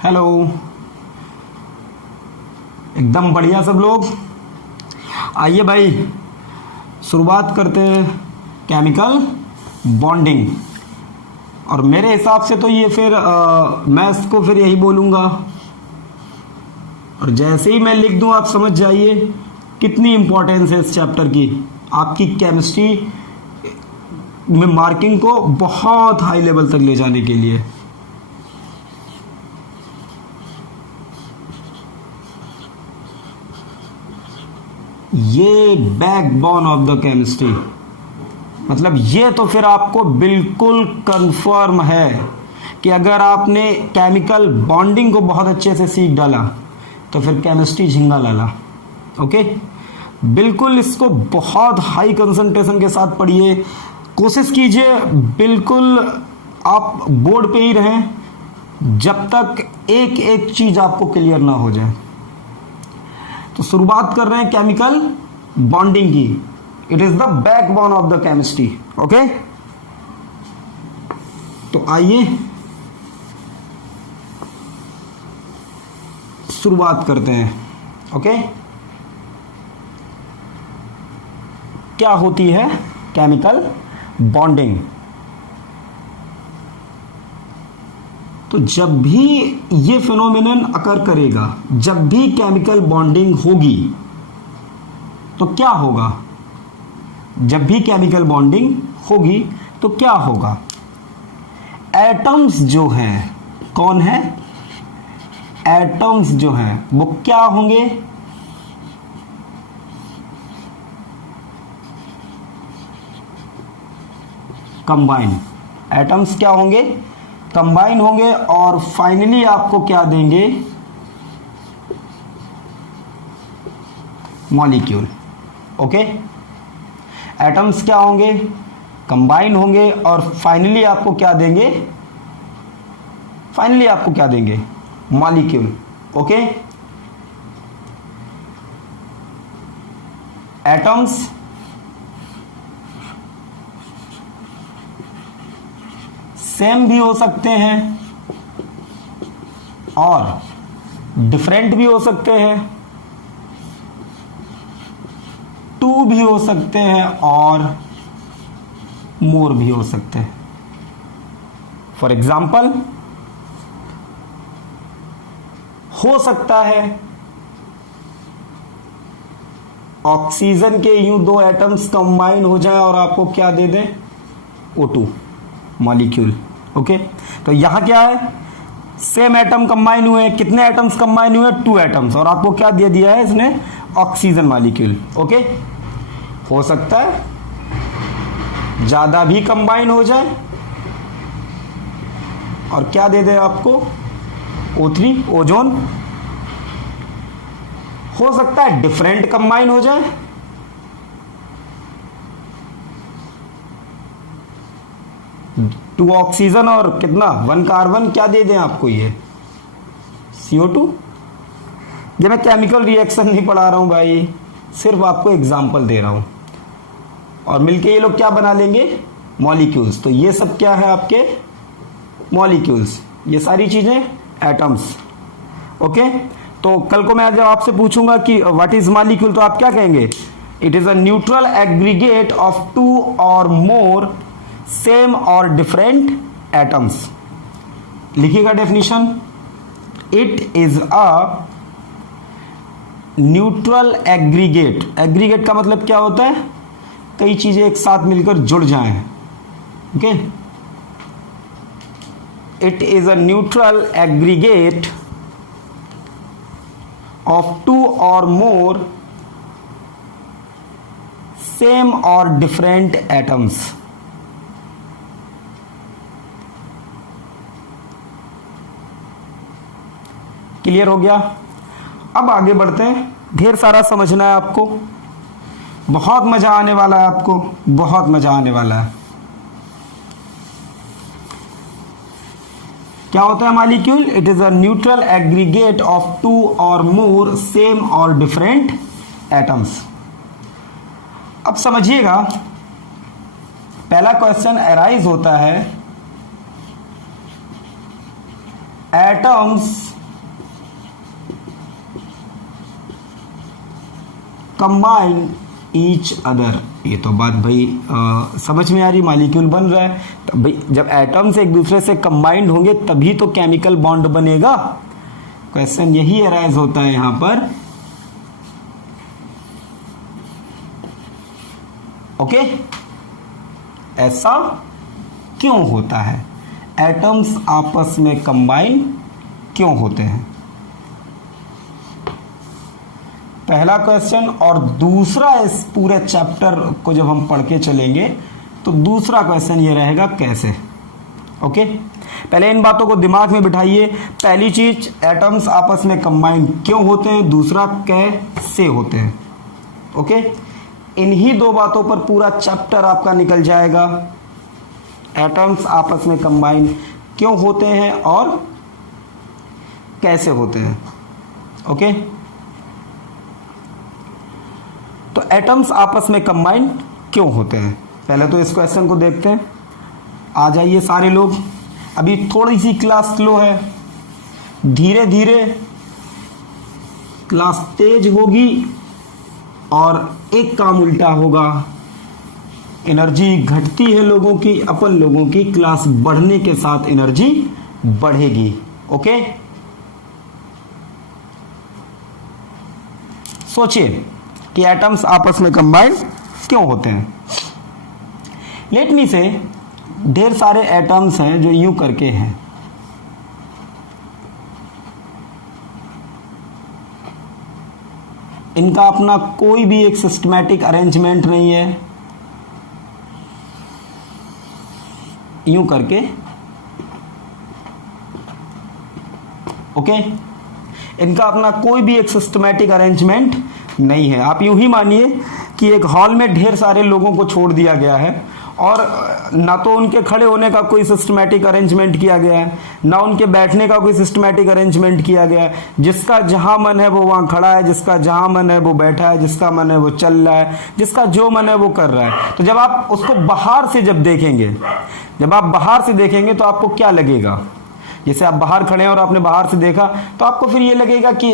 Hello, एकदम बढ़िया सब लोग। आइए भाई, शुरुआत करते हैं केमिकल बॉन्डिंग। और मेरे हिसाब से तो ये फिर मैं इसको फिर यही बोलूँगा, और जैसे ही मैं लिख दूँ आप समझ जाइए कितनी इम्पोर्टेंस है इस चैप्टर की। आपकी केमिस्ट्री में मार्किंग को बहुत हाई लेवल तक ले जाने के लिए। ये बैकबोन ऑफ द केमिस्ट्री, मतलब ये तो फिर आपको बिल्कुल कंफर्म है कि अगर आपने केमिकल बॉन्डिंग को बहुत अच्छे से सीख डाला तो फिर केमिस्ट्री झिंगा लाला। ओके, बिल्कुल इसको बहुत हाई कंसंट्रेशन के साथ पढ़िए, कोशिश कीजिए बिल्कुल आप बोर्ड पे ही रहें जब तक एक एक चीज आपको क्लियर ना हो जाए। तो शुरुआत कर रहे हैं केमिकल बॉन्डिंग की। It is the backbone of the chemistry. Okay, तो आइए शुरुआत करते हैं। ओके, क्या होती है केमिकल बॉन्डिंग? तो जब भी ये फिनोमिनन अकर करेगा, जब भी केमिकल बॉन्डिंग होगी तो क्या होगा? जब भी केमिकल बॉन्डिंग होगी तो क्या होगा? एटम्स जो हैं, कौन है? एटम्स जो हैं वो क्या होंगे? कंबाइन। एटम्स क्या होंगे? कंबाइन होंगे। और फाइनली आपको क्या देंगे? मॉलिक्यूल। ओके, एटम्स क्या होंगे? कंबाइन होंगे। और फाइनली आपको क्या देंगे? फाइनली आपको क्या देंगे? मॉलिक्यूल। ओके, एटम्स सेम भी हो सकते हैं और डिफरेंट भी हो सकते हैं, टू भी हो सकते हैं और मोर भी हो सकते हैं। फॉर एग्जाम्पल, हो सकता है ऑक्सीजन के यूं दो एटम्स कंबाइन हो जाएं और आपको क्या दे दें? O2 molecule. ओके, तो यहां क्या है? सेम एटम कंबाइन हुए। कितने एटम्स कंबाइन हुए? 2 एटम्स। और आपको क्या दे दिया है इसने? Oxygen molecule. ओके, हो सकता है ज्यादा भी कंबाइन हो जाए और क्या दे दे आपको? O3 ozone. हो सकता है डिफरेंट कंबाइन हो जाए, टू ऑक्सीजन और कितना? 1 कार्बन। क्या दे दें आपको? ये CO2। ये मैं केमिकल रिएक्शन नहीं पढ़ा रहा हूं भाई, सिर्फ आपको एग्जांपल दे रहा हूं। और मिलके ये लोग क्या बना लेंगे? मॉलिक्यूल्स। तो ये सब क्या है? आपके मॉलिक्यूल्स। ये सारी चीजें एटम्स। ओके, तो कल को मैं जब आपसे पूछूंगा कि व्हाट इज मॉलिक्यूल, तो आप क्या कहेंगे? It is a neutral aggregate of 2 और मोर सेम और डिफरेंट एटम्स। लिखिएगा definition. It is a neutral aggregate. Aggregate का मतलब क्या होता है? कई चीजें एक साथ मिलकर जुड़ जाएं। Okay, it is a neutral aggregate of 2 और मोर सेम और डिफरेंट एटम्स। क्लियर हो गया? अब आगे बढ़ते हैं। ढेर सारा समझना है आपको, बहुत मजा आने वाला है आपको, बहुत मजा आने वाला है। क्या होता है molecule? It is a neutral aggregate of 2 और मोर सेम और डिफरेंट एटम्स। अब समझिएगा, पहला क्वेश्चन अराइज होता है, एटम्स कंबाइन ईच अदर। ये तो बात भाई समझ में आ रही, मॉलिक्यूल बन रहा है। तो भाई जब एटम्स एक दूसरे से कंबाइंड होंगे तभी तो केमिकल बॉन्ड बनेगा। क्वेश्चन यही अराइज होता है यहां पर। ओके, ऐसा क्यों होता है? एटम्स आपस में कंबाइन क्यों होते हैं? पहला क्वेश्चन। और दूसरा, इस पूरे चैप्टर को जब हम पढ़ के चलेंगे तो दूसरा क्वेश्चन ये रहेगा कैसे। ओके, पहले इन बातों को दिमाग में बिठाइए। पहली चीज, एटम्स आपस में कंबाइन क्यों होते हैं, दूसरा कैसे होते हैं। ओके, इन्हीं दो बातों पर पूरा चैप्टर आपका निकल जाएगा। एटम्स आपस में कंबाइन क्यों होते हैं और कैसे होते हैं। ओके, तो एटम्स आपस में कंबाइन क्यों होते हैं, पहले तो इस क्वेश्चन को देखते हैं। आ जाइए सारे लोग, अभी थोड़ी सी क्लास स्लो है, धीरे धीरे क्लास तेज होगी और एक काम उल्टा होगा। एनर्जी घटती है लोगों की, अपन लोगों की क्लास बढ़ने के साथ एनर्जी बढ़ेगी। ओके, सोचिए कि एटम्स आपस में कंबाइन क्यों होते हैं। लेट मी से ढेर सारे एटम्स हैं जो यूं करके हैं। इनका अपना कोई भी एक सिस्टमैटिक अरेंजमेंट नहीं है, यूं करके। ओके, इनका अपना कोई भी एक सिस्टमैटिक अरेंजमेंट नहीं है। आप यूं ही मानिए कि एक हॉल में ढेर सारे लोगों को छोड़ दिया गया है और ना तो उनके खड़े होने का कोई सिस्टमैटिक अरेंजमेंट किया गया है, ना उनके बैठने का कोई सिस्टमैटिक अरेंजमेंट किया गया है। जिसका जहां मन है वो वहां खड़ा है, जिसका जहां मन है वो बैठा है, जिसका मन है वो चल रहा है, जिसका जो मन है वो कर रहा है। तो जब आप उसको बाहर से जब देखेंगे, जब आप बाहर से देखेंगे तो आपको क्या लगेगा? जैसे आप बाहर खड़े हैं और आपने बाहर से देखा तो आपको फिर ये लगेगा कि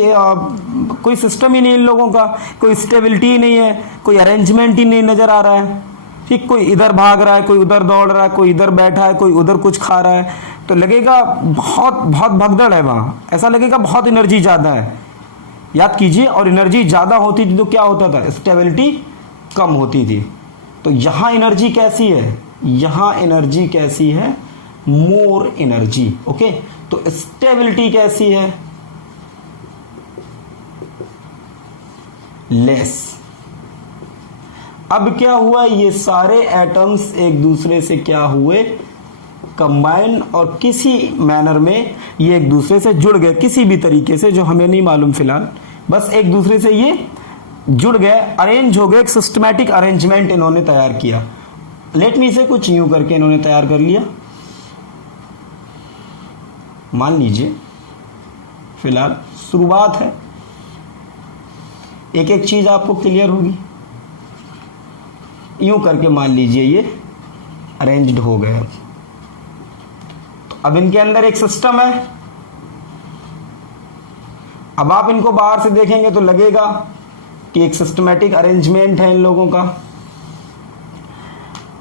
कोई सिस्टम ही नहीं इन लोगों का, कोई स्टेबिलिटी ही नहीं है, कोई अरेंजमेंट ही नहीं नजर आ रहा है। ठीक, कोई इधर भाग रहा है, कोई उधर दौड़ रहा है, कोई इधर बैठा है, कोई उधर कुछ खा रहा है, तो लगेगा बहुत बहुत भगदड़ है वहां, ऐसा लगेगा बहुत एनर्जी ज्यादा है। याद कीजिए, और एनर्जी ज्यादा होती थी तो क्या होता था? स्टेबिलिटी कम होती थी। तो यहां एनर्जी कैसी है? यहां एनर्जी कैसी है? More energy. ओके, तो स्टेबिलिटी कैसी है? लेस। अब क्या हुआ? ये सारे एटम्स एक दूसरे से क्या हुए? कंबाइन, और किसी मैनर में ये एक दूसरे से जुड़ गए, किसी भी तरीके से जो हमें नहीं मालूम फिलहाल, बस एक दूसरे से ये जुड़ गए, अरेंज हो गए, एक सिस्टमैटिक अरेंजमेंट इन्होंने तैयार किया। लेट मी से कुछ यूं करके इन्होंने तैयार कर लिया। मान लीजिए फिलहाल शुरुआत है, एक एक चीज आपको क्लियर होगी। यूं करके मान लीजिए ये अरेंज्ड हो गए। तो अब इनके अंदर एक सिस्टम है। अब आप इनको बाहर से देखेंगे तो लगेगा कि एक सिस्टमैटिक अरेंजमेंट है इन लोगों का।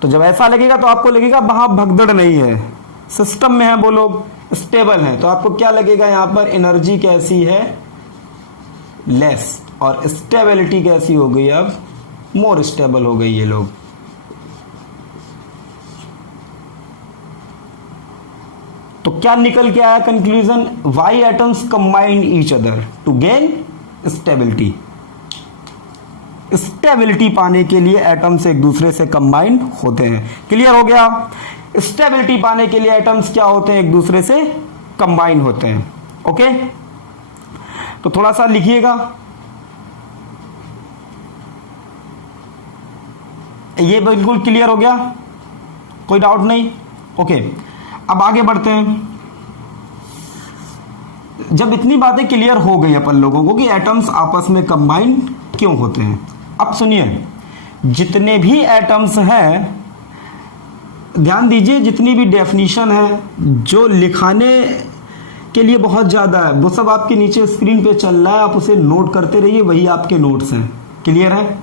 तो जब ऐसा लगेगा तो आपको लगेगा वहां भगदड़ नहीं है, सिस्टम में है वो लोग, स्टेबल है। तो आपको क्या लगेगा? यहां पर एनर्जी कैसी है? लेस। और स्टेबिलिटी कैसी हो गई? अब मोर स्टेबल हो गई ये लोग। तो क्या निकल के आया conclusion? Why atoms combine each other to gain stability. Stability पाने के लिए एटम्स एक दूसरे से कंबाइन होते हैं। क्लियर हो गया? स्टेबिलिटी पाने के लिए एटम्स क्या होते हैं? एक दूसरे से कंबाइन होते हैं। ओके, तो थोड़ा सा लिखिएगा। ये बिल्कुल क्लियर हो गया, कोई डाउट नहीं? ओके, अब आगे बढ़ते हैं। जब इतनी बातें क्लियर हो गई अपन लोगों को कि एटम्स आपस में कंबाइन क्यों होते हैं, अब सुनिए, जितने भी एटम्स हैं, ध्यान दीजिए, जितनी भी डेफिनेशन है जो लिखाने के लिए बहुत ज़्यादा है वो सब आपके नीचे स्क्रीन पे चल रहा है, आप उसे नोट करते रहिए, वही आपके नोट्स हैं। क्लियर है?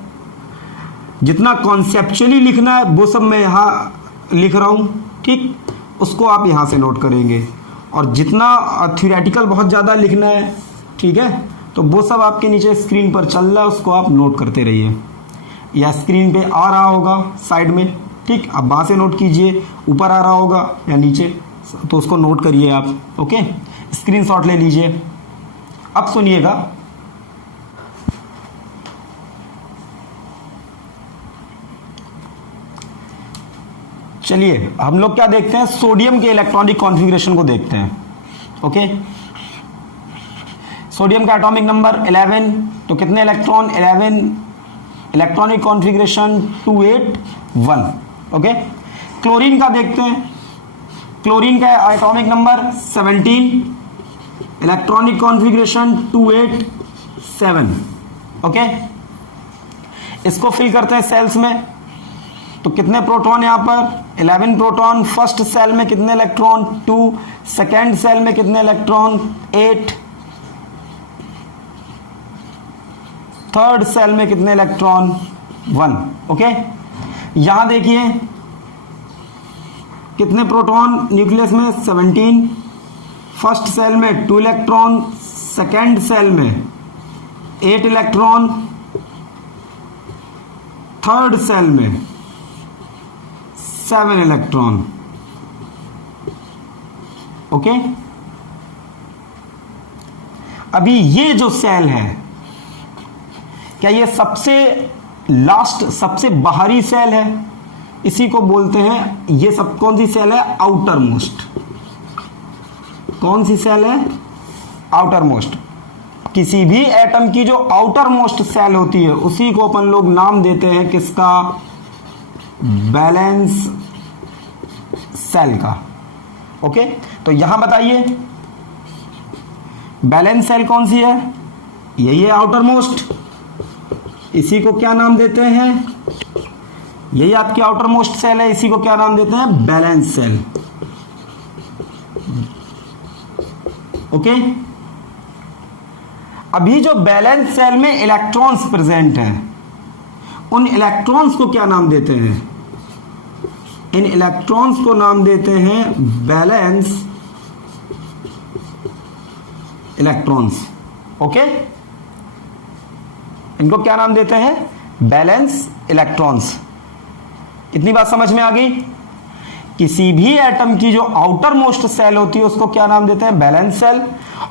जितना कॉन्सेप्चुअली लिखना है वो सब मैं यहाँ लिख रहा हूँ, ठीक, उसको आप यहाँ से नोट करेंगे। और जितना थ्योरेटिकल बहुत ज़्यादा लिखना है, ठीक है, तो वो सब आपके नीचे स्क्रीन पर चल रहा है, उसको आप नोट करते रहिए। या स्क्रीन पे आ रहा होगा साइड में, ठीक, अब वहाँ से नोट कीजिए, ऊपर आ रहा होगा या नीचे, तो उसको नोट करिए आप। ओके, स्क्रीनशॉट ले लीजिए। अब सुनिएगा, चलिए हम लोग क्या देखते हैं, सोडियम के इलेक्ट्रॉनिक कॉन्फ़िगरेशन को देखते हैं। ओके, सोडियम का एटॉमिक नंबर 11, तो कितने electron? 11, electronic configuration 281। Okay, chlorine का देखते हैं, क्लोरीन का atomic number 17, electronic configuration 287। Okay, इसको फिल करते हैं सेल्स में, तो कितने प्रोटॉन यहाँ पर? 11 प्रोटॉन। फर्स्ट सेल में कितने इलेक्ट्रॉन? 2। सेकेंड सेल में कितने इलेक्ट्रॉन? 8। थर्ड सेल में कितने इलेक्ट्रॉन? 1। ओके, यहां देखिए कितने प्रोटॉन न्यूक्लियस में? 17। फर्स्ट सेल में 2 इलेक्ट्रॉन, सेकेंड सेल में 8 इलेक्ट्रॉन, थर्ड सेल में 7 इलेक्ट्रॉन। ओके, अभी ये जो सेल है, क्या ये सबसे लास्ट, सबसे बाहरी सेल है? इसी को बोलते हैं, ये सब कौन सी सेल है? Outer most. कौन सी सेल है? Outer most. किसी भी एटम की जो आउटर मोस्ट सेल होती है उसी को अपन लोग नाम देते हैं किसका? बैलेंस सेल का। ओके, तो यहां बताइए बैलेंस सेल कौन सी है? यही है आउटर मोस्ट। इसी को क्या नाम देते हैं? यही आपकी आउटर मोस्ट सेल है, इसी को क्या नाम देते हैं? Valence cell. ओके, अभी जो बैलेंस सेल में इलेक्ट्रॉन्स प्रेजेंट हैं, उन इलेक्ट्रॉन्स को क्या नाम देते हैं? इन इलेक्ट्रॉन्स को नाम देते हैं बैलेंस इलेक्ट्रॉन्स। ओके, इनको क्या नाम देते हैं? Balance electrons. इतनी बात समझ में आ गई? किसी भी एटम की जो आउटर मोस्ट सेल होती है उसको क्या नाम देते हैं? Valence shell.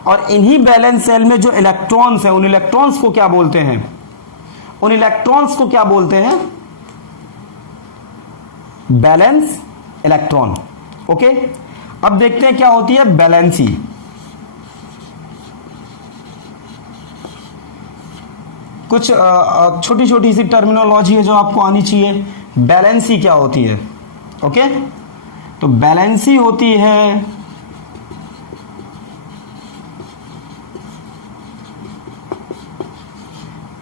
और इन्हीं बैलेंस सेल में जो इलेक्ट्रॉन्स हैं, उन इलेक्ट्रॉन्स को क्या बोलते हैं? उन इलेक्ट्रॉन्स को क्या बोलते हैं? Balance electron. ओके, अब देखते हैं क्या होती है बैलेंसी। कुछ छोटी छोटी सी टर्मिनोलॉजी है जो आपको आनी चाहिए। बैलेंसी क्या होती है? ओके, तो बैलेंसी होती है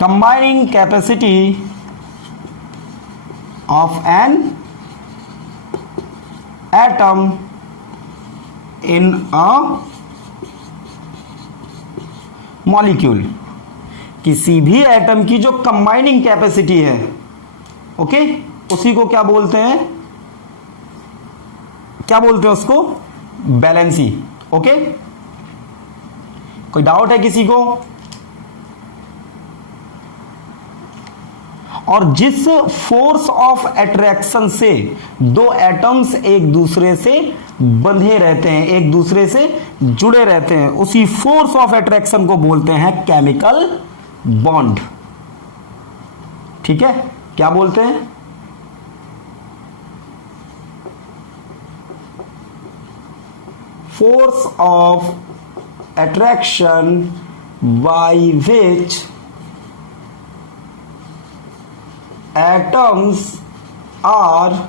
combining capacity of an atom in a molecule. किसी भी एटम की जो कंबाइनिंग कैपेसिटी है, ओके, उसी को क्या बोलते हैं? क्या बोलते हैं उसको? बैलेंसी। ओके, कोई डाउट है किसी को? और जिस फोर्स ऑफ अट्रैक्शन से दो एटम्स एक दूसरे से बंधे रहते हैं, एक दूसरे से जुड़े रहते हैं, उसी फोर्स ऑफ अट्रैक्शन को बोलते हैं केमिकल बॉन्ड। ठीक है, क्या बोलते हैं? Force of attraction by which atoms are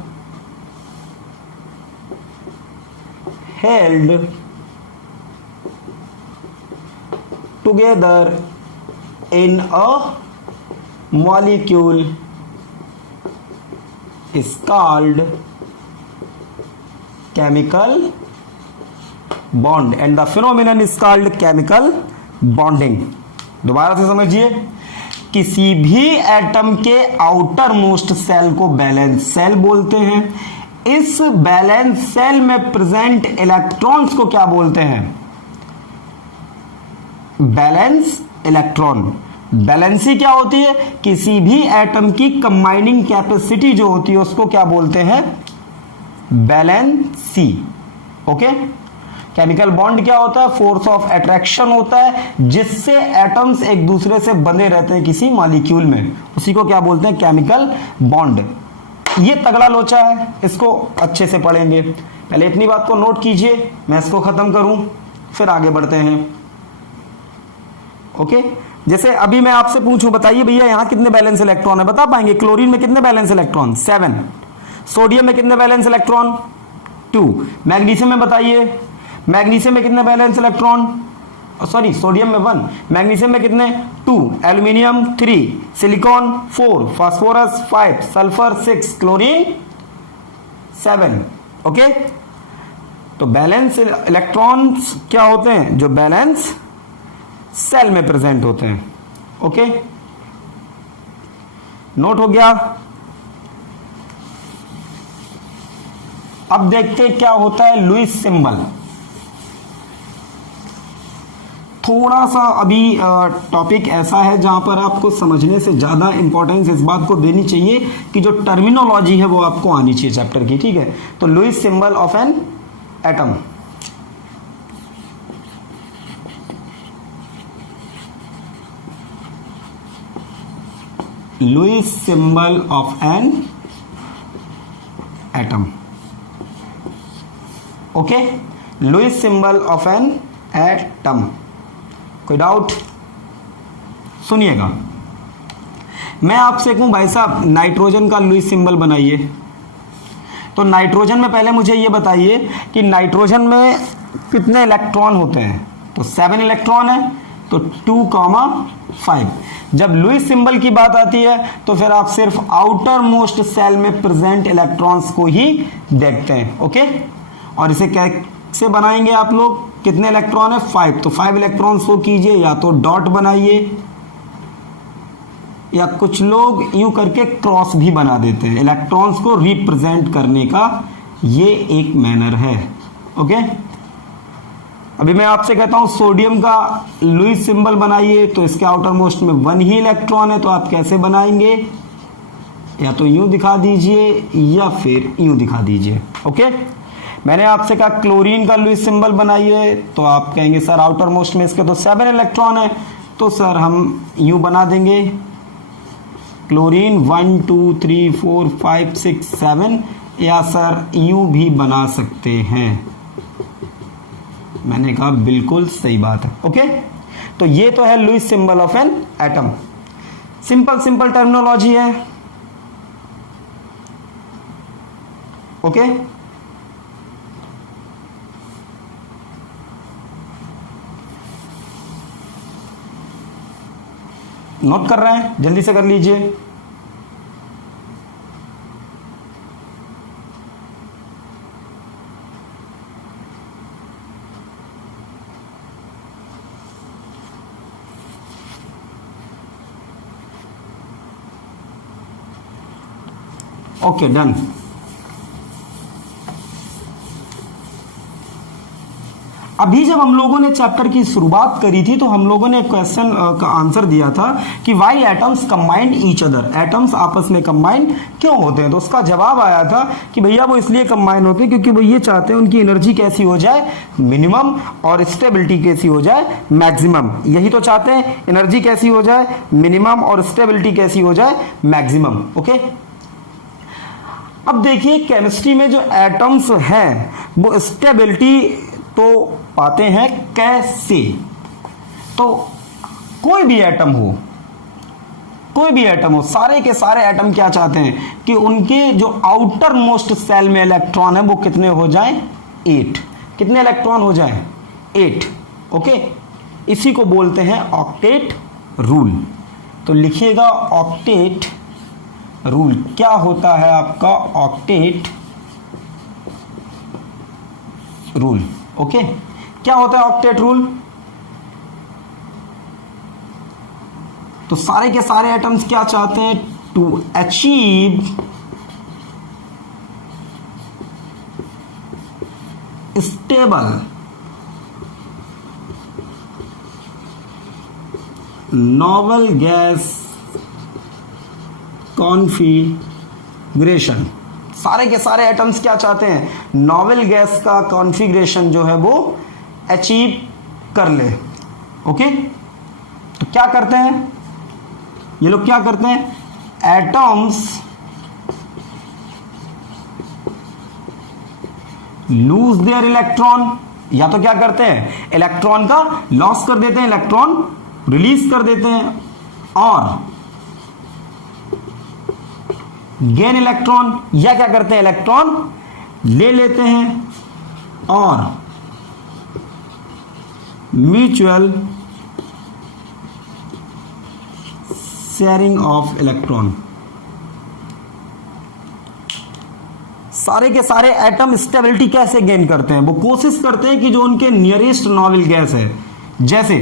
held together in a molecule is called chemical bond and the phenomenon is called chemical bonding। दोबारा से समझिए, किसी भी एटम के आउटर मोस्ट सेल को बैलेंस सेल बोलते हैं। इस बैलेंस सेल में प्रेजेंट इलेक्ट्रॉन्स को क्या बोलते हैं? Balance electron. बैलेंसी क्या होती है? किसी भी एटम की कंबाइनिंग कैपेसिटी जो होती है उसको क्या बोलते हैं? बैलेंसी। ओके। केमिकल बॉन्ड क्या होता है? फोर्स ऑफ अट्रैक्शन होता है जिससे एटम्स एक दूसरे से बंधे रहते हैं किसी मॉलिक्यूल में, उसी को क्या बोलते हैं? Chemical bond. ये तगड़ा लोचा है, इसको अच्छे से पढ़ेंगे। पहले इतनी बात को नोट कीजिए, मैं इसको खत्म करूं फिर आगे बढ़ते हैं। ओके। जैसे अभी मैं आपसे पूछूं, बताइए भैया यहां कितने बैलेंस इलेक्ट्रॉन है? बता पाएंगे? क्लोरीन में कितने बैलेंस इलेक्ट्रॉन? 7। सोडियम में कितने बैलेंस इलेक्ट्रॉन? 2। मैग्नीशियम में बताइए, मैग्नीशियम में कितने बैलेंस इलेक्ट्रॉन? सॉरी, सोडियम में 1, मैग्नीशियम में कितने? 2, aluminium 3, silicon 4, phosphorus 5, sulphur 6, chlorine 7। Okay. तो बैलेंस इलेक्ट्रॉन्स क्या होते हैं? जो बैलेंस सेल में प्रेजेंट होते हैं। ओके, नोट हो गया। अब देखते हैं क्या होता है लुईस सिंबल। थोड़ा सा अभी टॉपिक ऐसा है जहां पर आपको समझने से ज्यादा इंपॉर्टेंस इस बात को देनी चाहिए कि जो टर्मिनोलॉजी है वो आपको आनी चाहिए चैप्टर की। ठीक है, तो Lewis symbol of an atom. Lewis symbol of an atom. Okay, Lewis symbol of an atom. कोई डाउट? सुनिएगा, मैं आपसे कहूं भाई साहब नाइट्रोजन का लुईस सिंबल बनाइए, तो नाइट्रोजन में पहले मुझे ये बताइए कि नाइट्रोजन में कितने इलेक्ट्रॉन होते हैं? तो 7 इलेक्ट्रॉन है, तो 2,5। जब लुईस सिंबल की बात आती है तो फिर आप सिर्फ आउटर मोस्ट सेल में प्रेजेंट इलेक्ट्रॉन्स को ही देखते हैं। ओके, और इसे कैसे बनाएंगे आप लोग? कितने इलेक्ट्रॉन है? 5, तो 5 इलेक्ट्रॉन शो कीजिए, या तो डॉट बनाइए या कुछ लोग यूं करके क्रॉस भी बना देते हैं इलेक्ट्रॉन्स को रिप्रेजेंट करने का, ये एक मैनर है। ओके, अभी मैं आपसे कहता हूं सोडियम का लुईस सिंबल बनाइए, तो इसके आउटर मोस्ट में 1 ही इलेक्ट्रॉन है, तो आप कैसे बनाएंगे? या तो यूं दिखा दीजिए या फिर यूं दिखा दीजिए। ओके, मैंने आपसे कहा क्लोरीन का लुईस सिंबल बनाइए, तो आप कहेंगे सर आउटर मोस्ट में इसके तो 7 इलेक्ट्रॉन है, तो सर हम यूं बना देंगे क्लोरीन 1 2 3 4 5 6 7, या सर यूं भी बना सकते हैं। मैंने कहा बिल्कुल सही बात है। ओके, तो ये तो है Lewis symbol of an atom. Simple simple terminology है। ओके, नोट कर रहे हैं? जल्दी से कर लीजिए। Okay, done. अभी जब हम लोगों ने चैप्टर की शुरुआत करी थी तो हम लोगों ने क्वेश्चन का आंसर दिया था कि why atoms combined each other, atoms आपस में कंबाइंड क्यों होते हैं? तो उसका जवाब आया था कि भैया वो इसलिए कंबाइन होते हैं क्योंकि वो ये चाहते हैं उनकी एनर्जी कैसी हो जाए? मिनिमम, और स्टेबिलिटी कैसी हो जाए? मैक्सिमम। यही तो चाहते हैं, एनर्जी कैसी हो जाए? मिनिमम, और स्टेबिलिटी कैसी हो जाए? मैक्सिमम। ओके, अब देखिए केमिस्ट्री में जो एटम्स हैं वो स्टेबिलिटी तो पाते हैं कैसे? तो कोई भी एटम हो, कोई भी एटम हो, सारे के सारे एटम क्या चाहते हैं कि उनके जो आउटर मोस्ट सेल में इलेक्ट्रॉन है वो कितने हो जाएं? 8। कितने इलेक्ट्रॉन हो जाएं? 8। ओके, इसी को बोलते हैं ऑक्टेट रूल। तो लिखिएगा ऑक्टेट रूल। क्या होता है आपका ऑक्टेट रूल? ओके, क्या होता है ऑक्टेट रूल? तो सारे के सारे एटम्स क्या चाहते हैं? To achieve stable noble gas configuration. सारे के सारे एटम्स क्या चाहते हैं? नॉवल गैस का कॉन्फ़िगरेशन जो है वो अचीव कर ले। ओके, तो क्या करते हैं ये लोग? क्या करते हैं? एटम्स लूज देयर इलेक्ट्रॉन, या तो क्या करते हैं? इलेक्ट्रॉन का लॉस कर देते हैं, इलेक्ट्रॉन रिलीज कर देते हैं, और गेन इलेक्ट्रॉन, या क्या करते हैं? इलेक्ट्रॉन ले लेते हैं और म्यूचुअल शेयरिंग ऑफ इलेक्ट्रॉन। सारे के सारे एटम स्टेबिलिटी कैसे गेन करते हैं? वो कोशिश करते हैं कि जो उनके नियरेस्ट नॉवल गैस है, जैसे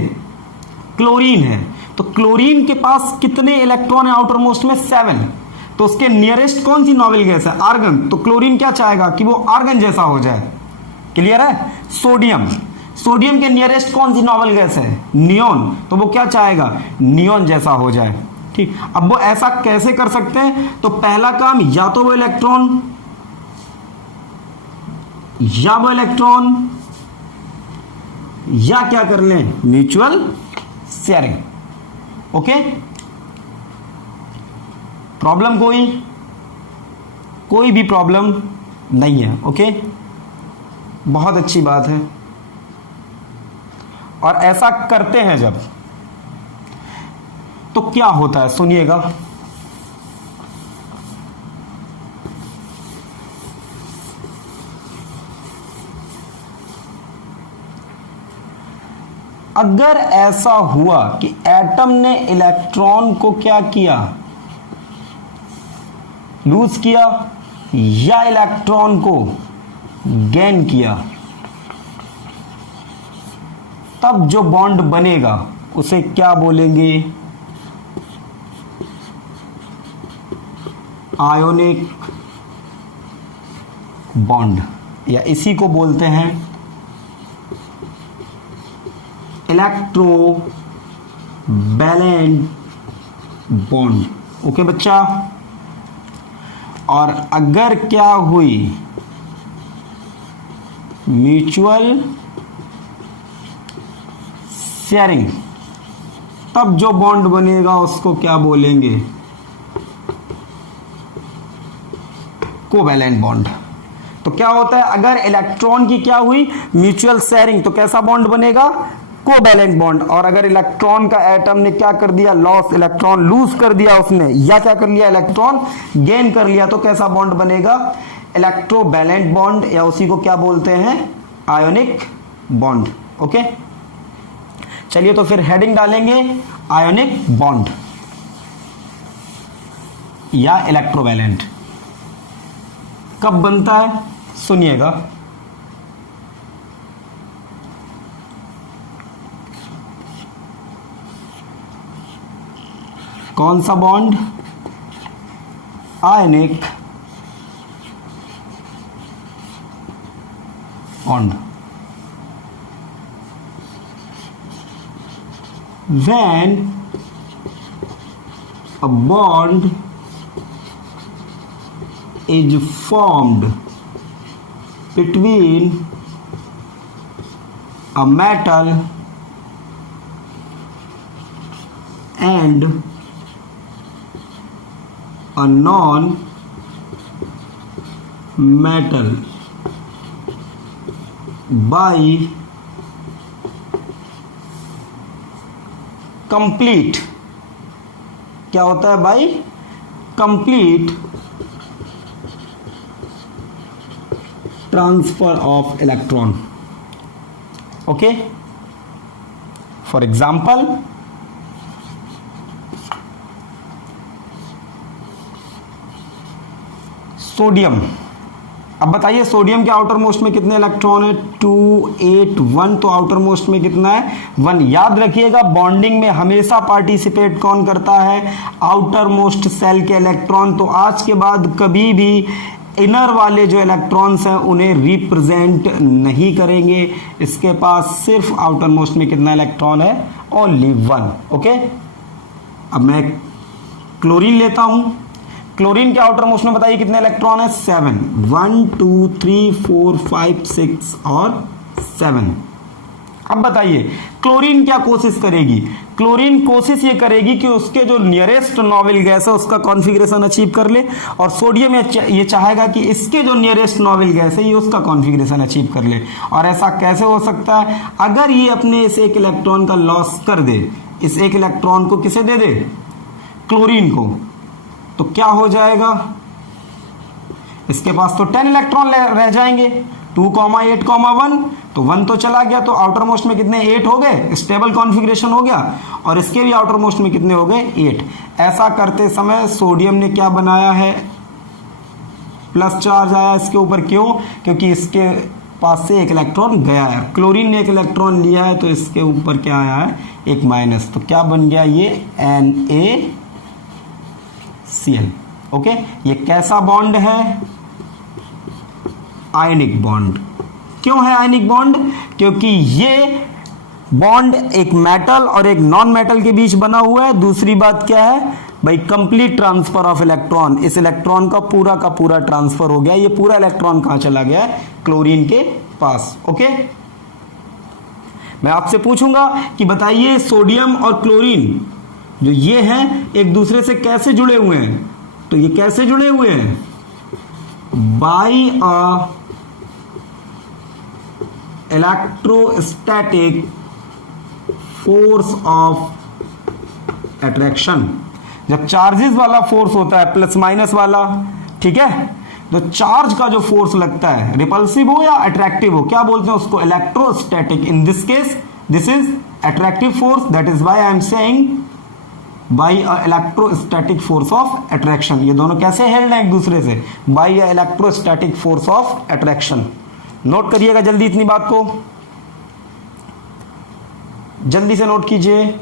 क्लोरीन है, तो क्लोरीन के पास कितने इलेक्ट्रॉन है आउटर मोस्ट में? 7। तो उसके नियरेस्ट कौन सी नॉवल गैस है? आर्गन। तो क्लोरीन क्या चाहेगा? कि वो आर्गन जैसा हो जाए। क्लियर है? सोडियम, सोडियम के नियरेस्ट कौन सी नॉवल गैस है? नियोन। तो वो क्या चाहेगा? नियोन जैसा हो जाए। ठीक, अब वो ऐसा कैसे कर सकते हैं? तो पहला काम, या तो वो इलेक्ट्रॉन या क्या कर लें? Mutual sharing. ओके, प्रॉब्लम कोई भी प्रॉब्लम नहीं है। ओके, बहुत अच्छी बात है। और ऐसा करते हैं जब, तो क्या होता है? सुनिएगा। अगर ऐसा हुआ कि एटम ने इलेक्ट्रॉन को क्या किया? लूज किया, या इलेक्ट्रॉन को गेन किया, तब जो बॉन्ड बनेगा उसे क्या बोलेंगे? आयोनिक बॉन्ड, या इसी को बोलते हैं इलेक्ट्रोवैलेंट बॉन्ड। ओके बच्चा, और अगर क्या हुई? म्यूचुअल शेयरिंग, तब जो बॉन्ड बनेगा उसको क्या बोलेंगे? Covalent bond. तो क्या होता है? अगर इलेक्ट्रॉन की क्या हुई? म्यूचुअल शेयरिंग, तो कैसा बॉन्ड बनेगा? Covalent bond. और अगर इलेक्ट्रॉन का एटम ने क्या कर दिया? लॉस, इलेक्ट्रॉन लूज कर दिया उसने, या क्या कर लिया? इलेक्ट्रॉन गेन कर लिया, तो कैसा बॉन्ड बनेगा? इलेक्ट्रोवैलेंट बॉन्ड, या उसी को क्या बोलते हैं? Ionic bond. ओके, चलिए तो फिर हेडिंग डालेंगे आयोनिक बॉन्ड या इलेक्ट्रोवैलेंट। कब बनता है? सुनिएगा। कौन सा bond? Ionic bond. When a bond is formed between a metal and a non-metal by complete, क्या होता है? By complete transfer of electron. Okay, for example sodium अब बताइए सोडियम के आउटर मोस्ट में कितने इलेक्ट्रॉन है? 2 8 1, तो आउटर मोस्ट में कितना है? 1। याद रखिएगा बॉन्डिंग में हमेशा पार्टिसिपेट कौन करता है? आउटर मोस्ट सेल के इलेक्ट्रॉन। तो आज के बाद कभी भी इनर वाले जो इलेक्ट्रॉन्स हैं उन्हें रिप्रेजेंट नहीं करेंगे। इसके पास सिर्फ आउटर मोस्ट में कितना इलेक्ट्रॉन है? ओनली 1। ओके, अब मैं क्लोरीन लेता हूं। क्लोरीन के आउटर मोस्ट में बताइए कितने इलेक्ट्रॉन है? 7। 1 2 3 4 5 6 और 7। अब बताइए क्लोरीन क्या कोशिश करेगी? क्लोरीन कोशिश ये करेगी कि उसके जो नियरेस्ट नोबेल गैस है उसका कॉन्फ़िगरेशन अचीव कर ले, और सोडियम ये चाहेगा कि इसके जो नियरेस्ट नोबेल गैस है ये उसका कॉन्फ़िगरेशन अचीव कर ले। और ऐसा कैसे हो सकता है? अगर ये अपने इस एक इलेक्ट्रॉन का लॉस कर दे, इस एक इलेक्ट्रॉन को किसे दे दे? क्लोरीन को, तो क्या हो जाएगा? इसके पास तो 10 इलेक्ट्रॉन रह जाएंगे। 2, 8, 1, तो 1 तो चला गया, तो आउटर मोस्ट में कितने? 8 हो गए, स्टेबल कॉन्फ़िगरेशन हो गया। और इसके भी आउटर मोस्ट में कितने हो गए? 8। ऐसा करते समय सोडियम ने क्या बनाया है? प्लस चार्ज आया इसके ऊपर। क्यों? क्योंकि इसके पास से एक इलेक्ट्रॉन गया है। क्लोरीन ने एक इलेक्ट्रॉन लिया है, तो इसके ऊपर क्या आया है? एक माइनस। तो क्या बन गया ये? NaCl। ओके, ये कैसा बॉन्ड है? Ionic bond. क्यों है आयनिक बॉन्ड? क्योंकि ये बॉन्ड एक मेटल और एक नॉन मेटल के बीच बना हुआ है। दूसरी बात क्या है भाई? Complete transfer of electron. इस इलेक्ट्रॉन का पूरा ट्रांसफर हो गया। ये पूरा इलेक्ट्रॉन कहां चला गया है? क्लोरीन के पास। ओके, मैं आपसे पूछूंगा कि बताइए सोडियम और क्लोरीन जो ये हैं एक दूसरे से कैसे जुड़े हुए हैं? तो ये कैसे जुड़े हुए हैं? By a electrostatic force of attraction. जब चार्जेस वाला फोर्स होता है, प्लस माइनस वाला, ठीक है, तो चार्ज का जो फोर्स लगता है, रिपल्सिव हो या अट्रैक्टिव हो, क्या बोलते हैं उसको? Electrostatic. In this case this is attractive force, that is why I am saying by a electrostatic force of attraction. ये दोनों कैसे हेल्ड हैं एक दूसरे से? By a electrostatic force of attraction. Note करिएगा जल्दी इतनी बात को, जल्दी से नोट कीजिए।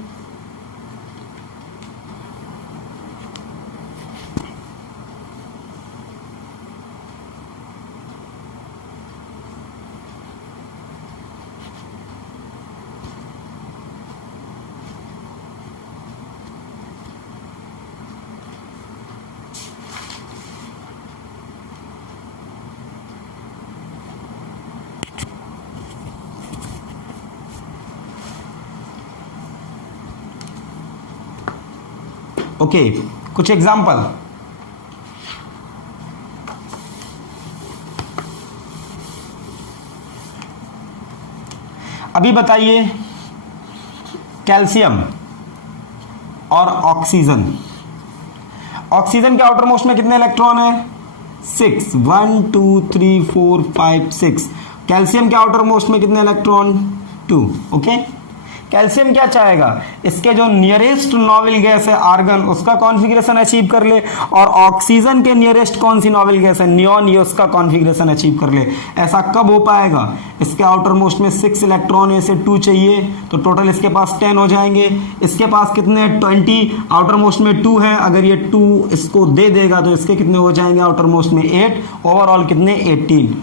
ओके, कुछ एग्जाम्पल। अभी बताइए कैल्शियम और ऑक्सीजन। ऑक्सीजन के आउटर मोस्ट में कितने इलेक्ट्रॉन है? 6। 1 2 3 4 5 6। कैल्शियम के आउटर मोस्ट में कितने इलेक्ट्रॉन? 2। ओके, कैल्शियम क्या चाहेगा? इसके जो नियरेस्ट नोबेल गैस है आर्गन, उसका कॉन्फ़िगरेशन अचीव कर ले। और ऑक्सीजन के नियरेस्ट कौन सी नोबेल गैस है? नियॉन, ये उसका कॉन्फ़िगरेशन अचीव कर ले। ऐसा कब हो पाएगा? इसके आउटर मोस्ट में 6 इलेक्ट्रॉन है, इसे 2 चाहिए, तो टोटल इसके पास 10 हो जाएंगे। इसके पास कितने? 20। आउटर मोस्ट में 2 है, अगर ये 2 इसको दे देगा तो इसके कितने हो जाएंगे? आउटर मोस्ट में 8। ओवरऑल कितने? 18।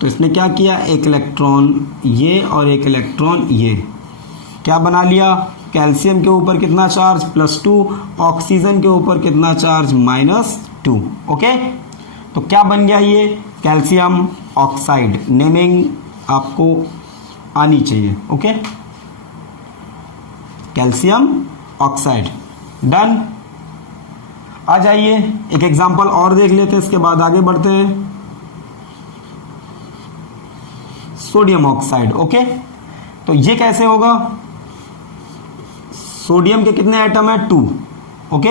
तो इसने क्या किया? एक इलेक्ट्रॉन ये और एक इलेक्ट्रॉन ये, क्या बना लिया? कैल्शियम के ऊपर कितना चार्ज? +2। ऑक्सीजन के ऊपर कितना चार्ज? -2। ओके, तो क्या बन गया ये? Calcium oxide. नेमिंग आपको आनी चाहिए। Okay, calcium oxide. डन। आ जाइए एक एग्जांपल और देख लेते हैं, इसके बाद आगे बढ़ते हैं। Sodium oxide. ओके, तो ये कैसे होगा? सोडियम के कितने एटम है? 2। ओके,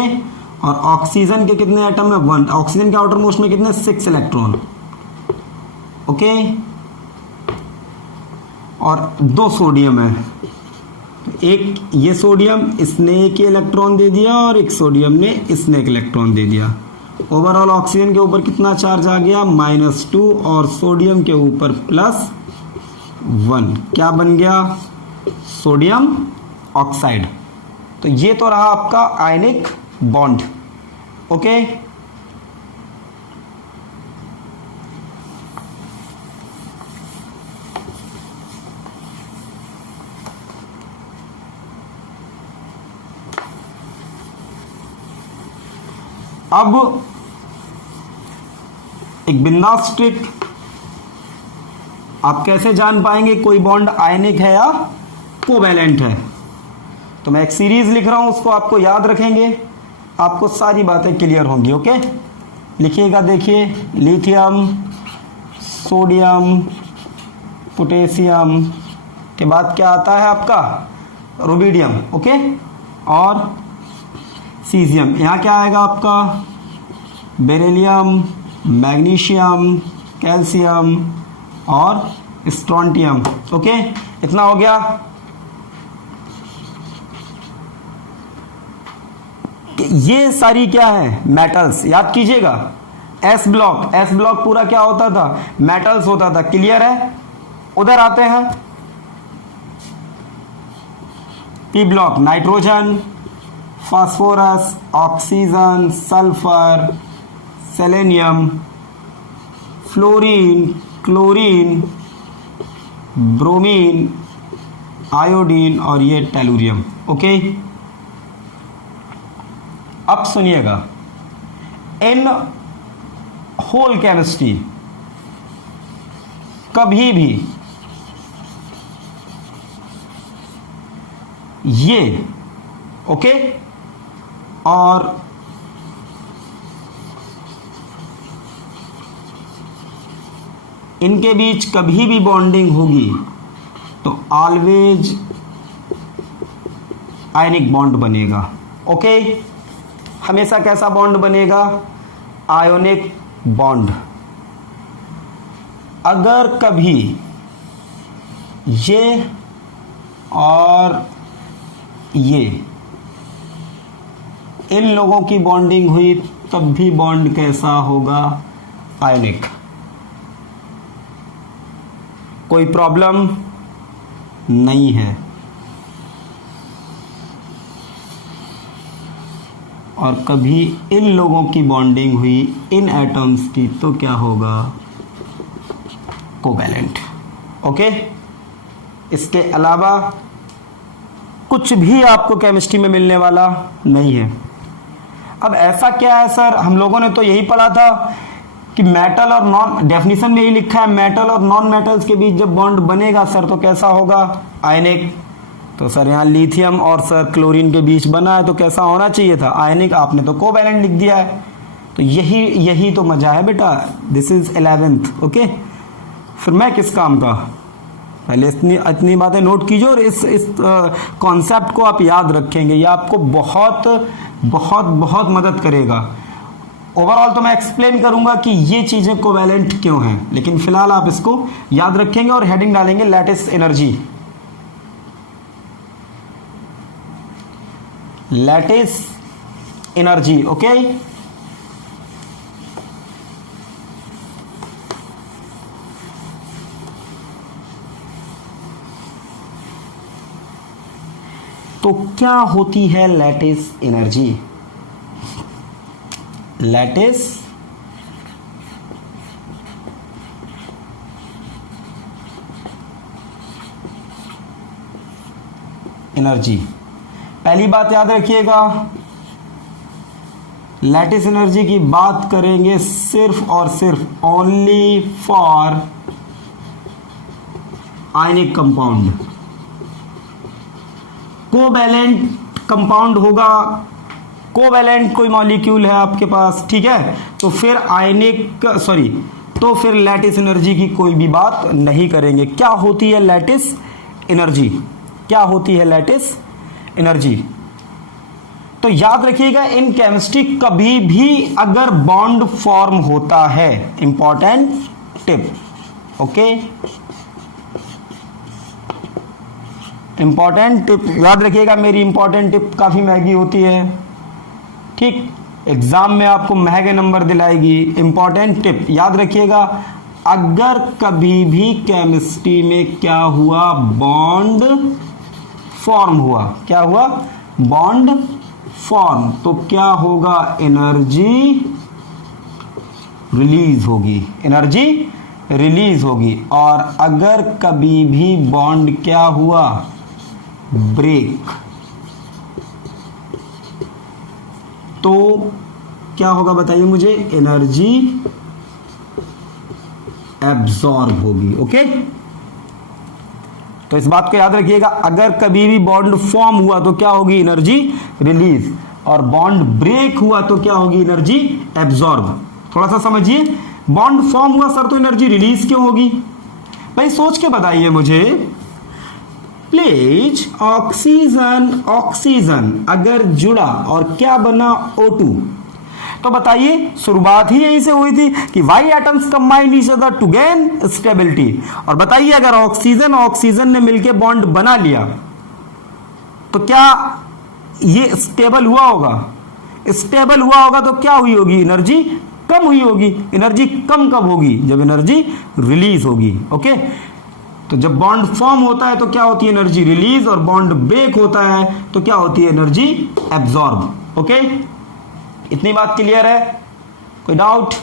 और ऑक्सीजन के कितने एटम है? 1। ऑक्सीजन के आउटर मोस्ट में कितने? 6 इलेक्ट्रॉन। ओके, और 2 सोडियम है, तो एक ये सोडियम, इसने एक इलेक्ट्रॉन दे दिया, और एक सोडियम ने इसने एक इलेक्ट्रॉन दे दिया। ओवरऑल ऑक्सीजन के ऊपर कितना चार्ज आ गया, -2, और सोडियम के ऊपर +1। क्या बन गया, सोडियम ऑक्साइड। तो ये तो रहा आपका आयनिक बॉन्ड। ओके, अब एक बिंदास ट्रिक, आप कैसे जान पाएंगे कोई बॉन्ड आयनिक है या कोवैलेंट है। तो मैं एक सीरीज लिख रहा हूं, उसको आपको याद रखेंगे, आपको सारी बातें क्लियर होंगी। ओके, लिखिएगा, देखिए, लिथियम, सोडियम, पोटेशियम के बाद क्या आता है आपका, रुबिडियम। ओके, और सीजियम, यहाँ क्या आएगा आपका, बेरिलियम, मैग्नीशियम, कैल्शियम और स्ट्रोंटियम। ओके, इतना हो गया। ये सारी क्या है, मेटल्स। याद कीजिएगा, एस ब्लॉक पूरा क्या होता था, मेटल्स होता था। क्लियर है। उधर आते हैं, P block, nitrogen, phosphorus, oxygen, sulphur, selenium, fluorine, chlorine, bromine, iodine और ये टेलुरियम। ओके, अब सुनिएगा, इन होल केमिस्ट्री कभी भी ये, ओके, और इनके बीच कभी भी बॉन्डिंग होगी तो ऑलवेज आयनिक बॉन्ड बनेगा। ओके, हमेशा कैसा बॉन्ड बनेगा, आयोनिक बॉन्ड। अगर कभी ये और ये इन लोगों की बॉन्डिंग हुई तब भी बॉन्ड कैसा होगा, आयनिक। कोई प्रॉब्लम नहीं है। और कभी इन लोगों की बॉन्डिंग हुई, इन एटम्स की, तो क्या होगा, कोवैलेंट। ओके, इसके अलावा कुछ भी आपको केमिस्ट्री में मिलने वाला नहीं है। अब ऐसा क्या है सर, हम लोगों ने तो यही पढ़ा था कि मेटल और नॉन, डेफिनेशन में ही लिखा है मेटल और नॉन मेटल्स के बीच जब बॉन्ड बनेगा सर तो कैसा होगा, आयनिक। तो सर यहाँ लिथियम और सर क्लोरीन के बीच बना है तो कैसा होना चाहिए था, आयनिक। आपने तो कोवैलेंट लिख दिया है। तो यही तो मजा है बेटा। This is 11th। ओके, फिर मैं किस काम का, पहले इतनी बातें नोट कीजिए और इस कॉन्सेप्ट को आप याद रखेंगे। ये आपको बहुत बहुत बहुत मदद करेगा। ओवरऑल तो मैं एक्सप्लेन करूंगा कि ये चीजें कोवैलेंट क्यों हैं, लेकिन फिलहाल आप इसको याद रखेंगे और हेडिंग डालेंगे lattice energy. Lattice energy. Okay, तो क्या होती है लैटिस एनर्जी। लैटिस एनर्जी, पहली बात याद रखिएगा, लैटिस एनर्जी की बात करेंगे सिर्फ और सिर्फ only for ionic compound. Covalent compound होगा, कोवैलेंट कोई मॉलिक्यूल है आपके पास, ठीक है, तो फिर आयनिक तो फिर लैटिस एनर्जी की कोई भी बात नहीं करेंगे। क्या होती है लैटिस एनर्जी, क्या होती है लैटिस एनर्जी। तो याद रखिएगा, इन केमिस्ट्री कभी भी अगर बॉन्ड फॉर्म होता है, important tip, okay, important tip याद रखिएगा। मेरी इंपॉर्टेंट टिप काफी महंगी होती है, ठीक। एग्जाम में आपको महंगे नंबर दिलाएगी। इंपॉर्टेंट टिप याद रखिएगा, अगर कभी भी केमिस्ट्री में क्या हुआ, बॉन्ड फॉर्म हुआ, क्या हुआ, बॉन्ड फॉर्म, तो क्या होगा, एनर्जी रिलीज होगी, एनर्जी रिलीज होगी। और अगर कभी भी बॉन्ड क्या हुआ, ब्रेक, तो क्या होगा बताइए मुझे, एनर्जी एब्सॉर्ब होगी। ओके, तो इस बात को याद रखिएगा, अगर कभी भी बॉन्ड फॉर्म हुआ तो क्या होगी, एनर्जी रिलीज, और बॉन्ड ब्रेक हुआ तो क्या होगी, एनर्जी एब्सॉर्ब। थोड़ा सा समझिए, बॉन्ड फॉर्म हुआ सर तो एनर्जी रिलीज क्यों होगी, भाई सोच के बताइए मुझे प्लीज। ऑक्सीजन ऑक्सीजन अगर जुड़ा और क्या बना, O2, तो बताइए शुरुआत ही यहीं से हुई थी कि why atoms combined each other to gain stability. और बताइए अगर ऑक्सीजन ऑक्सीजन ने मिलकर बॉन्ड बना लिया तो क्या ये स्टेबल हुआ होगा, स्टेबल हुआ होगा तो क्या हुई होगी, एनर्जी कम हुई होगी। एनर्जी कम कब होगी, जब एनर्जी रिलीज होगी। ओके, तो जब बॉन्ड फॉर्म होता है तो क्या होती है, एनर्जी रिलीज, और बॉन्ड ब्रेक होता है तो क्या होती है, एनर्जी एब्सॉर्ब। ओके, इतनी बात क्लियर है, कोई डाउट?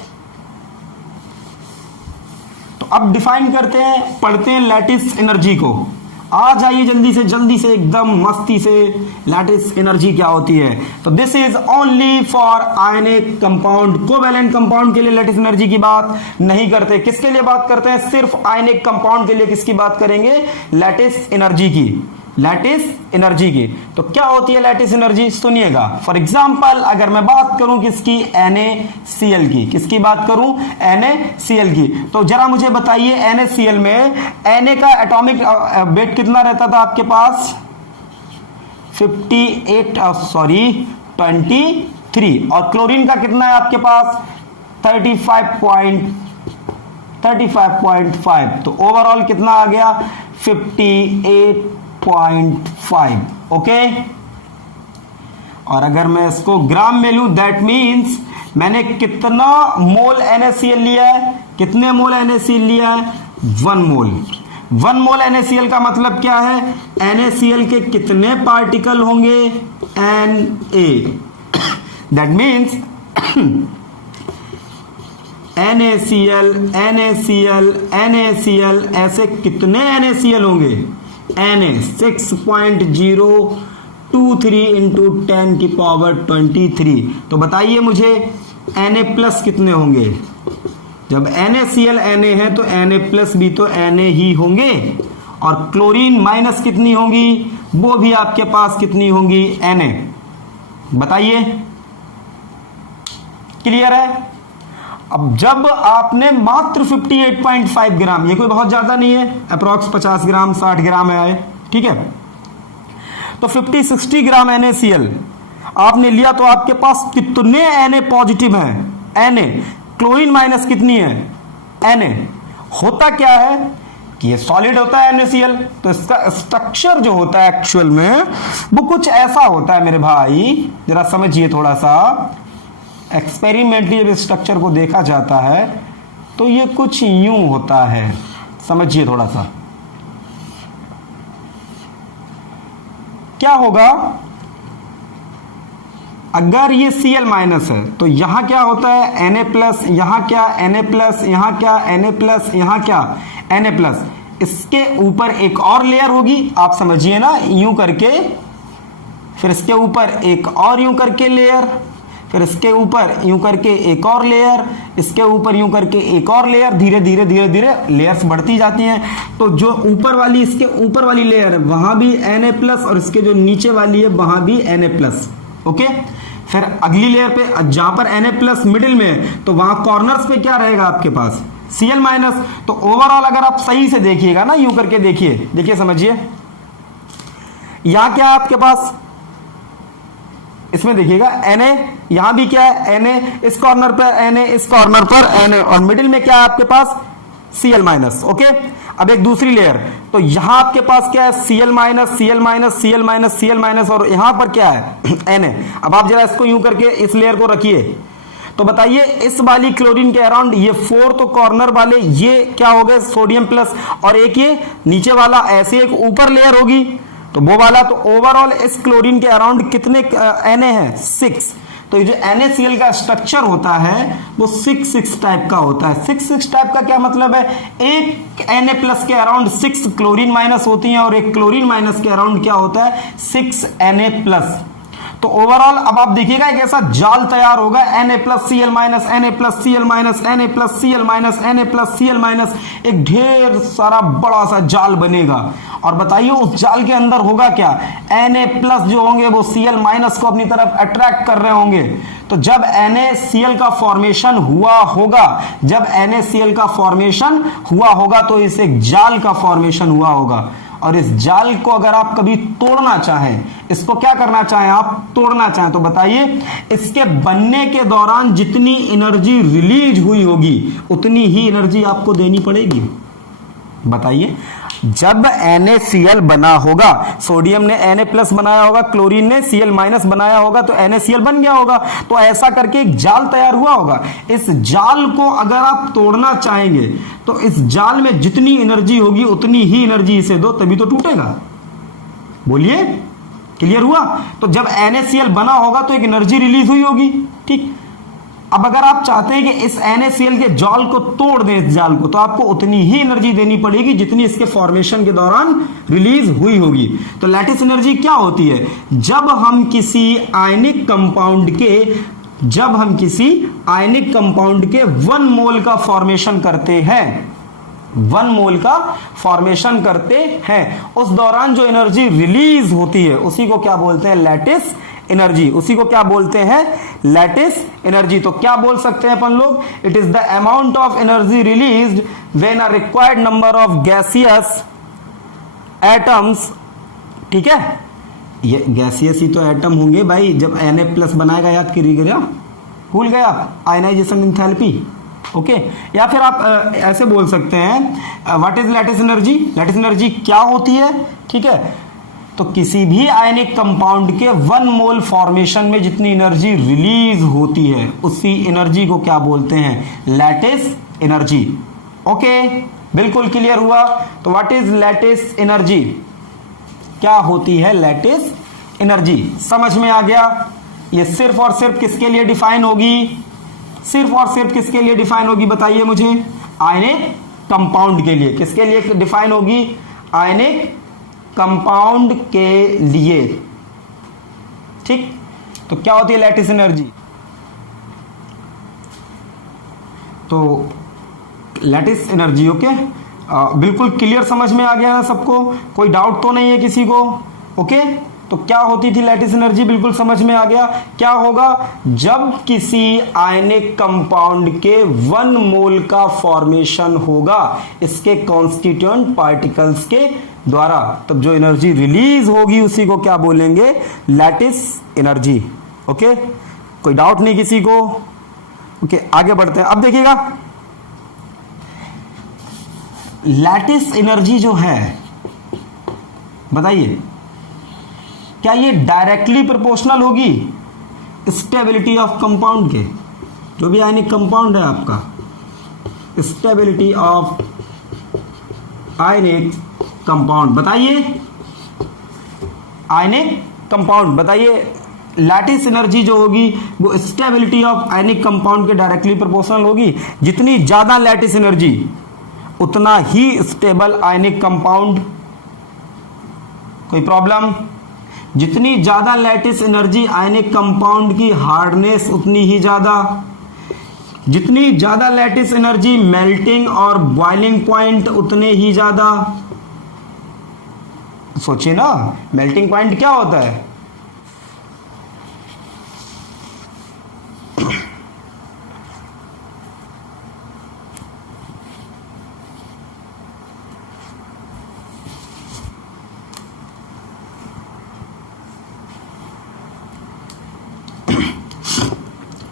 तो अब डिफाइन करते हैं, पढ़ते हैं लैटिस एनर्जी को। आ जाइए जल्दी से एकदम मस्ती से, लैटिस एनर्जी क्या होती है। तो this is only for ionic compound, covalent compound के लिए लैटिस एनर्जी की बात नहीं करते। किसके लिए बात करते हैं, सिर्फ आयनिक कंपाउंड के लिए किसकी बात करेंगे, लैटिस एनर्जी की, लैटिस एनर्जी की। तो क्या होती है लैटिस एनर्जी, सुनिएगा। फॉर एग्जांपल अगर मैं बात करूं किसकी, NaCl की, किसकी बात करूं, NaCl की, तो जरा मुझे बताइए NaCl में Na का एटॉमिक वेट कितना रहता था आपके पास, 23, और क्लोरीन का कितना है आपके पास, 35.5, तो ओवरऑल कितना आ गया, 58.5। ओके, और अगर मैं इसको ग्राम में लूं, दैट मींस मैंने कितना मोल NaCl लिया है, कितने मोल NaCl लिया है, 1 मोल। 1 मोल NaCl का मतलब क्या है, NaCl के कितने पार्टिकल होंगे, Na, दैट मींस NaCl, ऐसे कितने NaCl होंगे, Na 6.023 इंटू 10 की पावर 23। तो बताइए मुझे Na प्लस कितने होंगे, जब NaCl Na है तो Na प्लस भी तो Na ही होंगे, और क्लोरीन माइनस कितनी होंगी, वो भी आपके पास कितनी होंगी, Na। बताइए, क्लियर है? अब जब आपने मात्र 58.5 ग्राम, ये कोई बहुत ज्यादा नहीं है, अप्रॉक्स 50 ग्राम 60 ग्राम है, ठीक है, तो 50-60 ग्राम NaCl आपने लिया तो आपके पास कितने Na पॉजिटिव हैं, Na, क्लोरीन माइनस कितनी है, Na। होता क्या है कि ये सॉलिड होता है NaCl, तो इसका स्ट्रक्चर जो होता है एक्चुअल में वो कुछ ऐसा होता है मेरे भाई, जरा समझिए थोड़ा सा। एक्सपेरिमेंटली जब स्ट्रक्चर को देखा जाता है तो ये कुछ यूं होता है, समझिए थोड़ा सा। क्या होगा, अगर ये Cl माइनस है तो यहां क्या होता है, Na प्लस, यहां क्या Na प्लस, यहां क्या Na प्लस, यहां क्या Na प्लस। इसके ऊपर एक और लेयर होगी, आप समझिए ना, यूं करके, फिर इसके ऊपर एक और यूं करके लेयर, फिर इसके ऊपर यूं करके एक और लेयर, इसके ऊपर यूं करके एक और लेयर, धीरे धीरे धीरे धीरे लेयर्स बढ़ती जाती हैं। तो जो ऊपर वाली, इसके ऊपर वाली लेयर है वहां भी Na प्लस, और इसके जो नीचे वाली है वहां भी Na प्लस। ओके, फिर अगली लेयर पे जहां पर Na प्लस मिडिल में है तो वहां कॉर्नर्स पे क्या रहेगा आपके पास, Cl माइनस। तो ओवरऑल अगर आप सही से देखिएगा ना, यूं करके देखिए, देखिए समझिए, यहां क्या है आपके पास, इसमें देखिएगा Na, यहां भी क्या है Na, इस कॉर्नर पर Na, इस कॉर्नर पर Na, और मिडिल में क्या है आपके पास Cl माइनस। ओके, अब एक दूसरी लेयर, तो यहां आपके पास क्या है, Cl minus Cl minus Cl minus Cl minus, और यहां पर क्या है Na। अब आप जरा इसको यूं करके इस लेयर को रखिए, तो बताइए इस वाली क्लोरीन के अराउंड ये 4 तो कॉर्नर वाले ये क्या हो गए सोडियम प्लस, और एक ये नीचे वाला ऐसे एक ऊपर लेयर होगी तो वो वाला, तो ओवरऑल इस क्लोरीन के अराउंड कितने Na है, 6। तो ये जो NaCl का स्ट्रक्चर होता है वो 6-6 टाइप का होता है। 6-6 टाइप का क्या मतलब है, एक Na प्लस के अराउंड 6 क्लोरीन माइनस होती हैं और एक क्लोरीन माइनस के अराउंड क्या होता है, 6 Na प्लस। तो ओवरऑल अब आप देखिएगा एक ऐसा जाल तैयार होगा, Na plus Cl minus, Na plus Cl minus, Na plus Cl minus, Na plus Cl minus, एक ढेर सारा बड़ा सा जाल बनेगा। और बताइए उस जाल के अंदर होगा क्या, Na प्लस जो होंगे वो Cl माइनस को अपनी तरफ अट्रैक्ट कर रहे होंगे। तो जब NaCl का फॉर्मेशन हुआ होगा, जब NaCl का फॉर्मेशन हुआ होगा तो इस एक जाल का फॉर्मेशन हुआ होगा। और इस जाल को अगर आप कभी तोड़ना चाहें, इसको क्या करना चाहें आप, तोड़ना चाहें, तो बताइए इसके बनने के दौरान जितनी एनर्जी रिलीज हुई होगी उतनी ही एनर्जी आपको देनी पड़ेगी। बताइए जब NaCl बना होगा, सोडियम ने Na प्लस बनाया होगा, क्लोरीन ने Cl माइनस बनाया होगा, तो NaCl बन गया होगा। तो ऐसा करके एक जाल तैयार हुआ होगा। इस जाल को अगर आप तोड़ना चाहेंगे तो इस जाल में जितनी एनर्जी होगी उतनी ही एनर्जी इसे दो, तभी तो टूटेगा। बोलिए क्लियर हुआ। तो जब NaCl बना होगा तो एक एनर्जी रिलीज हुई होगी, ठीक। अब अगर आप चाहते हैं कि इस NaCl के जाल को तोड़ दें, इस जाल को, तो आपको उतनी ही एनर्जी देनी पड़ेगी जितनी इसके फॉर्मेशन के दौरान रिलीज हुई होगी। तो लैटिस एनर्जी क्या होती है, जब हम किसी आयनिक कंपाउंड के 1 मोल का फॉर्मेशन करते हैं, 1 मोल का फॉर्मेशन करते हैं, उस दौरान जो एनर्जी रिलीज होती है उसी को क्या बोलते हैं, लैटिस एनर्जी। उसी को क्या बोलते हैं, लैटिस एनर्जी। तो क्या बोल सकते हैं अपन लोग, it is the amount of energy released when a required number of gaseous atoms, ठीक है, ये गैसियस ही तो एटम होंगे भाई जब Na प्लस बनाएगा, याद करिएगा, भूल गए आप, आयनाइजेशन एंथैल्पी, ओके। या फिर आप ऐसे बोल सकते हैं what is lattice energy, lattice energy क्या होती है, ठीक है। तो किसी भी आयनिक कंपाउंड के 1 मोल फॉर्मेशन में जितनी एनर्जी रिलीज होती है उसी एनर्जी को क्या बोलते हैं, लैटिस एनर्जी। ओके, बिल्कुल क्लियर हुआ। तो व्हाट इज लैटिस एनर्जी, क्या होती है लैटिस एनर्जी, समझ में आ गया। ये सिर्फ और सिर्फ किसके लिए डिफाइन होगी, सिर्फ और सिर्फ किसके लिए डिफाइन होगी, बताइए मुझे, आयनिक कंपाउंड के लिए। किसके लिए डिफाइन होगी, आयनिक कंपाउंड के लिए, ठीक। तो क्या होती है लैटिस एनर्जी, तो लैटिस एनर्जी, ओके, बिल्कुल क्लियर समझ में आ गया ना सबको, कोई डाउट तो नहीं है किसी को, ओके। तो क्या होती थी लैटिस एनर्जी, बिल्कुल समझ में आ गया। क्या होगा, जब किसी आयनिक कंपाउंड के 1 मोल का फॉर्मेशन होगा इसके कॉन्स्टिट्यूएंट पार्टिकल्स के द्वारा, तब जो एनर्जी रिलीज होगी उसी को क्या बोलेंगे, लैटिस एनर्जी। ओके, कोई डाउट नहीं किसी को, ओके। आगे बढ़ते हैं। अब देखिएगा लैटिस एनर्जी जो है, बताइए क्या ये डायरेक्टली प्रोपोर्शनल होगी स्टेबिलिटी ऑफ कंपाउंड के, जो भी आयनिक कंपाउंड है आपका, स्टेबिलिटी ऑफ आयनिक कंपाउंड, बताइए आयनिक कंपाउंड, बताइए लैटिस एनर्जी जो होगी वो स्टेबिलिटी ऑफ आयनिक कंपाउंड के डायरेक्टली प्रोपोर्शनल होगी। जितनी ज्यादा लैटिस एनर्जी उतना ही स्टेबल आयनिक कंपाउंड। कोई प्रॉब्लम, जितनी ज्यादा लैटिस एनर्जी आयनिक कंपाउंड की हार्डनेस उतनी ही ज्यादा, जितनी ज्यादा लैटिस एनर्जी मेल्टिंग और बॉइलिंग पॉइंट उतने ही ज्यादा। सोचिए ना, मेल्टिंग पॉइंट क्या होता है,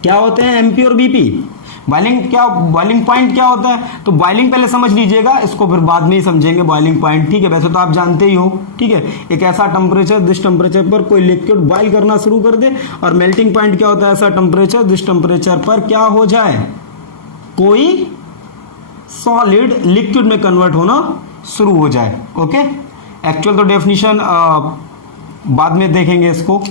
क्या होते हैं एमपी और बीपी। बॉइलिंग पॉइंट क्या होता है? तो बॉइलिंग पहले समझ लीजिएगा, इसको फिर बाद में ही समझेंगे बॉइलिंग पॉइंट, ठीक है? वैसे तो आप जानते ही हो, ठीक है? एक ऐसा टेम्परेचर जिस टेम्परेचर पर कोई लिक्विड बॉइल करना शुरू कर दे, और मेल्टिंग पॉइंट क्या होता है? ऐसा टेम्परेचर जिस टेम्परेचर पर क्या हो जाए, कोई सॉलिड लिक्विड में कन्वर्ट होना शुरू हो जाए। ओके, एक्चुअल तो डेफिनेशन बाद में देखेंगे इसको।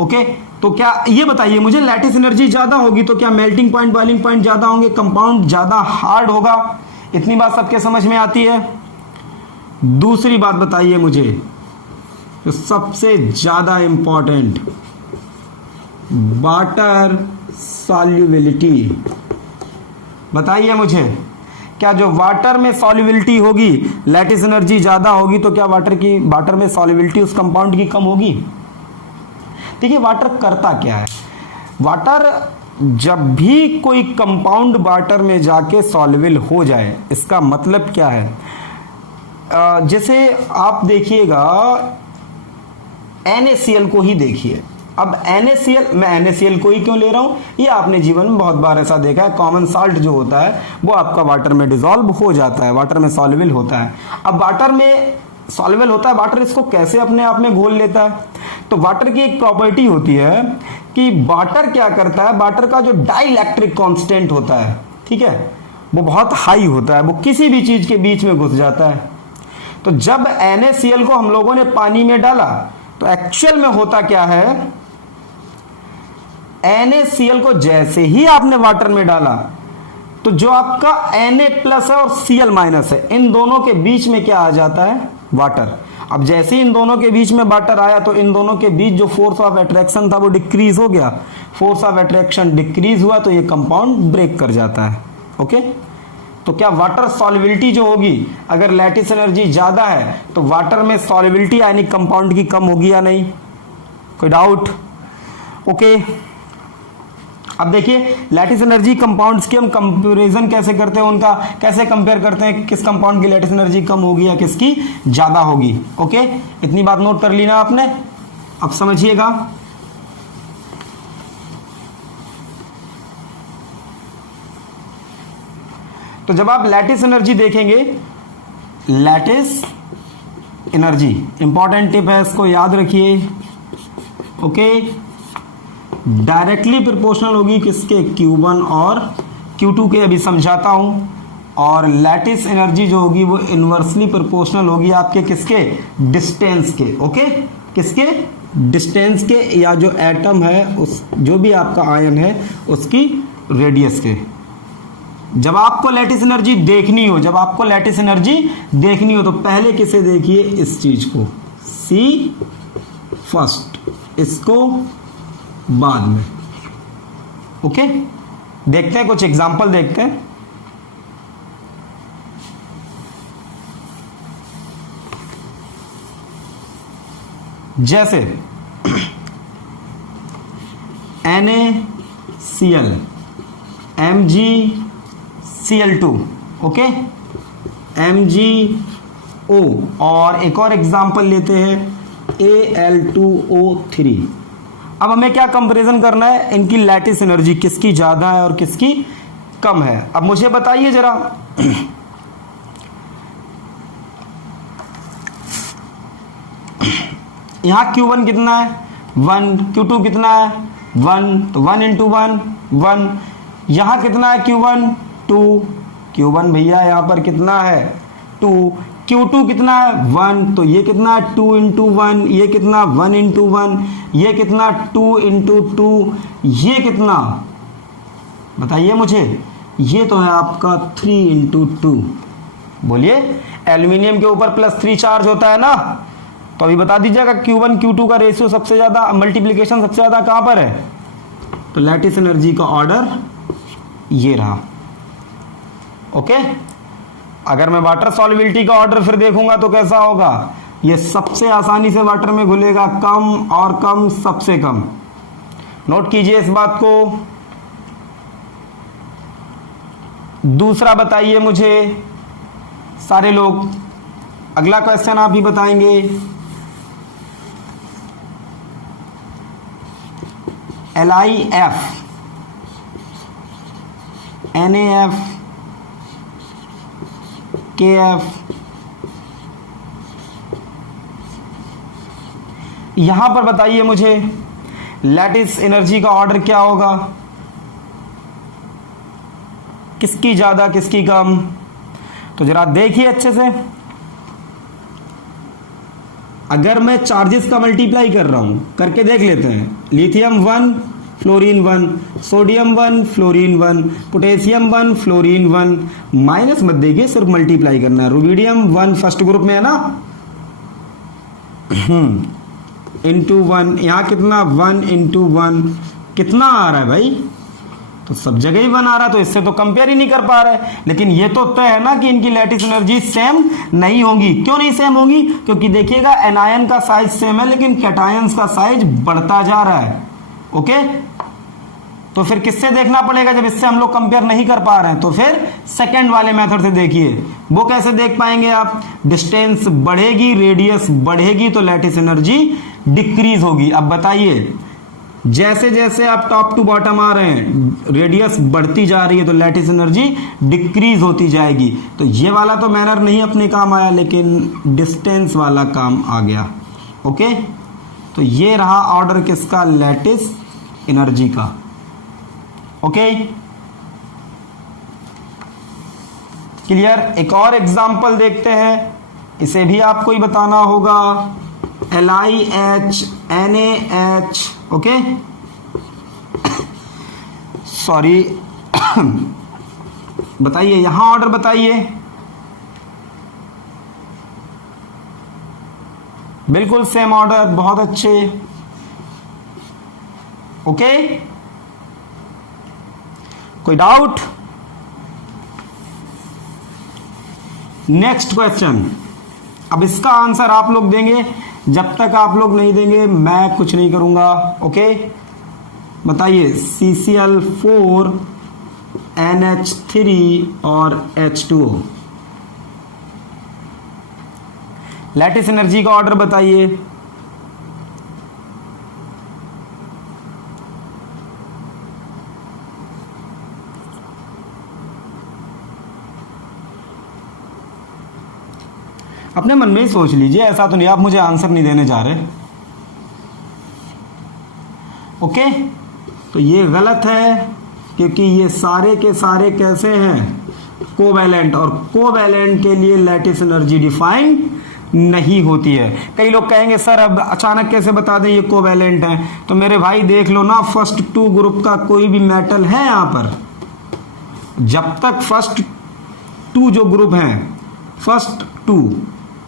ओके, तो क्या ये बताइए मुझे, लैटिस एनर्जी ज्यादा होगी तो क्या मेल्टिंग पॉइंट बॉइलिंग पॉइंट ज्यादा होंगे, कंपाउंड ज्यादा हार्ड होगा? इतनी बात सबके समझ में आती है? दूसरी बात बताइए मुझे, तो सबसे ज्यादा इंपॉर्टेंट, वाटर सॉल्युबिलिटी। बताइए मुझे, क्या जो वाटर में सॉल्युबिलिटी होगी, लैटिस एनर्जी ज्यादा होगी तो क्या वाटर में सॉल्युबिलिटी उस कंपाउंड की कम होगी? देखिए, वाटर करता क्या है? वाटर जब भी कोई कंपाउंड वाटर में जाके सॉल्युबल हो जाए, इसका मतलब क्या है? जैसे आप देखिएगा, NaCl को ही देखिए। अब NaCl, मैं NaCl को ही क्यों ले रहा हूं? ये आपने जीवन में बहुत बार ऐसा देखा है, कॉमन साल्ट जो होता है वो आपका वाटर में डिसॉल्व हो जाता है, वाटर में सॉल्युबल होता है। अब वाटर में सॉल्युबल होता है, वाटर इसको कैसे अपने आप में घोल लेता है? तो वाटर की एक प्रॉपर्टी होती है कि वाटर क्या करता है, वाटर का जो डाइइलेक्ट्रिक कांस्टेंट होता है, ठीक है, वो बहुत हाई होता है, वो किसी भी चीज के बीच में घुस जाता है। तो जब NaCl को हम लोगों ने पानी में डाला तो एक्चुअल में होता क्या है, NaCl को जैसे ही आपने वाटर में डाला तो जो आपका Na+ है और Cl- है, इन दोनों के बीच में क्या आ जाता है? वाटर। अब जैसे ही इन दोनों के बीच में वाटर आया तो इन दोनों के बीच जो फोर्स ऑफ अट्रैक्शन था वो डिक्रीज हो गया। फोर्स ऑफ अट्रैक्शन डिक्रीज हुआ तो ये कंपाउंड ब्रेक कर जाता है। ओके, तो क्या वाटर सॉल्युबिलिटी जो होगी, अगर लैटिस एनर्जी ज्यादा है तो वाटर में सॉल्युबिलिटी यानी कंपाउंड की कम होगी या नहीं? कोई डाउट? ओके, अब देखिए, लैटिस एनर्जी कंपाउंड्स की हम कंपैरिजन कैसे करते हैं, उनका कैसे कंपेयर करते हैं, किस कंपाउंड की लैटिस एनर्जी कम होगी या किसकी ज्यादा होगी। ओके, इतनी बात नोट कर ली ना आपने? अब समझिएगा, तो जब आप लैटिस एनर्जी देखेंगे, लैटिस एनर्जी इंपॉर्टेंट टिप है, इसको याद रखिए। ओके, डायरेक्टली प्रोपोर्शनल होगी किसके? Q1 और Q2 के, अभी समझाता हूं। और लैटिस एनर्जी जो होगी वो इनवर्सली प्रोपोर्शनल होगी आपके किसके? डिस्टेंस के। ओके, किसके? डिस्टेंस के, या जो एटम है उस, जो भी आपका आयन है उसकी रेडियस के। जब आपको लैटिस एनर्जी देखनी हो, जब आपको लैटिस एनर्जी देखनी हो तो पहले किसे देखिए? इस चीज को, C फर्स्ट, इसको बाद में। ओके, देखते हैं, कुछ एग्जांपल देखते हैं। जैसे NaCl, MgCl2, ओके, MgO, और एक और एग्जांपल लेते हैं Al2O3। अब हमें क्या कंपैरिजन करना है? इनकी लैटिस एनर्जी किसकी ज्यादा है और किसकी कम है। अब मुझे बताइए जरा, यहां Q1 कितना है? 1। Q2 कितना है? 1। तो 1 × 1 1। यहां कितना है Q1? 2। Q1 भैया यहां पर कितना है? 2। Q2 कितना है? 1। तो ये कितना है? 2 × 1। ये कितना? 1 × 1। ये कितना? 2 × 2। ये कितना? बताइए मुझे। ये तो है आपका 3 × 2। बोलिए, एल्यूमिनियम के ऊपर +3 चार्ज होता है ना, तो अभी बता दीजिएगा Q1 Q2 का रेशियो सबसे ज्यादा, मल्टीप्लीकेशन सबसे ज्यादा कहां पर है? तो लैटिस एनर्जी का ऑर्डर ये रहा। ओके, अगर मैं वाटर सॉल्युबिलिटी का ऑर्डर फिर देखूंगा तो कैसा होगा? ये सबसे आसानी से वाटर में घुलेगा, कम और कम, सबसे कम। नोट कीजिए इस बात को। दूसरा बताइए मुझे सारे लोग, अगला क्वेश्चन आप ही बताएंगे। LiF NaF KF, यहां पर बताइए मुझे लैटिस एनर्जी का ऑर्डर क्या होगा, किसकी ज्यादा किसकी कम। तो जरा देखिए अच्छे से, अगर मैं चार्जेस का मल्टीप्लाई कर रहा हूं, करके देख लेते हैं। Lithium 1 fluorine 1, sodium 1 fluorine 1, potassium 1 fluorine 1, minus मत देखिए, सिर्फ मल्टीप्लाई करना है। रुबिडियम 1 फर्स्ट ग्रुप में है ना, इंटू 1, यहां कितना 1 इंटू 1 कितना आ रहा है भाई, तो सब जगह ही 1 आ रहा है, तो इससे तो कंपेयर ही नहीं कर पा रहे। लेकिन ये तो तय है ना कि इनकी लैटिस एनर्जी सेम नहीं होंगी। क्यों नहीं सेम होंगी? क्योंकि देखिएगा एनायन का साइज सेम है, लेकिन कैटायंस का साइज बढ़ता जा रहा है। ओके, तो फिर किससे देखना पड़ेगा जब इससे हम लोग कंपेयर नहीं कर पा रहे हैं? तो फिर सेकंड वाले मेथड से देखिए। वो कैसे देख पाएंगे आप? डिस्टेंस बढ़ेगी, रेडियस बढ़ेगी, तो लैटिस एनर्जी डिक्रीज होगी। अब बताइए, जैसे जैसे आप टॉप टू बॉटम आ रहे हैं, रेडियस बढ़ती जा रही है, तो लैटिस एनर्जी डिक्रीज होती जाएगी। तो ये वाला तो मैनर नहीं अपने काम आया, लेकिन डिस्टेंस वाला काम आ गया। ओके, तो ये रहा ऑर्डर किसका? लैटिस एनर्जी का। Okay, clear? एक और एग्जांपल देखते हैं, इसे भी आपको ही बताना होगा। LiH NaH, ओके, सॉरी बताइए, यहां ऑर्डर बताइए। बिल्कुल सेम ऑर्डर, बहुत अच्छे। ओके, कोई डाउट? Next question. अब इसका आंसर आप लोग देंगे, जब तक आप लोग नहीं देंगे मैं कुछ नहीं करूंगा। ओके, बताइए CCl4 NH3 और H2O, लैटिस एनर्जी का ऑर्डर बताइए। अपने मन में ही सोच लीजिए, ऐसा तो नहीं आप मुझे आंसर नहीं देने जा रहे। ओके, तो ये गलत है, क्योंकि ये सारे के सारे कैसे हैं? कोवैलेंट, और कोवैलेंट के लिए लैटिस एनर्जी डिफाइन नहीं होती है। कई लोग कहेंगे सर अब अचानक कैसे बता दें ये कोवैलेंट है? तो मेरे भाई देख लो ना, फर्स्ट 2 ग्रुप का कोई भी मेटल है यहां पर, जब तक फर्स्ट 2 जो ग्रुप हैं, फर्स्ट 2,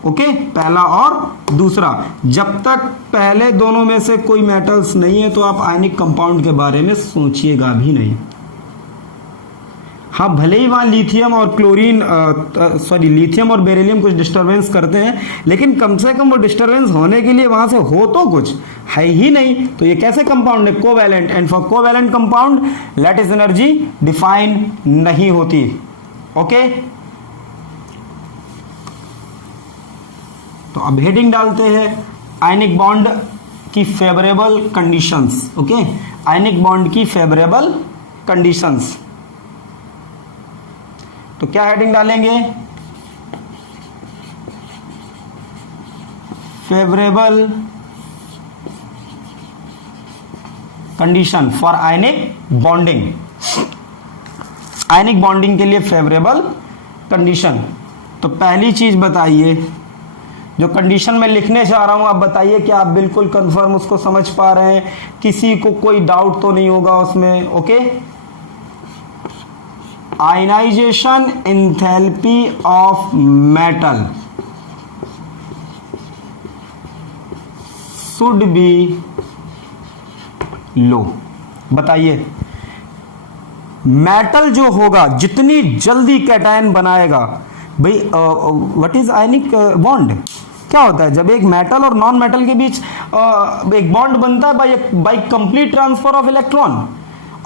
ओके, पहला और दूसरा, जब तक पहले दोनों में से कोई मेटल्स नहीं है, तो आप आयनिक कंपाउंड के बारे में सोचिएगा भी नहीं। हाँ, भले ही वहां लिथियम और क्लोरीन लिथियम और बेरिलियम कुछ डिस्टरबेंस करते हैं, लेकिन कम से कम वो डिस्टरबेंस होने के लिए वहां से हो तो कुछ है ही नहीं। तो ये कैसे कंपाउंड है? Covalent. And for covalent compound lattice energy define नहीं होती। ओके, तो अब हेडिंग डालते हैं आयनिक बॉन्ड की favourable conditions. Okay, ionic bond की फेवरेबल कंडीशंस, तो क्या हेडिंग डालेंगे? Favourable condition for ionic bonding. Ionic bonding के लिए फेवरेबल कंडीशन। तो पहली चीज बताइए, जो कंडीशन मैं लिखने जा रहा हूं, आप बताइए कि आप बिल्कुल कंफर्म उसको समझ पा रहे हैं, किसी को कोई डाउट तो नहीं होगा उसमें। Okay, ionisation enthalpy of metal should be low. बताइए, मेटल जो होगा जितनी जल्दी कैटायन बनाएगा, भाई व्हाट इज आयनिक बॉन्ड? क्या होता है जब एक मेटल और नॉन मेटल के बीच एक बॉन्ड बनता है by complete transfer of electron.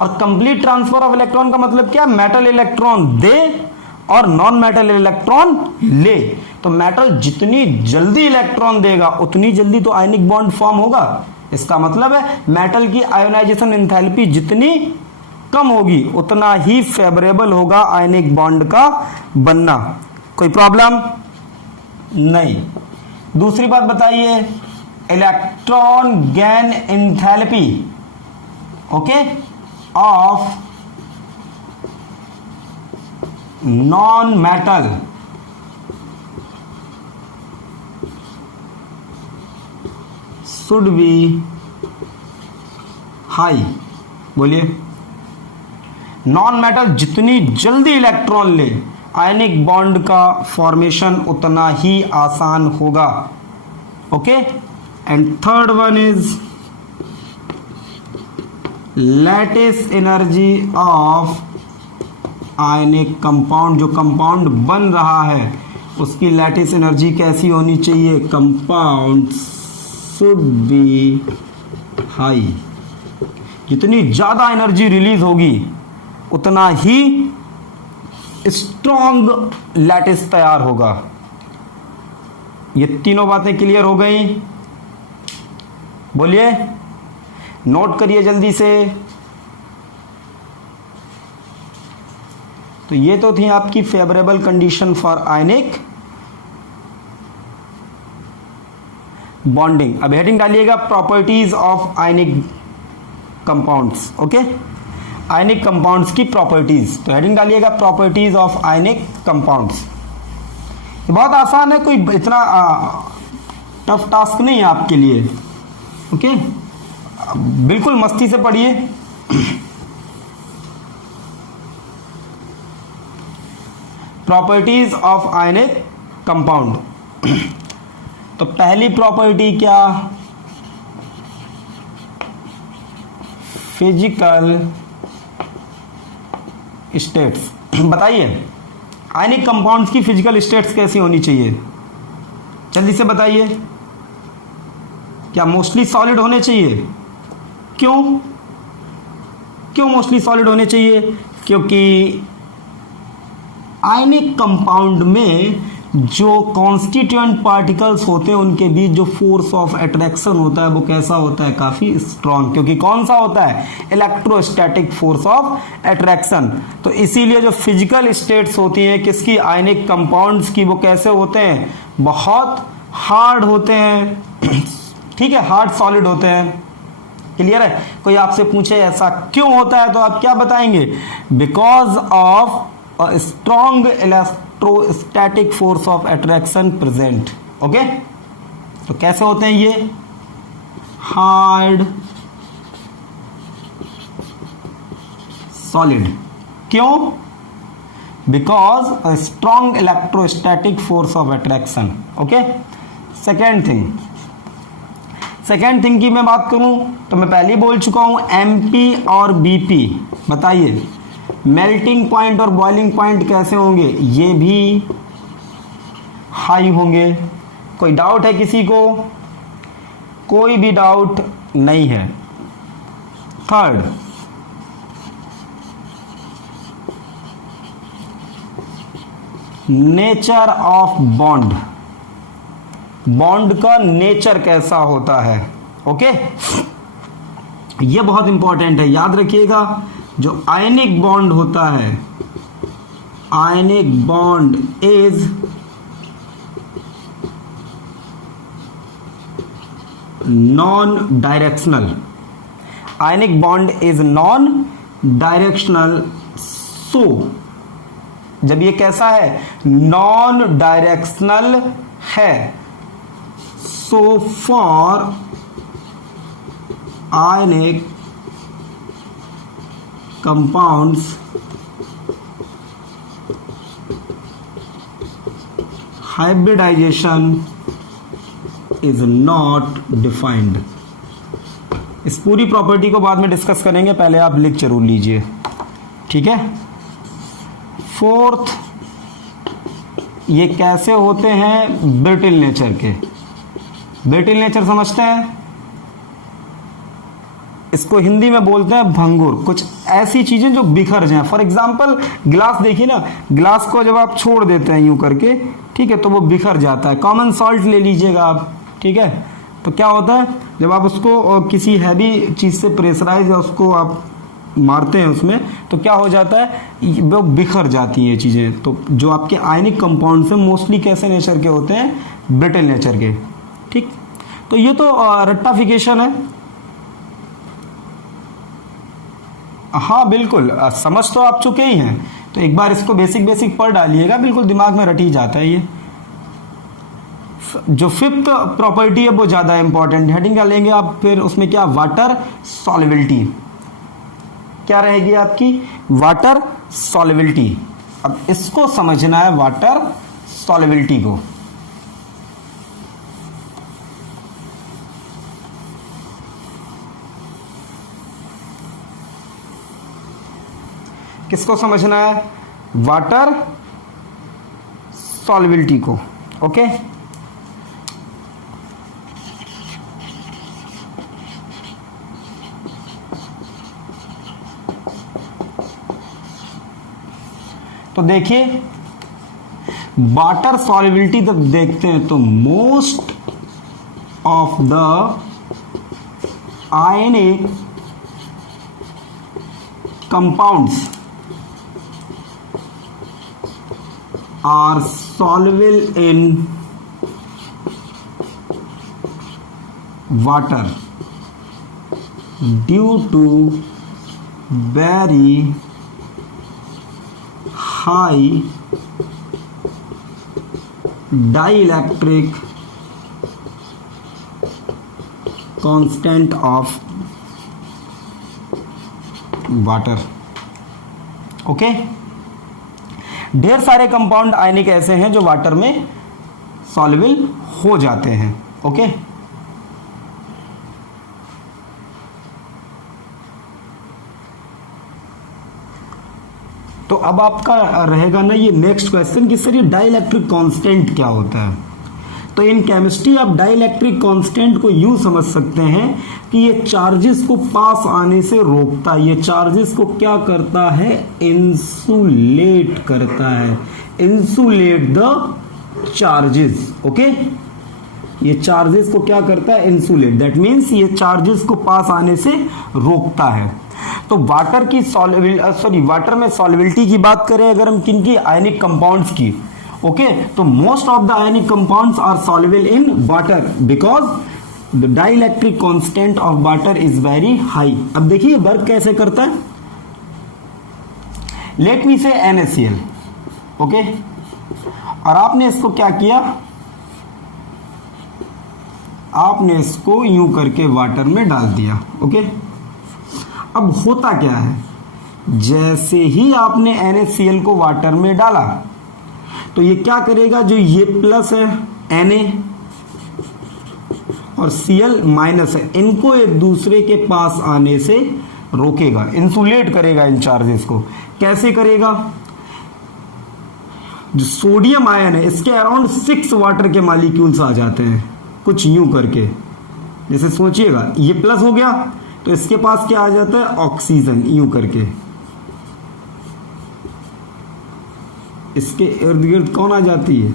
और कंप्लीट ट्रांसफर ऑफ इलेक्ट्रॉन का मतलब क्या? मेटल इलेक्ट्रॉन दे और नॉन मेटल इलेक्ट्रॉन ले। तो मेटल जितनी जल्दी इलेक्ट्रॉन देगा उतनी जल्दी तो आयनिक बॉन्ड फॉर्म होगा। इसका मतलब है मेटल की आयोनाइजेशन एंथैल्पी जितनी कम होगी उतना ही फेवरेबल होगा आयनिक बॉन्ड का बनना। कोई प्रॉब्लम नहीं। दूसरी बात बताइए, electron gain enthalpy okay of non metal should B high. बोलिए, नॉन मेटल जितनी जल्दी इलेक्ट्रॉन ले आयनिक बॉन्ड का फॉर्मेशन उतना ही आसान होगा। Okay, and third one is lattice energy of ionic compound. जो कंपाउंड बन रहा है उसकी लैटिस एनर्जी कैसी होनी चाहिए? Compound should be high. जितनी ज्यादा एनर्जी रिलीज होगी उतना ही स्ट्रॉन्ग लैटिस तैयार होगा। ये तीनों बातें क्लियर हो गई? बोलिए, नोट करिए जल्दी से। तो ये तो थी आपकी favourable condition for ionic bonding. अब हेडिंग डालिएगा properties of ionic compounds. Okay, ionic compounds की प्रॉपर्टीज। तो हेडिंग डालिएगा प्रॉपर्टीज ऑफ आयनिक कंपाउंड्स। ये बहुत आसान है, कोई इतना टफ टास्क नहीं है आपके लिए। ओके, बिल्कुल मस्ती से पढ़िए। Properties of ionic compound. तो पहली प्रॉपर्टी क्या? Physical states. बताइए, आयनिक कंपाउंड्स की फिजिकल स्टेट्स कैसी होनी चाहिए? जल्दी से बताइए। क्या मोस्टली सॉलिड होने चाहिए? क्यों क्यों मोस्टली सॉलिड होने चाहिए? क्योंकि आयनिक कंपाउंड में जो कॉन्स्टिट्यूएंट पार्टिकल्स होते हैं उनके बीच जो फोर्स ऑफ अट्रैक्शन होता है वो कैसा होता है? काफी स्ट्रांग। क्योंकि कौन सा होता है? Electrostatic force of attraction. तो इसीलिए जो फिजिकल स्टेट्स होती हैं किसकी? आयनिक कंपाउंड्स की, वो कैसे होते हैं? बहुत हार्ड होते हैं। ठीक है, हार्ड सॉलिड होते हैं। क्लियर है? कोई आपसे पूछे ऐसा क्यों होता है तो आप क्या बताएंगे? Because of a strong electrostatic force of attraction present. Okay, तो कैसे होते हैं ये? Hard solid. क्यों? Because a strong electrostatic force of attraction. Okay, second thing की मैं बात करूं तो मैं पहले ही बोल चुका हूं, एमपी और बीपी। बताइए, मेल्टिंग पॉइंट और बॉइलिंग पॉइंट कैसे होंगे? ये भी हाई होंगे। कोई डाउट है किसी को? कोई भी डाउट नहीं है। Third, nature of bond. Bond का नेचर कैसा होता है? ओके, ये बहुत इंपॉर्टेंट है, याद रखिएगा। जो आयनिक बॉन्ड होता है, ionic bond is non directional. Ionic bond is non directional. So जब ये कैसा है? नॉन डायरेक्शनल है। So for ionic compounds hybridization is not defined। इस पूरी प्रॉपर्टी को बाद में डिस्कस करेंगे, पहले आप लिख जरूर लीजिए। ठीक है। फोर्थ, ये कैसे होते हैं? ब्रिटिल नेचर के। ब्रिटिल नेचर समझते हैं? इसको हिंदी में बोलते हैं भंगुर। कुछ ऐसी चीजें जो बिखर जाएं। फॉर एग्जाम्पल ग्लास देखिए ना, ग्लास को जब आप छोड़ देते हैं यूं करके, ठीक है, तो वो बिखर जाता है। कॉमन सॉल्ट ले लीजिएगा आप, ठीक है, तो क्या होता है जब आप उसको किसी हैवी चीज से प्रेशराइज या उसको आप मारते हैं उसमें तो क्या हो जाता है, वो बिखर जाती हैं चीज़ें। तो जो आपके आयनिक कंपाउंड्स हैं मोस्टली कैसे नेचर के होते हैं, ब्रिटल नेचर के। ठीक, तो ये तो रट्टाफिकेशन है। हाँ बिल्कुल, समझ तो आप चुके ही हैं, तो एक बार इसको बेसिक बेसिक पढ़ डालिएगा, बिल्कुल दिमाग में रट ही जाता है ये। जो फिफ्थ प्रॉपर्टी है वो ज़्यादा इंपॉर्टेंट, हेडिंग क्या लेंगे आप फिर उसमें, क्या, वाटर सॉल्युबिलिटी। क्या रहेगी आपकी, वाटर सॉल्युबिलिटी। अब इसको समझना है, वाटर सॉल्युबिलिटी को। किसको समझना है, वाटर सॉल्युबिलिटी को। ओके, तो देखिए वाटर सॉल्युबिलिटी जब देखते हैं तो most of the ionic compounds are soluble in water due to very high dielectric constant of water। Okay, ढेर सारे कंपाउंड आयनिक ऐसे हैं जो वाटर में सॉल्युबल हो जाते हैं। ओके, तो अब आपका रहेगा ना ये नेक्स्ट क्वेश्चन कि सर ये डाइलेक्ट्रिक कांस्टेंट क्या होता है। तो इन केमिस्ट्री आप डाइलेक्ट्रिक कांस्टेंट को यूं समझ सकते हैं कि ये चार्जेस को पास आने से रोकता है, ये चार्जेस को क्या करता है, इंसुलेट करता है, इंसुलेट द चार्जेस। ओके, ये चार्जेस को क्या करता है, इंसुलेट, दैट मीन्स ये चार्जेस को पास आने से रोकता है। तो वाटर की वाटर में सॉल्युबिलिटी की बात करें अगर हम किन की, आयनिक कंपाउंड्स की। ओके, तो most of the ionic compounds are soluble in water because the dielectric constant of water is very high. अब देखिए वर्क कैसे करता है, लेट मी से NaCl। ओके, और आपने इसको क्या किया, आपने इसको यूं करके वाटर में डाल दिया। ओके, अब होता क्या है, जैसे ही आपने NaCl को वाटर में डाला तो ये क्या करेगा, जो ये प्लस है Na और Cl माइनस है, इनको एक दूसरे के पास आने से रोकेगा, इंसुलेट करेगा इन चार्जेस को। कैसे करेगा, जो सोडियम आयन है इसके अराउंड 6 वाटर के मॉलिक्यूल्स आ जाते हैं, कुछ यूं करके। जैसे सोचिएगा ये प्लस हो गया तो इसके पास क्या आ जाता है, ऑक्सीजन, यूं करके। इसके इर्द गिर्द कौन आ जाती है,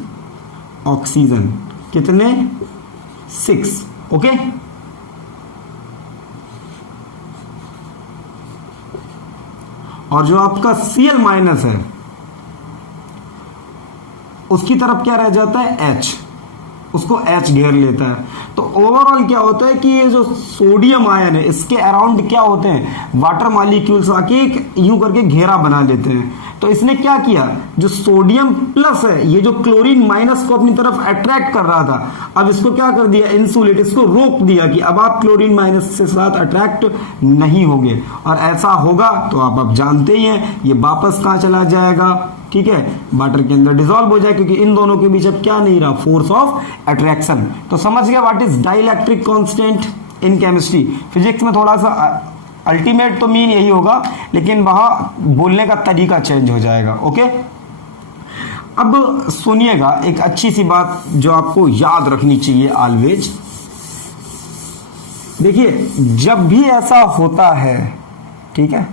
ऑक्सीजन। कितने, 6। ओके, और जो आपका Cl माइनस है उसकी तरफ क्या रह जाता है, H, उसको H घेर लेता है। तो ओवरऑल क्या होता है कि ये जो सोडियम आयन है इसके अराउंड क्या होते हैं, वाटर मॉलिक्यूल्स आके यूं करके घेरा बना लेते हैं। तो इसने क्या किया, जो सोडियम प्लस है, ये जो क्लोरीन माइनस को अपनी तरफ अट्रैक्ट कर रहा था, अब इसको क्या कर दिया, इंसुलेट, इसको रोक दिया कि अब आप क्लोरीन माइनस के साथ अट्रैक्ट नहीं होंगे। और ऐसा होगा तो आप अब जानते ही हैं ये वापस कहां चला जाएगा, ठीक है, वाटर के अंदर डिसॉल्व हो जाए, क्योंकि इन दोनों के बीच अब क्या नहीं रहा, फोर्स ऑफ अट्रैक्शन। तो समझ गया what is dielectric constant in chemistry. Physics में थोड़ा सा अल्टीमेट तो मीन यही होगा, लेकिन वहां बोलने का तरीका चेंज हो जाएगा। ओके, अब सुनिएगा एक अच्छी सी बात जो आपको याद रखनी चाहिए ऑलवेज। देखिए जब भी ऐसा होता है, ठीक है,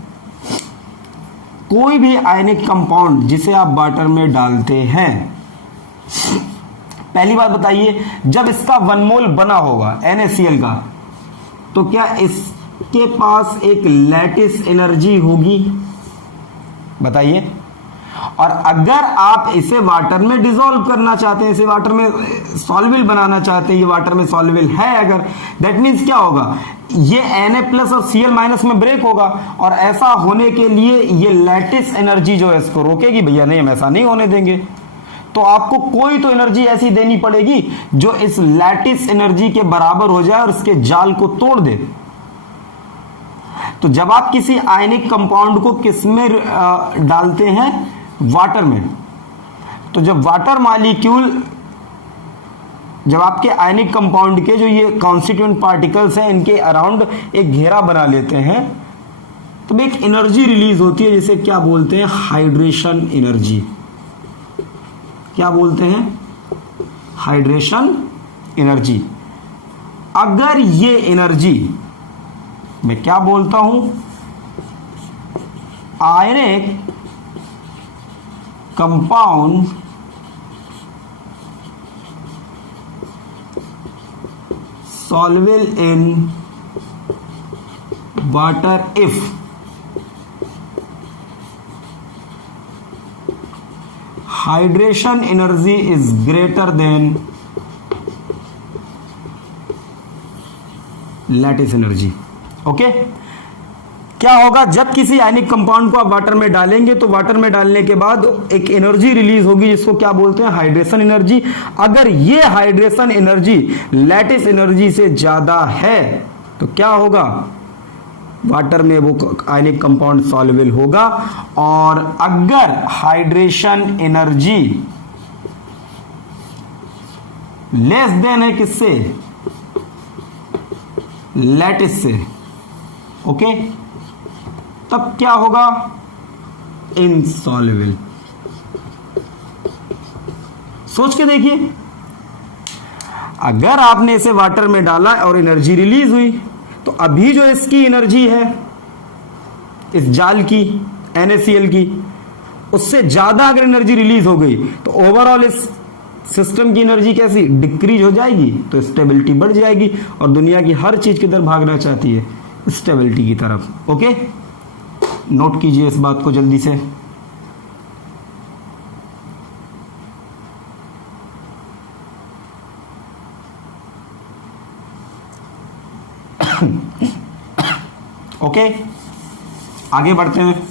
कोई भी आयनिक कंपाउंड जिसे आप वाटर में डालते हैं, पहली बात बताइए, जब इसका 1 मोल बना होगा NaCl का, तो क्या इस के पास एक लैटिस एनर्जी होगी, बताइए। और अगर आप इसे वाटर में डिसॉल्व करना चाहते हैं, इसे वाटर में सॉल्युबल बनाना चाहते हैं, ये वाटर में सॉल्युबल है अगर, दैट मीन्स क्या होगा, ये Na+ और Cl- में ब्रेक होगा। और ऐसा होने के लिए ये लैटिस एनर्जी जो है इसको रोकेगी, भैया नहीं हम ऐसा नहीं होने देंगे। तो आपको कोई तो एनर्जी ऐसी देनी पड़ेगी जो इस लैटिस एनर्जी के बराबर हो जाए और इसके जाल को तोड़ दे। तो जब आप किसी आयनिक कंपाउंड को किस में डालते हैं, वाटर में, तो जब वाटर मॉलिक्यूल, जब आपके आयनिक कंपाउंड के जो ये कॉन्स्टिट्यूएंट पार्टिकल्स हैं इनके अराउंड एक घेरा बना लेते हैं, तो एक एनर्जी रिलीज होती है जिसे क्या बोलते हैं, हाइड्रेशन एनर्जी। क्या बोलते हैं, हाइड्रेशन एनर्जी। अगर ये एनर्जी, मैं क्या बोलता हूं, ionic compound soluble in water if hydration energy is greater than lattice energy। Okay, क्या होगा जब किसी आयनिक कंपाउंड को आप वाटर में डालेंगे तो वाटर में डालने के बाद एक एनर्जी रिलीज होगी जिसको क्या बोलते हैं, हाइड्रेशन एनर्जी। अगर ये हाइड्रेशन एनर्जी लैटिस एनर्जी से ज्यादा है तो क्या होगा, वाटर में वो आयनिक कंपाउंड सॉल्युबल होगा। और अगर हाइड्रेशन एनर्जी लेस देन है किससे, लैटिस से, ओके, तब क्या होगा, इनसॉल्युबल। सोच के देखिए, अगर आपने इसे वाटर में डाला और एनर्जी रिलीज हुई तो अभी जो इसकी एनर्जी है इस जाल की, NaCl की, उससे ज्यादा अगर एनर्जी रिलीज हो गई तो ओवरऑल इस सिस्टम की एनर्जी कैसी, डिक्रीज हो जाएगी। तो स्टेबिलिटी बढ़ जाएगी और दुनिया की हर चीज किधर भागना चाहती है, स्टेबिलिटी की तरफ। ओके, नोट कीजिए इस बात को जल्दी से। ओके, आगे बढ़ते हैं।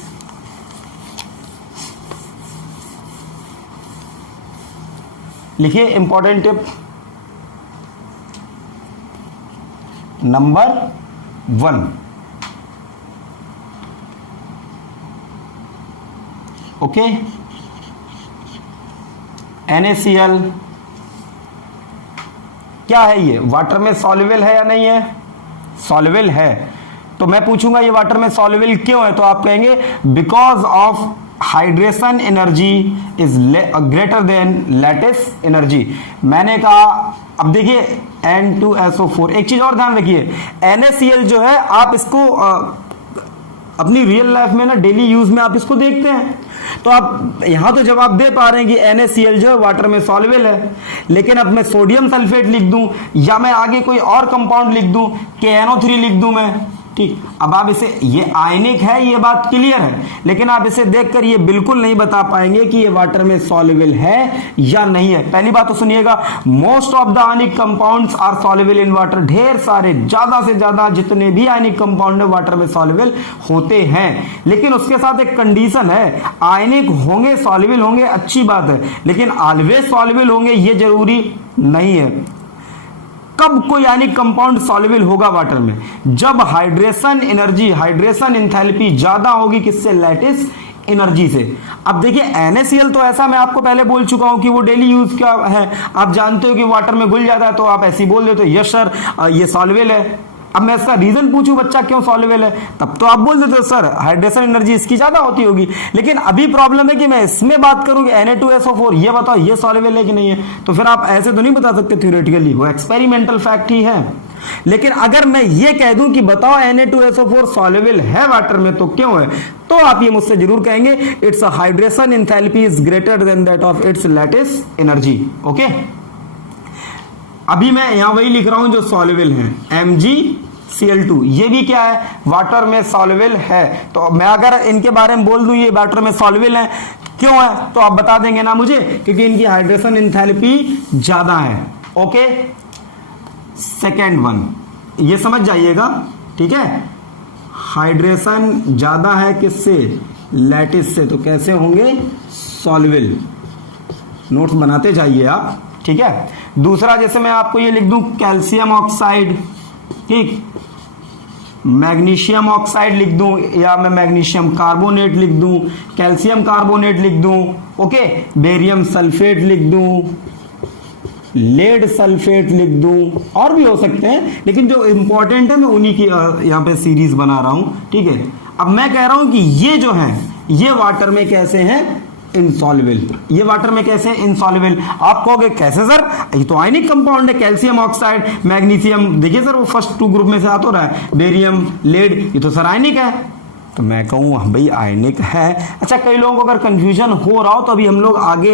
लिखिए important tip number 1। Okay, NaCl क्या है, ये वाटर में सॉल्युबल है या नहीं है, सॉल्युबल है। तो मैं पूछूंगा ये वाटर में सॉल्युबल क्यों है, तो आप कहेंगे because of hydration energy is greater than lattice energy. मैंने कहा, अब देखिए N2SO4, एक चीज और ध्यान रखिए, NaCl जो है आप इसको अपनी रियल लाइफ में ना डेली यूज में आप इसको देखते हैं, तो आप यहां तो जवाब दे पा रहे हैं कि NaCl जो है वाटर में सॉल्युबल है। लेकिन अब मैं सोडियम सल्फेट लिख दूं या मैं आगे कोई और कंपाउंड लिख दूं, KNO3 लिख दूं मैं, ठीक, अब आप इसे, ये आयनिक है, ये बात क्लियर है, लेकिन आप इसे देखकर ये बिल्कुल नहीं बता पाएंगे कि ये वाटर में सॉल्युबल है या नहीं है। पहली बात तो सुनिएगा, most of the ionic compounds are soluble in water. ढेर सारे, ज्यादा से ज्यादा जितने भी आयनिक कंपाउंड है वाटर में सॉल्युबल होते हैं, लेकिन उसके साथ एक कंडीशन है, आयनिक होंगे, सॉल्युबल होंगे, अच्छी बात है, लेकिन ऑलवेज सॉल्युबल होंगे ये जरूरी नहीं है। कब कोई आयनिक कंपाउंड सॉल्युबल होगा वाटर में, जब हाइड्रेशन एनर्जी, हाइड्रेशन एंथैल्पी ज्यादा होगी किससे, लैटिस एनर्जी से। अब देखिए NaCl तो ऐसा मैं आपको पहले बोल चुका हूं कि वो डेली यूज का है, आप जानते हो कि वाटर में घुल जाता है, तो आप ऐसे ही बोल देते हो यस सर ये सॉल्युबल है। अब मैं इसका रीजन पूछूं बच्चा क्यों सॉल्युबल है, तब तो आप बोल देते हो सर हाइड्रेशन एनर्जी इसकी ज्यादा होती होगी। लेकिन अभी प्रॉब्लम है कि मैं इसमें बात करूं कि Na2SO4, ये बताओ ये सॉल्युबल है कि नहीं है, तो फिर आप ऐसे तो नहीं बता सकते थ्योरेटिकली, वो एक्सपेरिमेंटल फैक्ट ही है। लेकिन अगर मैं ये कह दूं कि बताओ Na2SO4 सॉल्युबल है वाटर में तो क्यों है, तो आप ये मुझसे जरूर कहेंगे it's hydration enthalpy is greater than that of its lattice energy. Okay, अभी मैं यहां वही लिख रहा हूं जो सॉल्युबल है, Cl2, ये भी क्या है, वाटर में सॉल्युबल है। तो मैं अगर इनके बारे में बोल दूं ये वाटर में सॉल्युबल है, क्यों है, तो आप बता देंगे ना मुझे, क्योंकि इनकी हाइड्रेशन एंथैल्पी ज्यादा है। ओके, सेकेंड वन ये समझ जाइएगा, ठीक है। हाइड्रेशन ज्यादा है किससे, लैटिस से, तो कैसे होंगे, सॉल्युबल। नोट्स बनाते जाइए आप, ठीक है। दूसरा जैसे मैं आपको ये लिख दूं कैल्शियम ऑक्साइड, ठीक, मैग्नीशियम ऑक्साइड लिख दूं, या मैं मैग्नीशियम कार्बोनेट लिख दूं, कैल्शियम कार्बोनेट लिख दूं, ओके, बेरियम सल्फेट लिख दूं, लेड सल्फेट लिख दूं, और भी हो सकते हैं, लेकिन जो इंपॉर्टेंट है मैं उन्हीं की यहां पे सीरीज बना रहा हूं, ठीक है। अब मैं कह रहा हूं कि ये जो है ये वाटर में कैसे हैं, इनसॉल्युबल। ये वाटर में कैसे इनसॉल्युबल, आप कहोगे कैसे सर, ये तो आयनिक कंपाउंड है, कैल्शियम ऑक्साइड, मैग्नीशियम, देखिए सर वो फर्स्ट टू ग्रुप में से आता रहा है, बेरियम, लेड, ये तो सर आयनिक है। तो मैं कहूँ भाई आयनिक है। अच्छा, कई लोगों को अगर कंफ्यूजन हो रहा हो तो अभी हम लोग आगे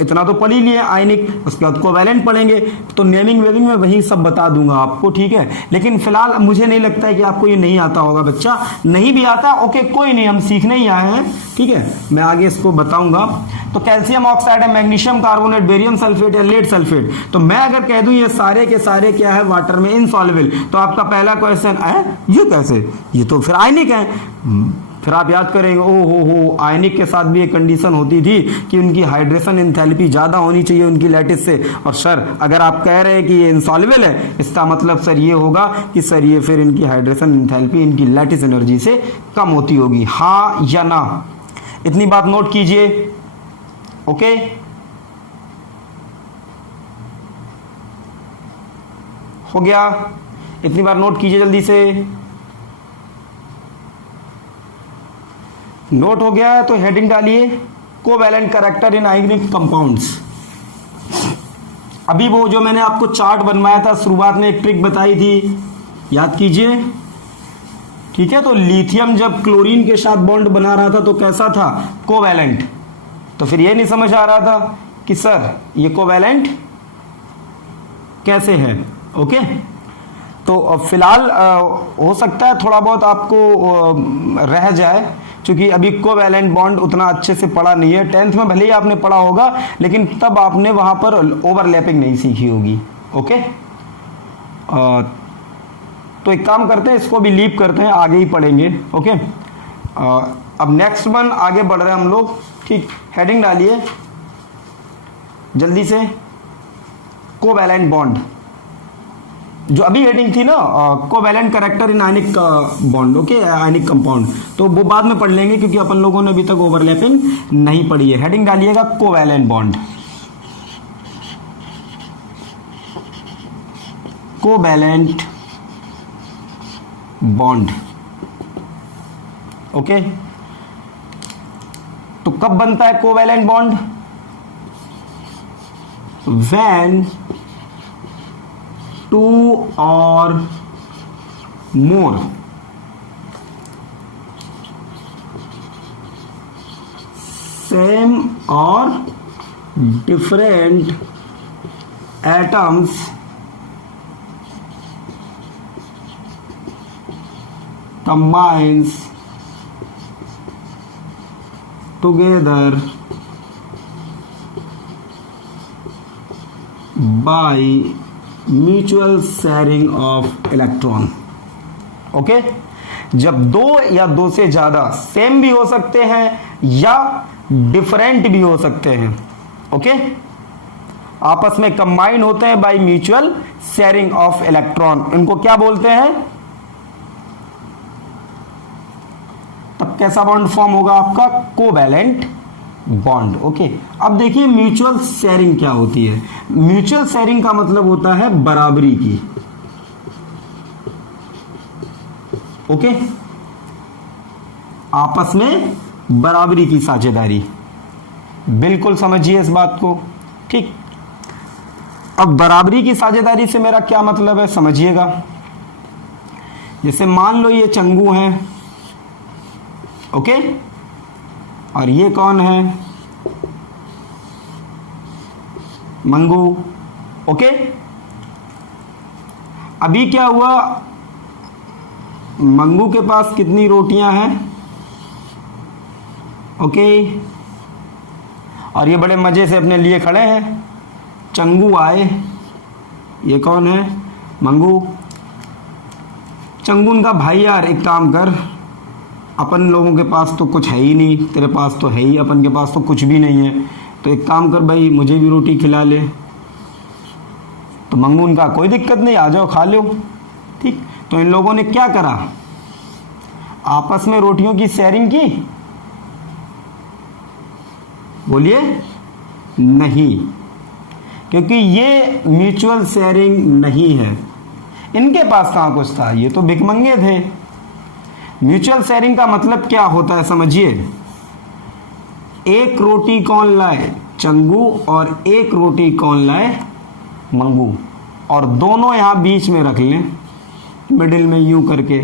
इतना तो पढ़ ही लिए आयनिक, उसके बाद कोवैलेंट पढ़ेंगे, तो नेमिंग वेमिंग में वही सब बता दूंगा आपको, ठीक है। लेकिन फिलहाल मुझे नहीं लगता है कि आपको ये नहीं आता होगा, बच्चा नहीं भी आता, ओके कोई नहीं, हम सीखने ही आए हैं, ठीक है। मैं आगे इसको बताऊंगा। तो कैल्शियम ऑक्साइड है, मैग्नीशियम कार्बोनेट, बेरियम सल्फेट या लेड सल्फेट, तो मैं अगर कह दूं ये सारे के सारे क्या है, वाटर में इनसॉल्युबल, तो आपका पहला क्वेश्चन है ये कैसे, ये तो फिर आयनिक है। फिर आप याद करेंगे ओ हो आयनिक के साथ भी एक कंडीशन होती थी कि उनकी हाइड्रेशन एंथैल्पी ज्यादा होनी चाहिए उनकी लैटिस से। और सर अगर आप कह रहे हैं कि ये इनसॉल्युबल है, इसका मतलब सर ये होगा कि सर ये फिर इनकी हाइड्रेशन एंथैल्पी इनकी लैटिस एनर्जी से कम होती होगी, हाँ या ना। इतनी बात नोट कीजिए, ओके। हो गया, इतनी बार नोट कीजिए जल्दी से। नोट हो गया है तो हेडिंग डालिए covalent character in ionic compounds. अभी वो जो मैंने आपको चार्ट बनवाया था, शुरुआत में एक ट्रिक बताई थी, याद कीजिए, ठीक है। तो लिथियम जब क्लोरीन के साथ बॉन्ड बना रहा था तो कैसा था, कोवैलेंट। तो फिर ये नहीं समझ आ रहा था कि सर ये कोवैलेंट कैसे है, ओके। तो फिलहाल हो सकता है थोड़ा बहुत आपको रह जाए, क्योंकि अभी कोवैलेंट बॉन्ड उतना अच्छे से पढ़ा नहीं है। 10th में भले ही आपने पढ़ा होगा, लेकिन तब आपने वहां पर ओवरलैपिंग नहीं सीखी होगी, ओके। तो एक काम करते हैं, इसको भी लीव करते हैं, आगे ही पढ़ेंगे, ओके। अब नेक्स्ट वन आगे बढ़ रहे हैं हम लोग, ठीक। हेडिंग डालिए जल्दी से, कोवैलेंट बॉन्ड। जो अभी हेडिंग थी ना covalent character in ionic bond, okay, ionic compound, तो वो बाद में पढ़ लेंगे क्योंकि अपन लोगों ने अभी तक ओवरलैपिंग नहीं पढ़ी है। हेडिंग डालिएगा covalent bond, covalent bond, okay. तो कब बनता है covalent bond, when two or more same or different atoms combines together by mutual sharing of electron, okay. जब दो या दो से ज्यादा सेम भी हो सकते हैं या डिफरेंट भी हो सकते हैं, ओके, आपस में कंबाइन होते हैं by mutual sharing of electron, इनको क्या बोलते हैं, तब कैसा बॉन्ड फॉर्म होगा आपका, कोवैलेंट बॉन्ड, ओके। अब देखिए म्यूचुअल शेयरिंग क्या होती है। म्यूचुअल शेयरिंग का मतलब होता है बराबरी की, ओके, आपस में बराबरी की साझेदारी, बिल्कुल समझिए इस बात को, ठीक। अब बराबरी की साझेदारी से मेरा क्या मतलब है समझिएगा। जैसे मान लो ये चंगू हैं, ओके, और ये कौन है, मंगू, ओके। अभी क्या हुआ, मंगू के पास कितनी रोटियां हैं? ओके, और ये बड़े मजे से अपने लिए खड़े हैं। चंगू आए, ये कौन है? मंगू। चंगू उनका भाई, यार एक काम कर, अपन लोगों के पास तो कुछ है ही नहीं, तेरे पास तो है ही, अपन के पास तो कुछ भी नहीं है, तो एक काम कर भाई, मुझे भी रोटी खिला ले। तो मंगू उनका कोई दिक्कत नहीं, आ जाओ खा लो। ठीक, तो इन लोगों ने क्या करा? आपस में रोटियों की शेयरिंग की? बोलिए नहीं, क्योंकि ये म्यूचुअल शेयरिंग नहीं है। इनके पास कहाँ कुछ था, ये तो भिखमंगे थे। म्यूचुअल शेयरिंग का मतलब क्या होता है समझिए। एक रोटी कौन लाए? चंगू, और एक रोटी कौन लाए? मंगू, और दोनों यहां बीच में रख लें, मिडिल में यूं करके।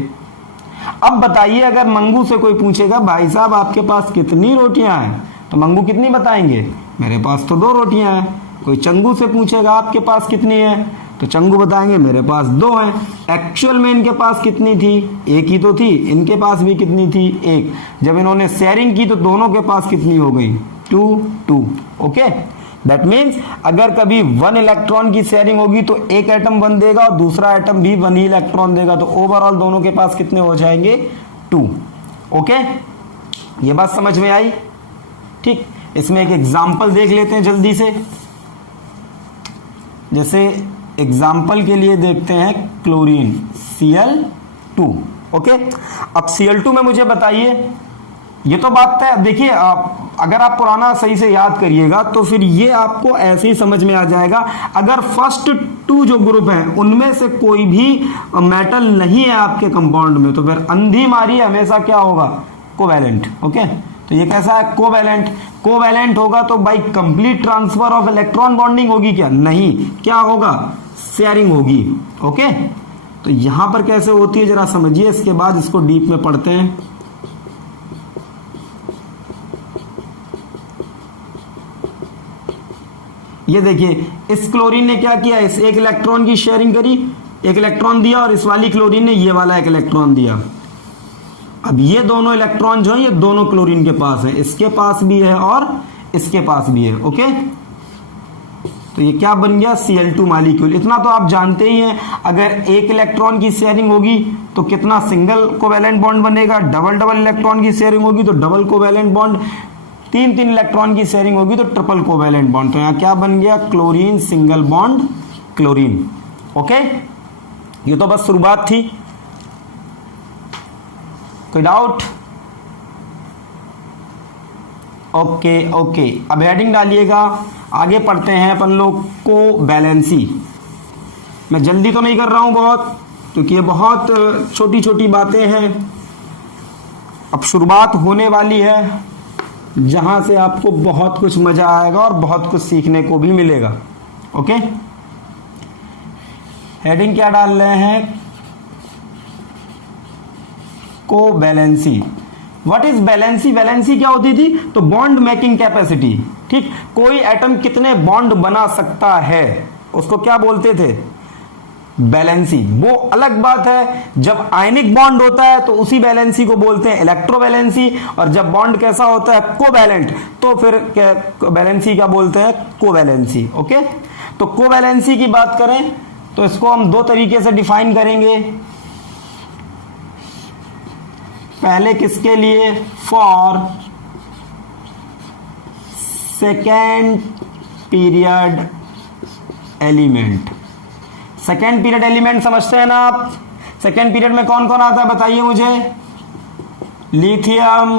अब बताइए, अगर मंगू से कोई पूछेगा भाई साहब आपके पास कितनी रोटियां हैं, तो मंगू कितनी बताएंगे? मेरे पास तो 2 रोटियां हैं। कोई चंगू से पूछेगा आपके पास कितनी है, तो चंगू बताएंगे मेरे पास 2 हैं। एक्चुअल में इनके पास कितनी थी? 1 ही तो थी। इनके पास भी कितनी थी? 1। जब इन्होंने शेयरिंग की तो दोनों के पास कितनी हो गई? 2। ओके, दैट मीन्स अगर कभी 1 इलेक्ट्रॉन की शेयरिंग होगी तो एक एटम 1 देगा और दूसरा एटम भी 1 ही इलेक्ट्रॉन देगा, तो ओवरऑल दोनों के पास कितने हो जाएंगे? 2। ओके, ये बात समझ में आई? ठीक, इसमें एक एग्जाम्पल देख लेते हैं जल्दी से। जैसे एग्जाम्पल के लिए देखते हैं क्लोरीन, Cl2। ओके, अब Cl2 में मुझे बताइए, ये तो बात है। देखिए, अगर आप पुराना सही से याद करिएगा तो फिर ये आपको ऐसे ही समझ में आ जाएगा। अगर फर्स्ट 2 जो ग्रुप हैं उनमें से कोई भी मेटल नहीं है आपके कंपाउंड में, तो फिर अंधी मारी हमेशा क्या होगा? कोवैलेंट। ओके, तो ये कैसा है? कोवैलेंट। कोवैलेंट होगा तो भाई complete transfer of electron bonding होगी क्या? नहीं। क्या होगा? शेयरिंग होगी। ओके, तो यहां पर कैसे होती है जरा समझिए, इसके बाद इसको डीप में पढ़ते हैं। ये देखिए, इस क्लोरीन ने क्या किया? इस एक इलेक्ट्रॉन की शेयरिंग करी, एक इलेक्ट्रॉन दिया, और इस वाली क्लोरीन ने ये वाला एक इलेक्ट्रॉन दिया। अब ये दोनों इलेक्ट्रॉन जो है ये दोनों क्लोरीन के पास है, इसके पास भी है और इसके पास भी है। ओके, तो ये क्या बन गया? Cl2 molecule. इतना तो आप जानते ही हैं, अगर एक इलेक्ट्रॉन की शेयरिंग होगी तो कितना सिंगल कोवैलेंट बॉन्ड बनेगा, डबल इलेक्ट्रॉन की शेयरिंग होगी तो डबल कोवैलेंट बॉन्ड, 3 इलेक्ट्रॉन की शेयरिंग होगी तो ट्रिपल कोवैलेंट बॉन्ड। तो यहां क्या बन गया? Chlorine single bond chlorine. Okay, ये तो बस शुरुआत थी। कोई डाउट? ओके, अब हेडिंग डालिएगा, आगे पढ़ते हैं अपन लोग कोवैलेंसी। मैं जल्दी तो नहीं कर रहा हूं बहुत, क्योंकि ये बहुत छोटी छोटी बातें हैं। अब शुरुआत होने वाली है जहां से आपको बहुत कुछ मजा आएगा और बहुत कुछ सीखने को भी मिलेगा। ओके, हेडिंग क्या डाल रहे हैं? Covalency. What is valency? Valency क्या होती थी? तो बॉन्ड मेकिंग कैपेसिटी। ठीक, कोई एटम कितने बॉन्ड बना सकता है उसको क्या बोलते थे? वैलेंसी। वो अलग बात है, जब आयनिक बॉन्ड होता है तो उसी वैलेंसी को बोलते हैं इलेक्ट्रोवैलेंसी, और जब बॉन्ड कैसा होता है? कोवैलेंट, तो फिर वैलेंसी क्या बोलते हैं? कोवैलेंसी। ओके, तो कोवैलेंसी की बात करें तो इसको हम 2 तरीके से डिफाइन करेंगे। पहले किसके लिए? For second period element. Second period element समझते हैं ना आप? सेकेंड पीरियड में कौन कौन आता है बताइए मुझे? Lithium,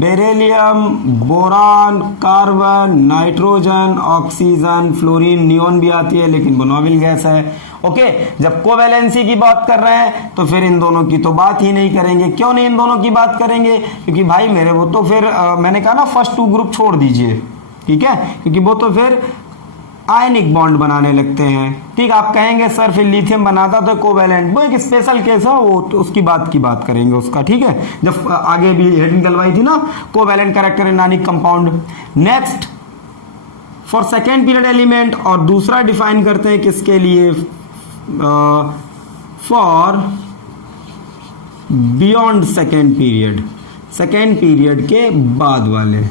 beryllium, boron, carbon, nitrogen, oxygen, fluorine, neon भी आती है लेकिन वो नोबल गैस है। ओके, जब कोवैलेंसी की बात कर रहे हैं तो फिर इन दोनों की तो बात ही नहीं करेंगे। क्यों नहीं इन दोनों की बात करेंगे? क्योंकि भाई मेरे वो तो फिर मैंने कहा ना फर्स्ट 2 ग्रुप छोड़ दीजिए, ठीक है, क्योंकि वो तो फिर आयनिक बॉन्ड बनाने लगते हैं। ठीक, आप कहेंगे सर फिर लिथियम बनाता तो कोवैलेंट, वो एक स्पेशल केस है, वो तो उसकी बात करेंगे उसका। ठीक है, जब आगे भी हेडिंग डलवाई थी ना, covalent character in ionic compound. Next, for second period element, और दूसरा डिफाइन करते हैं किसके लिए? For beyond second period, second period के बाद वाले।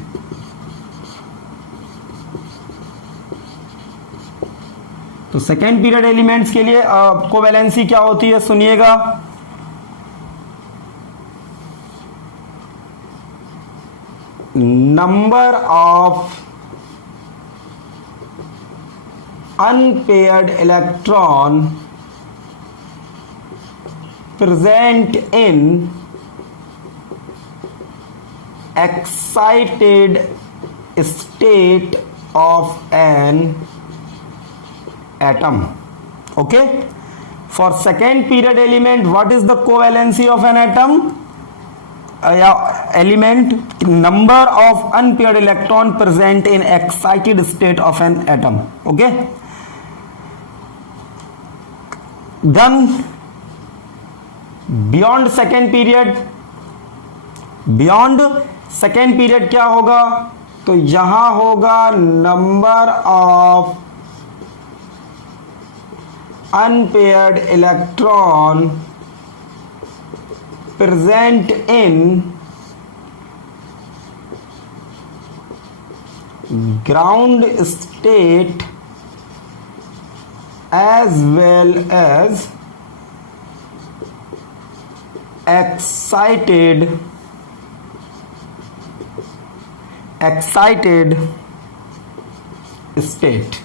तो सेकेंड पीरियड एलिमेंट्स के लिए कोवैलेंसी क्या होती है, सुनिएगा। Number of unpaired electron present in excited state of an atom. Okay, for second period element, what is the covalency of an atom? Element, number of unpaired electron present in excited state of an atom. Okay, then beyond second period, beyond second period क्या होगा, तो यहां होगा number of unpaired electron present in ground state as well as excited state।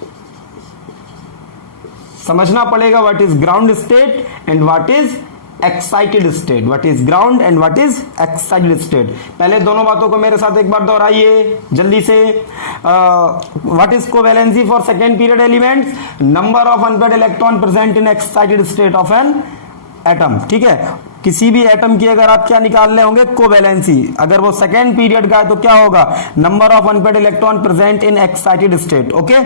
समझना पड़ेगा what is ground state and what is excited state, what is ground and what is excited state. पहले दोनों बातों को मेरे साथ एक बार दोहराइए जल्दी से। What is covalency for second period elements, number of unpaired electron present in excited state of an atom. ठीक है, किसी भी एटम की अगर आप क्या निकाल रहे होंगे, कोवैलेंसी, अगर वो सेकेंड पीरियड का है तो क्या होगा, number of unpaired electron present in excited state. Okay,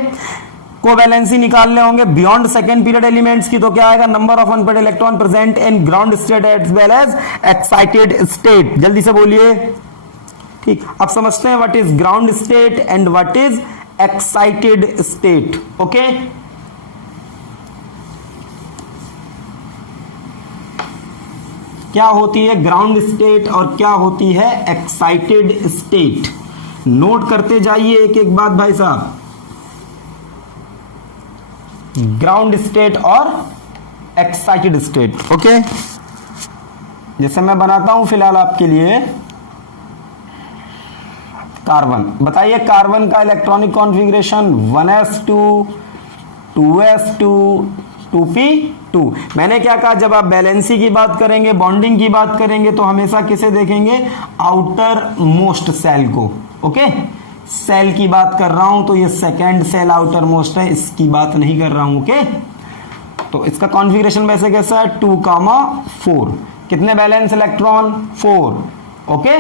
covalency निकालने होंगे बियॉन्ड सेकेंड पीरियड एलिमेंट्स की, तो क्या आएगा, number of unpaired electron present in ground state as well as excited state. जल्दी से बोलिए। ठीक, अब समझते हैं what is ground state and what is excited state. Okay, क्या होती है ग्राउंड स्टेट और क्या होती है एक्साइटेड स्टेट, नोट करते जाइए एक एक बात भाई साहब। ग्राउंड स्टेट और एक्साइटेड स्टेट। ओके, जैसे मैं बनाता हूं फिलहाल आपके लिए कार्बन। बताइए कार्बन का electronic configuration 1s2 2s2 2p2। मैंने क्या कहा, जब आप बैलेंसी की बात करेंगे, बॉन्डिंग की बात करेंगे, तो हमेशा किसे देखेंगे, आउटर मोस्ट सेल को। ओके, सेल की बात कर रहा हूं तो ये सेकेंड सेल आउटर मोस्ट है, इसकी बात नहीं कर रहा हूं। ओके, तो इसका कॉन्फ़िगरेशन वैसे कैसा है, 2,4। कितने बैलेंस इलेक्ट्रॉन, 4। ओके,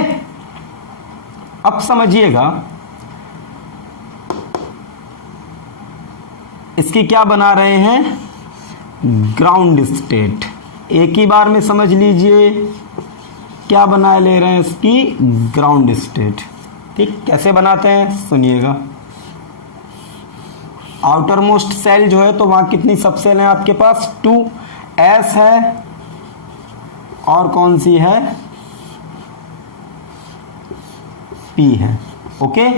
अब समझिएगा इसकी क्या बना रहे हैं, ग्राउंड स्टेट। एक ही बार में समझ लीजिए क्या बना ले रहे हैं, इसकी ग्राउंड स्टेट। ठीक, कैसे बनाते हैं सुनिएगा। आउटर मोस्ट सेल जो है, तो वहां कितनी सब सेल है आपके पास, 2s है और कौन सी है, p है। ओके,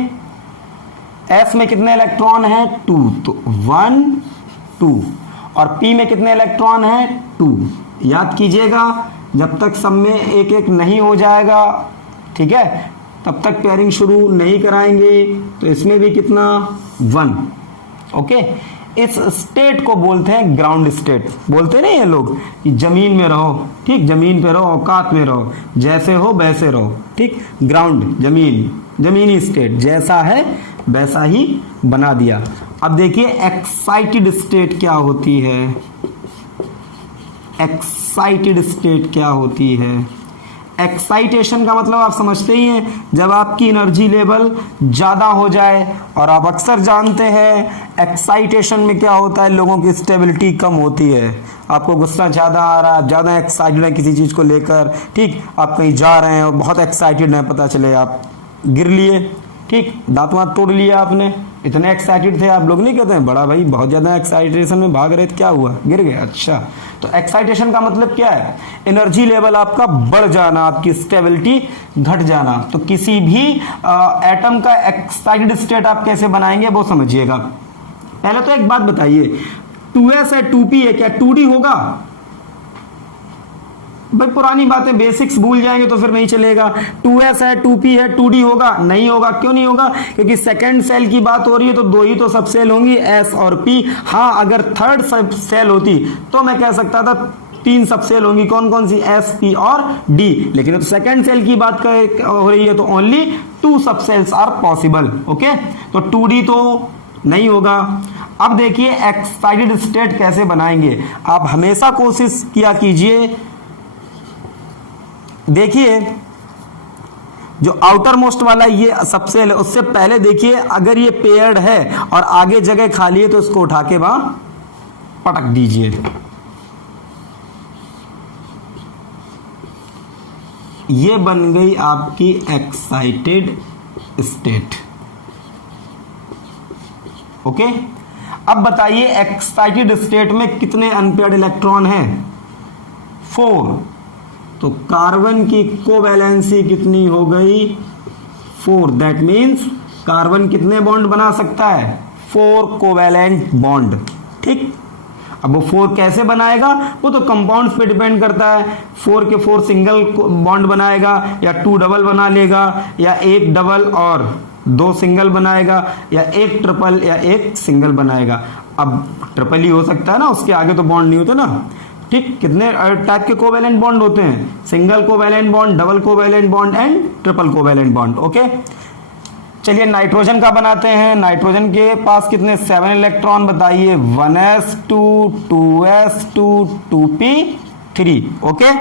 s में कितने इलेक्ट्रॉन है, 2, तो 1 2, और p में कितने इलेक्ट्रॉन है, 2। याद कीजिएगा, जब तक सब में एक एक नहीं हो जाएगा, ठीक है, तब तक पेयरिंग शुरू नहीं कराएंगे। तो इसमें भी कितना, 1। ओके, इस स्टेट को बोलते हैं ग्राउंड स्टेट। बोलते नहीं है लोग कि जमीन में रहो, ठीक, जमीन पे रहो, औकात में रहो, जैसे हो वैसे रहो। ठीक, ग्राउंड, जमीन, जमीनी स्टेट, जैसा है वैसा ही बना दिया। अब देखिए एक्साइटेड स्टेट क्या होती है, एक्साइटेड स्टेट क्या होती है। एक्साइटेशन का मतलब आप समझते ही हैं, जब आपकी एनर्जी लेवल ज़्यादा हो जाए, और आप अक्सर जानते हैं एक्साइटेशन में क्या होता है, लोगों की स्टेबिलिटी कम होती है। आपको गुस्सा ज़्यादा आ रहा है, ज़्यादा एक्साइटेड है किसी चीज़ को लेकर, ठीक, आप कहीं जा रहे हैं और बहुत एक्साइटेड हैं, पता चले आप गिर लिए, ठीक, दांत वाँत तोड़ लिया आपने, इतने एक्साइटेड थे आप लोग, नहीं कहते हैं बड़ा भाई बहुत ज़्यादा एक्साइटेशन में भाग रहे थे, क्या हुआ, गिर गए? अच्छा, तो एक्साइटेशन का मतलब क्या है? एनर्जी लेवल आपका बढ़ जाना, आपकी स्टेबिलिटी घट जाना। तो किसी भी एटम का एक्साइटेड स्टेट आप कैसे बनाएंगे वो समझिएगा। पहले तो एक बात बताइए, 2s है 2p है, क्या 2d होगा? भाई पुरानी बातें बेसिक्स भूल जाएंगे तो फिर नहीं चलेगा। 2s है 2p है 2d होगा? नहीं होगा। क्यों नहीं होगा? क्योंकि सेकंड सेल की बात हो रही है तो दो ही तो सब सेल होंगी, s और p। हाँ, अगर थर्ड सब सेल होती तो मैं कह सकता था 3 सब सेल होंगी, कौन कौन सी? s, p और d। लेकिन तो सेकंड सेल की बात हो रही है तो ओनली 2 सब सेल्स आर पॉसिबल। ओके, तो 2d तो नहीं होगा। अब देखिए एक्साइटेड स्टेट कैसे बनाएंगे। आप हमेशा कोशिश किया कीजिए, देखिए जो आउटर मोस्ट वाला ये सबसे है, उससे पहले देखिए अगर ये पेयर्ड है और आगे जगह खाली है तो इसको उठा के वहां पटक दीजिए। ये बन गई आपकी एक्साइटेड स्टेट। ओके, अब बताइए एक्साइटेड स्टेट में कितने अनपेयर्ड इलेक्ट्रॉन हैं? 4। तो कार्बन की कोवैलेंसी कितनी हो गई? 4। दैट मीन्स कार्बन कितने बॉन्ड बना सकता है? 4 कोवैलेंट बॉन्ड। ठीक, अब वो 4 कैसे बनाएगा? वो तो कंपाउंड्स पे डिपेंड करता है। 4 के 4 सिंगल बॉन्ड बनाएगा, या 2 डबल बना लेगा, या 1 डबल और 2 सिंगल बनाएगा, या 1 ट्रिपल या 1 सिंगल बनाएगा। अब ट्रिपल ही हो सकता है ना, उसके आगे तो बॉन्ड नहीं होते ना। ठीक, कितने टाइप के कोवैलेंट बॉन्ड होते हैं? Single covalent bond, double covalent bond and triple covalent bond. Okay, चलिए नाइट्रोजन का बनाते हैं। नाइट्रोजन के पास कितने? 7 इलेक्ट्रॉन बताइए। 1s2 2s2 2p3। ओके,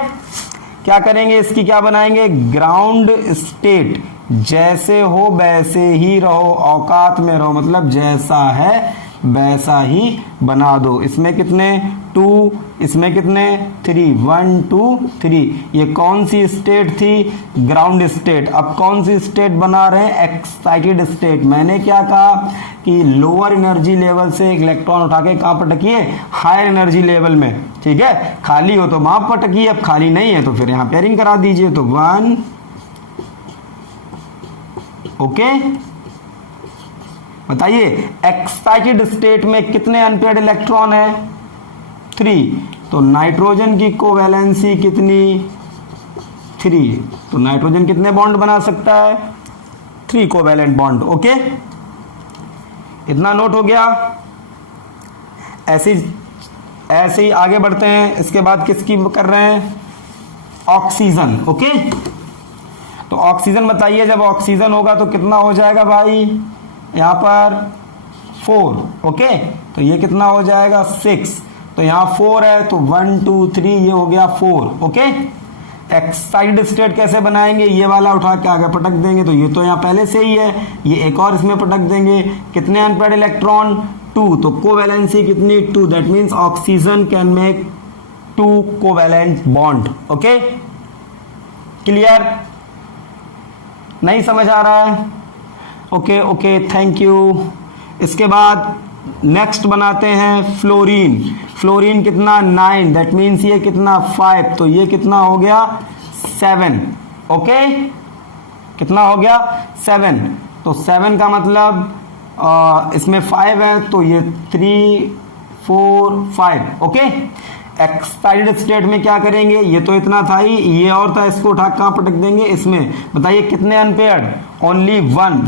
क्या करेंगे? इसकी क्या बनाएंगे? Ground state. जैसे हो वैसे ही रहो, औकात में रहो, मतलब जैसा है वैसा ही बना दो। इसमें कितने? 2, इसमें कितने? 3। 1 2 3। ये कौन सी स्टेट थी? Ground state. अब कौन सी स्टेट बना रहे हैं? Excited state. मैंने क्या कहा कि लोअर एनर्जी लेवल से एक इलेक्ट्रॉन उठा के कहां पटकिए? हायर एनर्जी लेवल में। ठीक है, खाली हो तो वहां पटकिए, अब खाली नहीं है तो फिर यहां पेयरिंग करा दीजिए। तो 1। ओके, बताइए एक्साइटेड स्टेट में कितने अनपेयर्ड इलेक्ट्रॉन है? 3। तो नाइट्रोजन की कोवैलेंसी कितनी? 3। तो नाइट्रोजन कितने बॉन्ड बना सकता है? 3 कोवैलेंट बॉन्ड। ओके, इतना नोट हो गया। ऐसे ही आगे बढ़ते हैं। इसके बाद किसकी कर रहे हैं? ऑक्सीजन। ओके, तो ऑक्सीजन बताइए, जब ऑक्सीजन होगा तो कितना हो जाएगा भाई? यहां पर 4। ओके, तो ये कितना हो जाएगा? 6। तो यहां 4 है तो 1 2 3 ये हो गया 4। ओके, एक्साइटेड स्टेट कैसे बनाएंगे? ये वाला उठा के आगे पटक देंगे, तो ये तो यहां पहले से ही है, ये एक और इसमें पटक देंगे। कितने अनपेयर्ड इलेक्ट्रॉन? 2। तो कोवैलेंसी कितनी? 2। That means oxygen can make 2 covalent bond. Okay, clear? नहीं समझ आ रहा है? Okay okay, thank you. इसके बाद नेक्स्ट बनाते हैं फ्लोरीन। फ्लोरीन कितना? 9। दैट मीन्स ये कितना? 5। तो ये कितना हो गया? 7। ओके, कितना हो गया? 7। तो 7 का मतलब इसमें 5 है तो ये 3 4 5। ओके, एक्साइटेड स्टेट में क्या करेंगे? ये तो इतना था ही, ये और था, इसको उठा कहां पटक देंगे? इसमें। बताइए कितने unpaired? Only 1।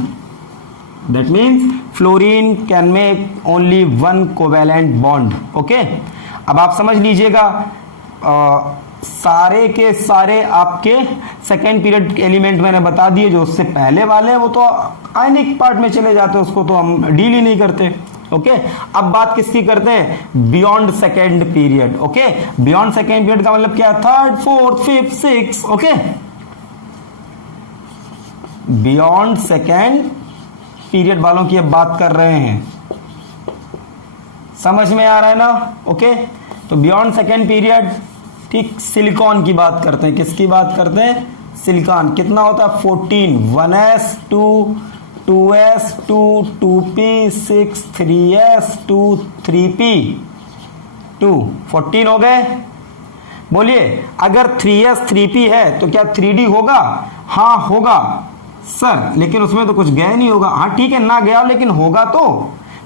That means fluorine can make only 1 covalent bond. Okay, अब आप समझ लीजिएगा, सारे के सारे आपके सेकेंड पीरियड एलिमेंट मैंने बता दिए। जो उससे पहले वाले वो तो आयनिक पार्ट में चले जाते हैं, उसको तो हम डील ही नहीं करते। ओके, अब बात किसकी करते हैं? Beyond second period. Okay, beyond second period का मतलब क्या है? 3rd 4th 5th 6th। Okay, beyond second period वालों की अब बात कर रहे हैं, समझ में आ रहा है ना? ओके, तो बियॉन्ड सेकेंड पीरियड, ठीक, सिलिकॉन की बात करते हैं। किसकी बात करते हैं? सिलिकॉन। कितना होता है? 14। 1s2 2s 2 2p 6 3s 2 3p 2 14 हो गए। बोलिए अगर 3s 3p है तो क्या 3d होगा? हाँ होगा सर, लेकिन उसमें तो कुछ गया नहीं होगा। हाँ ठीक है, ना गया लेकिन होगा तो,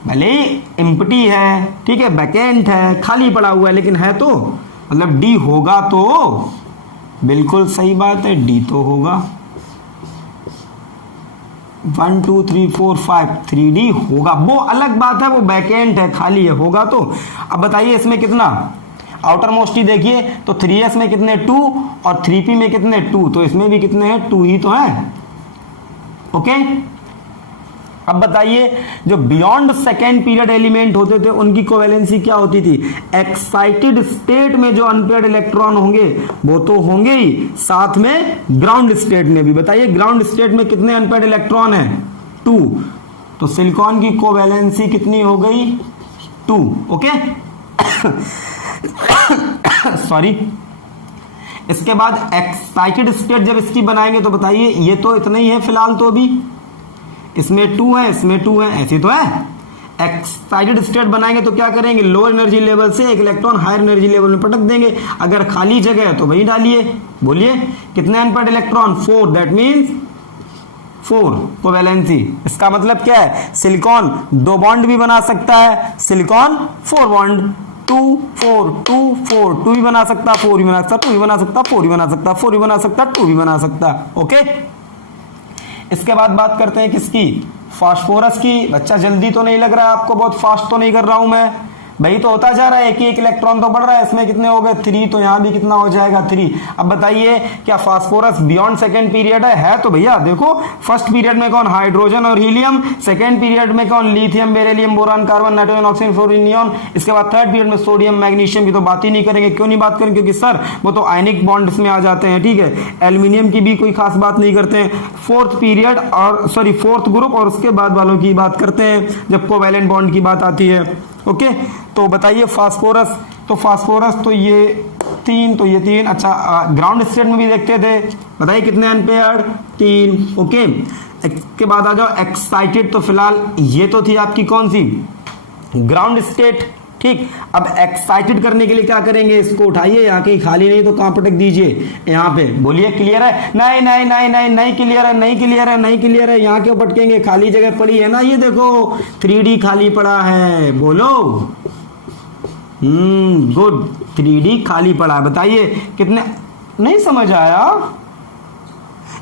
भले ही एम्प्टी है, ठीक है, वैकेंट है, खाली पड़ा हुआ है, लेकिन है तो, मतलब डी होगा तो। बिल्कुल सही बात है, डी तो होगा। 1 2 3 4 5 3D होगा, वो अलग बात है, वो वैकेंट है, खाली है, होगा तो। अब बताइए इसमें कितना, आउटर मोस्ट ही देखिए तो 3s में कितने 2 और 3p में कितने 2, तो इसमें भी कितने हैं 2 ही तो हैं। ओके, अब बताइए जो बियॉन्ड सेकेंड पीरियड एलिमेंट होते थे उनकी कोवेलेंसी क्या होती थी? एक्साइटेड स्टेट में जो अनपेयर्ड इलेक्ट्रॉन होंगे वो तो होंगे ही, साथ में ग्राउंड स्टेट में भी। बताइए ग्राउंड स्टेट में कितने अनपेयर्ड इलेक्ट्रॉन हैं? 2। तो सिलिकॉन की कोवेलेंसी कितनी हो गई? 2। Okay sorry. इसके बाद एक्साइटेड स्टेट जब इसकी बनाएंगे तो बताइए, ये तो इतना ही है फिलहाल, तो अभी इसमें 2 है, इसमें 2 है, ऐसे तो है। एक्साइटेड स्टेट बनाएंगे तो क्या करेंगे? लोअर एनर्जी लेवल से एक इलेक्ट्रॉन हायर एनर्जी लेवल में पटक देंगे। अगर खाली जगह है तो वही डालिए। बोलिए कितने unpaired electron? 4। That means 4 covalency. इसका मतलब क्या है? सिलिकॉन 2 बॉन्ड भी बना सकता है, सिलिकॉन 4 बॉन्ड, 2 4 2 4 2 भी बना सकता, 4 भी बना सकता, 2 भी बना सकता, 4 भी बना सकता, 4 भी बना सकता, 2 भी बना सकता। ओके, इसके बाद बात करते हैं किसकी? फास्फोरस की। बच्चा जल्दी तो नहीं लग रहा है आपको? बहुत फास्ट तो नहीं कर रहा हूं मैं भाई, तो होता जा रहा है, एक इलेक्ट्रॉन तो बढ़ रहा है। इसमें कितने हो गए? 3। तो यहां भी कितना हो जाएगा? 3। अब बताइए क्या फास्फोरस बियॉन्ड सेकेंड पीरियड है? तो भैया देखो, फर्स्ट पीरियड में कौन? हाइड्रोजन और हीलियम। सेकेंड पीरियड में कौन? Lithium, beryllium, boron, carbon, nitrogen, oxygen, fluorine, neon. इसके बाद थर्ड पीरियड में सोडियम, मैग्नीशियम की तो बात ही नहीं करेंगे। क्यों नहीं बात करेंगे? क्योंकि सर वो तो आयनिक बॉन्ड्स में आ जाते हैं, ठीक है। एल्यूमिनियम की भी कोई खास बात नहीं करते हैं। फोर्थ पीरियड और फोर्थ ग्रुप और उसके बाद वालों की बात करते हैं जब कोवैलेंट बॉन्ड की बात आती है। ओके, तो बताइए फास्फोरस, तो फास्फोरस तो ये 3, तो ये 3। अच्छा, ग्राउंड स्टेट में भी देखते थे, बताइए कितने अनपेयर्ड? 3। ओके, इसके बाद आ जाओ एक्साइटेड। तो फिलहाल ये तो थी आपकी कौन सी? ग्राउंड स्टेट, ठीक। अब एक्साइटेड करने के लिए क्या करेंगे? इसको उठाइए, यहाँ की खाली नहीं तो कहां पटक दीजिए? यहाँ पे। बोलिए क्लियर है? नहीं नहीं नहीं नहीं नहीं क्लियर है, नहीं क्लियर है, नहीं क्लियर है। यहाँ क्यों पटकेंगे? खाली जगह पड़ी है ना, ये देखो 3D खाली पड़ा है। बोलो गुड, 3D खाली पड़ा है। बताइए कितने? नहीं समझ आया?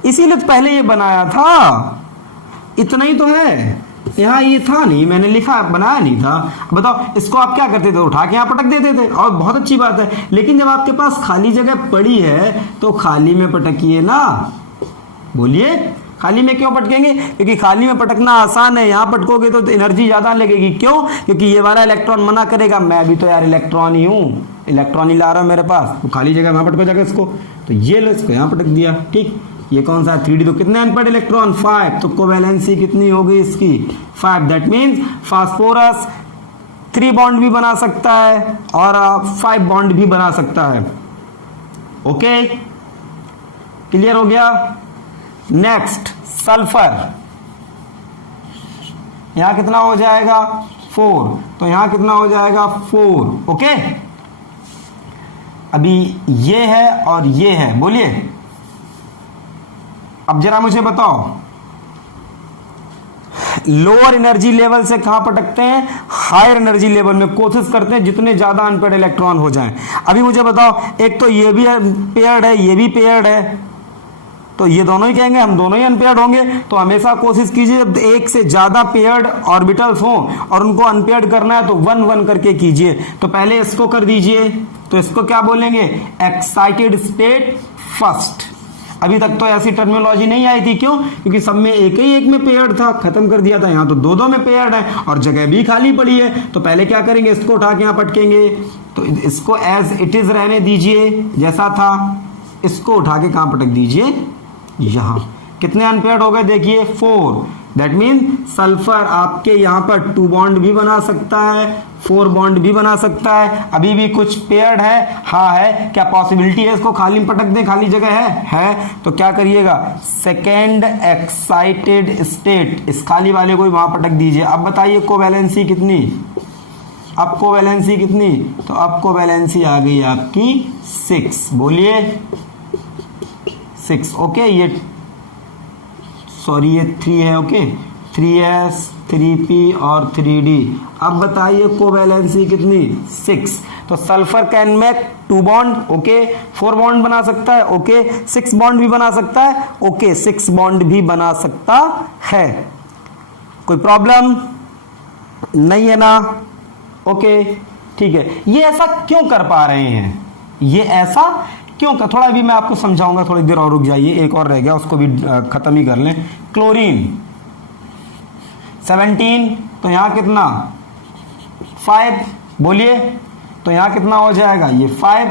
इसीलिए तो पहले ये बनाया था। इतना ही तो है, यहाँ ये था नहीं, मैंने लिखा, बनाया नहीं था। बताओ इसको आप क्या करते थे? उठा के यहाँ पटक देते थे, और बहुत अच्छी बात है। लेकिन जब आपके पास खाली जगह पड़ी है तो खाली में पटकिए ना। बोलिए खाली में क्यों पटकेंगे? क्योंकि खाली में पटकना आसान है, यहाँ पटकोगे तो एनर्जी ज्यादा लगेगी। क्यों? क्योंकि ये वाला इलेक्ट्रॉन मना करेगा, मैं भी तो यार इलेक्ट्रॉन ही हूँ, इलेक्ट्रॉन ही ला रहा हूँ मेरे पास, तो खाली जगह वहां पटको जाकर इसको, तो ये लो इसको यहाँ पटक दिया, ठीक। ये कौन सा है? 3D। तो कितने अनपेयर्ड इलेक्ट्रॉन? 5। तो कोवैलेंसी कितनी हो गई इसकी? 5। दैट मीन्स फास्फोरस 3 बॉन्ड भी बना सकता है और 5 बॉन्ड भी बना सकता है। ओके, क्लियर हो गया? नेक्स्ट सल्फर, यहां कितना हो जाएगा? 4। तो यहां कितना हो जाएगा? 4। ओके, अभी ये है और ये है। बोलिए अब जरा मुझे बताओ, लोअर एनर्जी लेवल से कहां पटकते हैं? हायर एनर्जी लेवल में। कोशिश करते हैं जितने ज्यादा अनपेयर्ड इलेक्ट्रॉन हो जाएं। अभी मुझे बताओ, एक तो ये भी पेयर्ड है, ये भी पेयर्ड है, तो ये दोनों ही कहेंगे हम दोनों ही अनपेयर्ड होंगे। तो हमेशा कोशिश कीजिए जब एक से ज्यादा पेयर्ड ऑर्बिटल्स हों और उनको अनपेयर्ड करना है तो 1 1 करके कीजिए। तो पहले इसको कर दीजिए, तो इसको क्या बोलेंगे? Excited state first. अभी तक तो ऐसी टर्मिनोलॉजी नहीं आई थी। क्यों? क्योंकि सब में एक ही एक में पेयर्ड था, खत्म कर दिया था। यहाँ तो 2 में पेयर्ड है और जगह भी खाली पड़ी है। तो पहले क्या करेंगे? इसको उठा के यहाँ पटकेंगे, तो इसको एज इट इज रहने दीजिए जैसा था। इसको उठा के कहाँ पटक दीजिए? यहाँ। कितने अनपेयर्ड हो गए? देखिए 4। दैट मीन सल्फर आपके यहाँ पर 2 बॉन्ड भी बना सकता है, 4 बॉन्ड भी बना सकता है। अभी भी कुछ पेयर्ड है, हाँ है। क्या पॉसिबिलिटी है इसको खाली में पटक दें, खाली जगह है। तो क्या करिएगा, सेकेंड एक्साइटेड स्टेट, इस खाली वाले को वहां पटक दीजिए। अब बताइए कोवैलेंसी कितनी, अब कोवैलेंसी कितनी, तो अब कोवैलेंसी आ गई आपकी 6, बोलिए 6। ओके, ये सॉरी ये 3 है। ओके, 3s 3p और 3d। अब बताइए कोवैलेंसी कितनी, 6। तो sulphur can make 2 bond, okay, 4 bond बना सकता है, ओके, 6 बॉन्ड भी बना सकता है, ओके, 6 बॉन्ड भी बना सकता है। कोई प्रॉब्लम नहीं है ना? ओके, ठीक है। ये ऐसा क्यों कर पा रहे हैं, ये ऐसा क्यों कर, थोड़ा भी मैं आपको समझाऊंगा, थोड़ी देर और रुक जाइए, एक और रह गया उसको भी खत्म ही कर लें। क्लोरीन 17, तो यहां कितना 5, बोलिए, तो यहां कितना हो जाएगा, ये 5।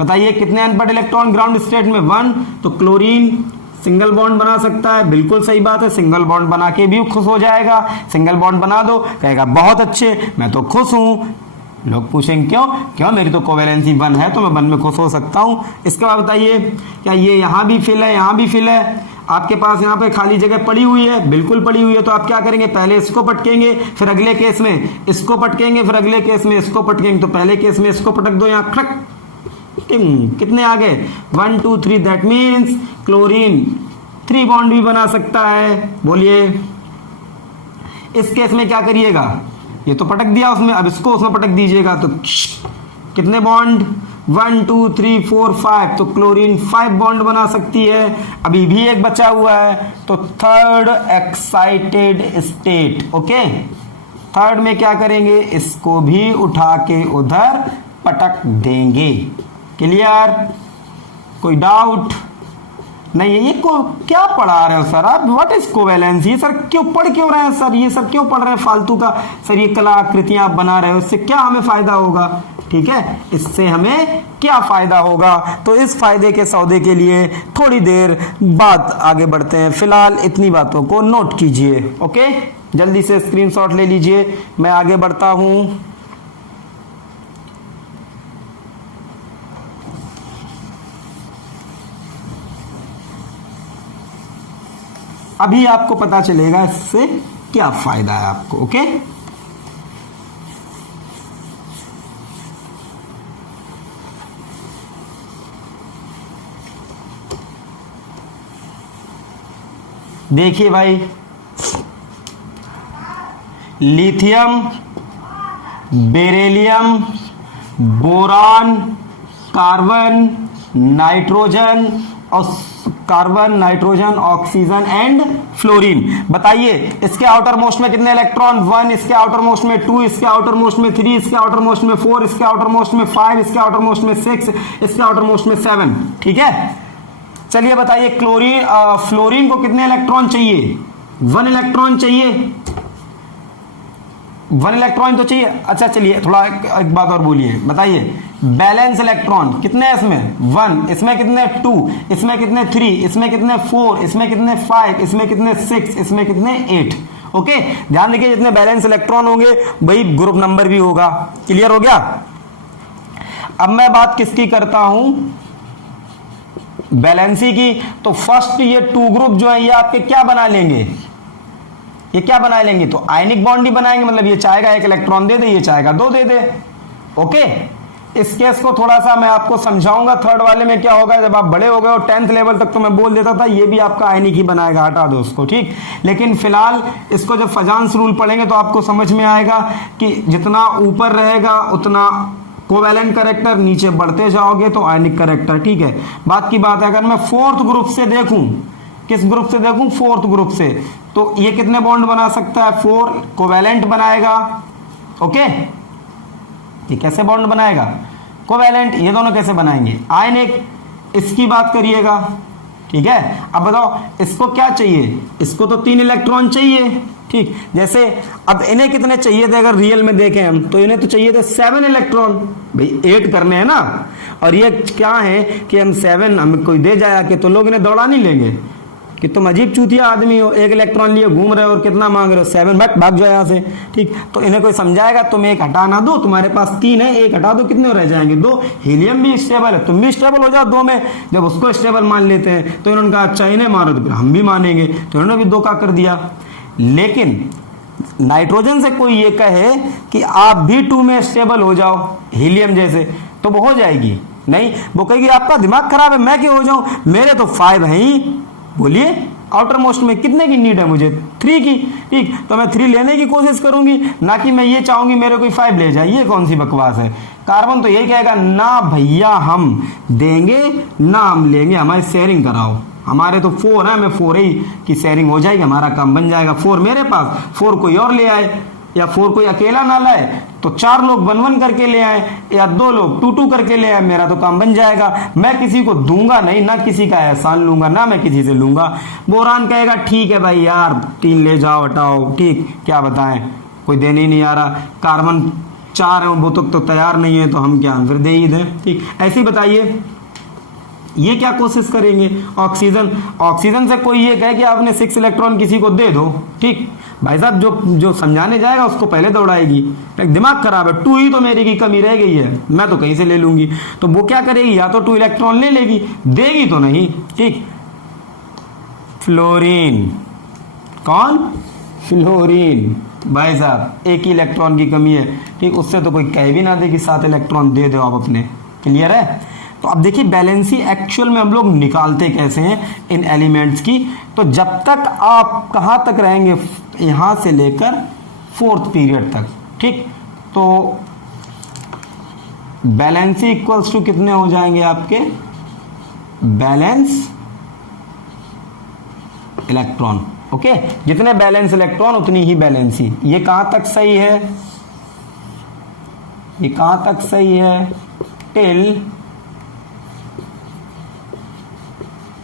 बताइए कितने अनपढ़ इलेक्ट्रॉन ग्राउंड स्टेट में, 1। तो क्लोरीन सिंगल बॉन्ड बना सकता है, बिल्कुल सही बात है, सिंगल बॉन्ड बना के भी खुश हो जाएगा। सिंगल बॉन्ड बना दो, कहेगा बहुत अच्छे, मैं तो खुश हूं। लोग पूछेंगे क्यों, मेरी तो कोवैलेंसी 1 है, तो मैं 1 में खुश हो सकता हूं। इसके बाद बताइए, क्या ये यहां भी फिल है, यहां भी फिल है, आपके पास यहाँ पे खाली जगह पड़ी हुई है, बिल्कुल पड़ी हुई है। तो आप क्या करेंगे, पहले इसको पटकेंगे, फिर अगले केस में इसको पटकेंगे, फिर अगले केस में इसको पटकेंगे। तो पहले केस में इसको पटक दो, यहाँ खड़क, कितने आ गए, 1 2 3। दैट मीन्स क्लोरीन 3 बॉन्ड भी बना सकता है, बोलिए। इस केस में क्या करिएगा, ये तो पटक दिया उसमें, अब इसको उसमें पटक दीजिएगा, तो कितने बॉन्ड, 1 2 3 4 5। तो क्लोरीन 5 बॉन्ड बना सकती है। अभी भी एक बचा हुआ है, तो third excited state. Okay, third में क्या करेंगे, इसको भी उठा के उधर पटक देंगे। क्लियर, कोई डाउट नहीं है? ये को क्या पढ़ा रहे हो सर आप, व्हाट इज कोवैलेंसी सर, क्यों पढ़ क्यों रहे हैं सर, ये सब क्यों पढ़ रहे हैं फालतू का सर, ये कला आकृतियां आप बना रहे हो, इससे क्या हमें फायदा होगा? ठीक है, इससे हमें क्या फायदा होगा? तो इस फायदे के सौदे के लिए थोड़ी देर बाद आगे बढ़ते हैं। फिलहाल इतनी बातों को नोट कीजिए। ओके, जल्दी से स्क्रीनशॉट ले लीजिए, मैं आगे बढ़ता हूं। अभी आपको पता चलेगा इससे क्या फायदा है आपको। ओके, देखिए भाई, lithium, beryllium, boron, carbon, nitrogen और carbon, nitrogen, oxygen and fluorine. बताइए इसके आउटर मोस्ट में कितने इलेक्ट्रॉन, 1, इसके आउटर मोस्ट में 2, इसके आउटर मोस्ट में 3, इसके आउटर मोस्ट में 4, इसके आउटर मोस्ट में 5, इसके आउटर मोस्ट में 6, इसके आउटर मोस्ट में 7। ठीक है, चलिए बताइए क्लोरीन फ्लोरीन को कितने इलेक्ट्रॉन चाहिए, 1 इलेक्ट्रॉन चाहिए, 1 इलेक्ट्रॉन तो चाहिए। अच्छा चलिए थोड़ा एक बात और बोलिए, बताइए बैलेंस इलेक्ट्रॉन कितने हैं इसमें, 1, इसमें कितने 2, इसमें कितने 3, इसमें कितने 4, इसमें कितने 5, इसमें कितने 6, इसमें कितने 8। ओके, ध्यान देखिए जितने बैलेंस इलेक्ट्रॉन होंगे वही ग्रुप नंबर भी होगा। क्लियर हो गया? अब मैं बात किसकी करता हूं, बैलेंसी की। तो फर्स्ट ये 2 ग्रुप जो है ये आपके क्या बना लेंगे, ये क्या बना लेंगे, तो आयनिक बॉन्ड ही बनाएंगे। मतलब ये चाहेगा 1 इलेक्ट्रॉन दे दे, ये चाहेगा 2 दे दे। ओके, इस केस को थोड़ा सा मैं आपको समझाऊंगा। थर्ड वाले में क्या होगा, जब आप बड़े हो गए और 10th लेवल तक तो मैं बोल देता था ये भी आपका आयनिक ही बनाएगा, हटा दो उसको। ठीक, लेकिन फिलहाल इसको जब फजांस रूल पढ़ेंगे तो आपको समझ में आएगा कि जितना ऊपर रहेगा उतना कोवैलेंट कैरेक्टर, नीचे बढ़ते जाओगे तो आयनिक कैरेक्टर। ठीक है, बात की बात है अगर मैं 4th ग्रुप से देखूं, किस ग्रुप से देखूं, 4th ग्रुप से, तो ये कितने बॉन्ड बना सकता है, 4 कोवैलेंट बनाएगा। ओके, ये कैसे बॉन्ड बनाएगा, कोवैलेंट। ये दोनों कैसे बनाएंगे, आयनिक। इसकी बात करिएगा। ठीक है, अब बताओ इसको क्या चाहिए, इसको तो 3 इलेक्ट्रॉन चाहिए। ठीक, जैसे अब इन्हें कितने चाहिए थे, अगर रियल में देखें हम तो इन्हें तो चाहिए थे 7 इलेक्ट्रॉन, भाई 8 करने हैं ना। और ये क्या है कि हम 7 हमें कोई दे जाया कि तो लोग इन्हें दौड़ा नहीं लेंगे, कि तुम अजीब चूतिया आदमी हो, एक इलेक्ट्रॉन लिए घूम रहे हो और कितना मांग रहे हो 7, बट भाग जाओ यहाँ से। ठीक, तो इन्हें कोई समझाएगा तुम एक हटा ना दो, तुम्हारे पास 3 है, एक हटा दो, कितने रह जाएंगे 2। हीलियम भी स्टेबल है, तुम भी स्टेबल हो जाओ 2 में। जब उसको स्टेबल मान लेते हैं तो इन्होंने कहा अच्छा इन्हें मारो, तो फिर हम भी मानेंगे, तो इन्होंने भी 2 का कर दिया। लेकिन नाइट्रोजन से कोई ये कहे कि आप भी 2 में स्टेबल हो जाओ हीलियम जैसे, तो वो हो जाएगी नहीं, वो कहेगी आपका दिमाग खराब है, मैं क्यों हो जाऊं, मेरे तो 5 है ही। बोलिए आउटर मोस्ट में कितने की नीड है मुझे, 3 की। ठीक, तो मैं 3 लेने की कोशिश करूंगी, ना कि मैं ये चाहूंगी मेरे कोई 5 ले जाए। ये कौन सी बकवास है। कार्बन तो यही कहेगा ना भैया हम देंगे ना हम लेंगे, हमारी शेयरिंग कराओ। हमारे तो 4 है, मैं 4 ही की शेयरिंग हो जाएगी, हमारा काम बन जाएगा। 4 मेरे पास, 4 कोई और ले आए, या 4 कोई अकेला ना लाए तो 4 लोग 1-1 करके ले आए, या 2 लोग 2-2 करके ले आए, मेरा तो काम बन जाएगा। मैं किसी को दूंगा नहीं, ना किसी का एहसान लूंगा, ना मैं किसी से लूंगा। बोरान कहेगा ठीक है भाई यार 3 ले जाओ हटाओ, ठीक क्या बताएं, कोई देने ही नहीं आ रहा। कार्बन 4 है, वो तो तैयार नहीं है, तो हम क्या आंसर दे ही दें। ठीक, ऐसे ही बताइए ये क्या कोशिश करेंगे। ऑक्सीजन से कोई ये कहे कि आपने 6 इलेक्ट्रॉन किसी को दे दो, ठीक भाई साहब, जो समझाने जाएगा उसको पहले दौड़ाएगी, दिमाग खराब है, 2 ही तो मेरी की कमी रह गई है, मैं तो कहीं से ले लूंगी। तो वो क्या करेगी, या तो 2 इलेक्ट्रॉन ले लेगी, देगी तो नहीं। ठीक, फ्लोरीन, कौन, फ्लोरीन भाई साहब 1 ही इलेक्ट्रॉन की कमी है। ठीक, उससे तो कोई कह भी ना दे कि 7 इलेक्ट्रॉन दे दो आप अपने। क्लियर है। तो अब देखिए बैलेंसी एक्चुअल में हम लोग निकालते कैसे हैं इन एलिमेंट्स की। तो जब तक आप कहां तक रहेंगे, यहां से लेकर 4th पीरियड तक। ठीक, तो बैलेंसी इक्वल्स टू कितने हो जाएंगे आपके, बैलेंस इलेक्ट्रॉन। ओके, जितने बैलेंस इलेक्ट्रॉन उतनी ही बैलेंसी। ये कहां तक सही है, ये कहां तक सही है, टिल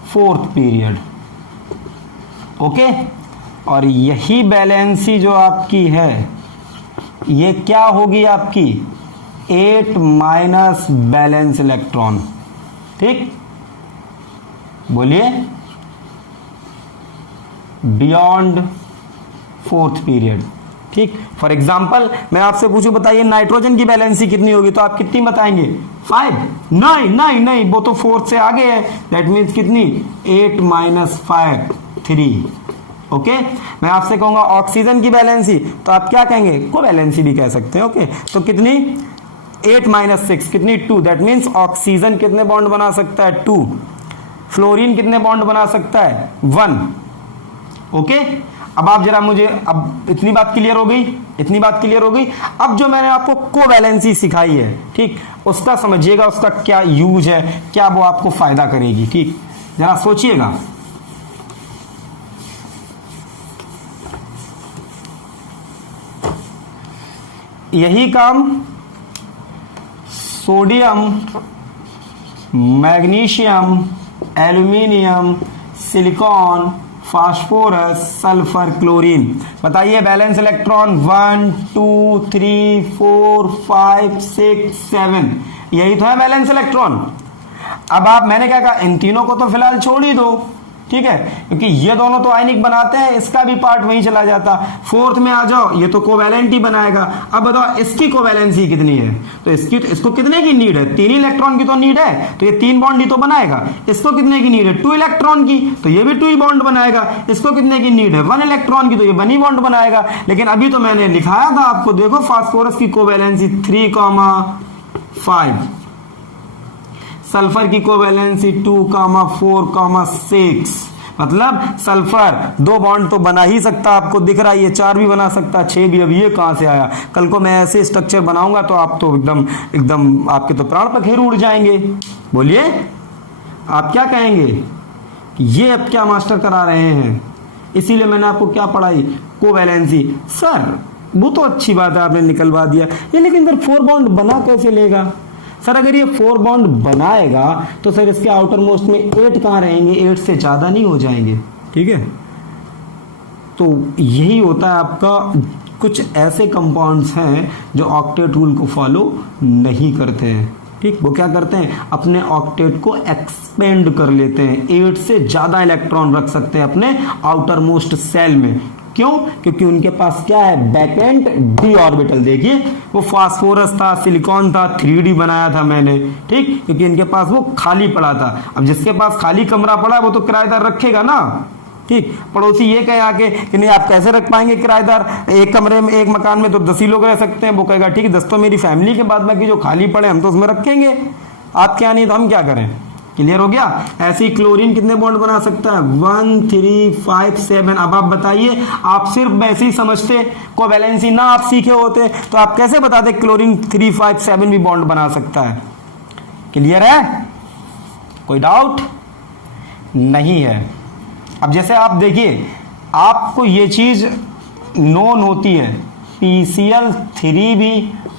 4th पीरियड। ओके, और यही बैलेंसी जो आपकी है ये क्या होगी आपकी, 8 माइनस बैलेंस इलेक्ट्रॉन। ठीक, बोलिए बियॉन्ड 4th पीरियड। ठीक, फॉर एग्जाम्पल मैं आपसे पूछूं बताइए नाइट्रोजन की बैलेंसी कितनी होगी, तो आप कितनी बताएंगे, 5। नहीं नहीं नहीं, वो तो 4th से आगे है, दैट मीन्स कितनी, 8 माइनस 5, 3। ओके, मैं आपसे कहूंगा ऑक्सीजन की बैलेंसी, तो आप क्या कहेंगे, को बैलेंसी भी कह सकते हैं। ओके, तो कितनी, 8 माइनस 6 कितनी, 2। दैट मीन्स ऑक्सीजन कितने बॉन्ड बना सकता है, 2। फ्लोरीन कितने बॉन्ड बना सकता है, 1। ओके, अब आप जरा मुझे, अब इतनी बात क्लियर हो गई, इतनी बात क्लियर हो गई। अब जो मैंने आपको कोवैलेंसी सिखाई है, ठीक, उसका समझिएगा, उसका क्या यूज है, क्या वो आपको फायदा करेगी। ठीक, जरा सोचिएगा। यही काम sodium, magnesium, aluminium, silicon, phosphorus, sulphur, chlorine. बताइए बैलेंस इलेक्ट्रॉन 1 2 3 4 5 6 7, यही तो है बैलेंस इलेक्ट्रॉन। अब आप, मैंने क्या कहा, इन तीनों को तो फिलहाल छोड़ ही दो, ठीक है, क्योंकि ये दोनों तो आयनिक बनाते हैं, इसका भी पार्ट वहीं चला जाता। 4th में आ जाओ, ये तो कोवैलेंट ही बनाएगा। अब बताओ इसकी कोवैलेंसी कितनी है, तो इसको कितने की नीड है, 3 इलेक्ट्रॉन की तो नीड है, तो ये 3 बॉन्ड ही तो बनाएगा। इसको कितने की नीड है, 2 इलेक्ट्रॉन की, तो ये भी 2 ही बॉन्ड बनाएगा। इसको कितने की नीड है, 1 इलेक्ट्रॉन की, तो ये 1 ही बॉन्ड बनाएगा। लेकिन अभी तो मैंने लिखाया था आपको, देखो फास्फोरस की कोवैलेंसी 3,5, सल्फर की कोवैलेंसी 2,4,6, मतलब सल्फर 2 बॉन्ड तो बना ही सकता, आपको दिख रहा है, ये 4 भी बना सकता, 6 भी। अब ये कहां से आया, कल को मैं ऐसे स्ट्रक्चर बनाऊंगा तो आप तो एकदम आपके तो प्राण पखेरु उड़ जाएंगे। बोलिए आप क्या कहेंगे, ये अब क्या मास्टर करा रहे हैं। इसीलिए मैंने आपको क्या पढ़ाई, कोवैलेंसी। सर वो तो अच्छी बात है, आपने निकलवा दिया ये, लेकिन सर 4 बॉन्ड बना कैसे लेगा। सर अगर ये 4 बॉन्ड बनाएगा तो सर इसके आउटर मोस्ट में 8 कहां रहेंगे, 8 से ज्यादा नहीं हो जाएंगे। ठीक है, तो यही होता है आपका, कुछ ऐसे कंपाउंड्स हैं जो ऑक्टेट रूल को फॉलो नहीं करते हैं। ठीक, वो क्या करते हैं, अपने ऑक्टेट को एक्सपेंड कर लेते हैं, 8 से ज्यादा इलेक्ट्रॉन रख सकते हैं अपने आउटर मोस्ट सेल में। क्यों? क्योंकि उनके पास क्या है, बैकेंट डी ऑर्बिटल। देखिए वो फास्फोरस था, सिलिकॉन था, 3D बनाया था मैंने, ठीक, क्योंकि इनके पास वो खाली पड़ा था। अब जिसके पास खाली कमरा पड़ा वो तो किराएदार रखेगा ना, ठीक। पड़ोसी ये कहे आके कि नहीं आप कैसे रख पाएंगे किराएदार, एक कमरे में एक मकान में तो 10 ही लोग रह सकते हैं। वो कहेगा ठीक है 10 तो मेरी फैमिली के बाद बाकी जो खाली पड़े हम तो उसमें रखेंगे, आप क्या नहीं तो हम क्या करें। क्लियर हो गया। ऐसे ही क्लोरीन कितने बॉन्ड बना सकता है, 1 3 5 7। अब आप बताइए, आप सिर्फ वैसे ही समझते, कोवैलेंसी ना आप सीखे होते तो आप कैसे बताते क्लोरीन 3 5 7 भी बॉन्ड बना सकता है। क्लियर है, कोई डाउट नहीं है। अब जैसे आप देखिए, आपको ये चीज नोन होती है, PCl3b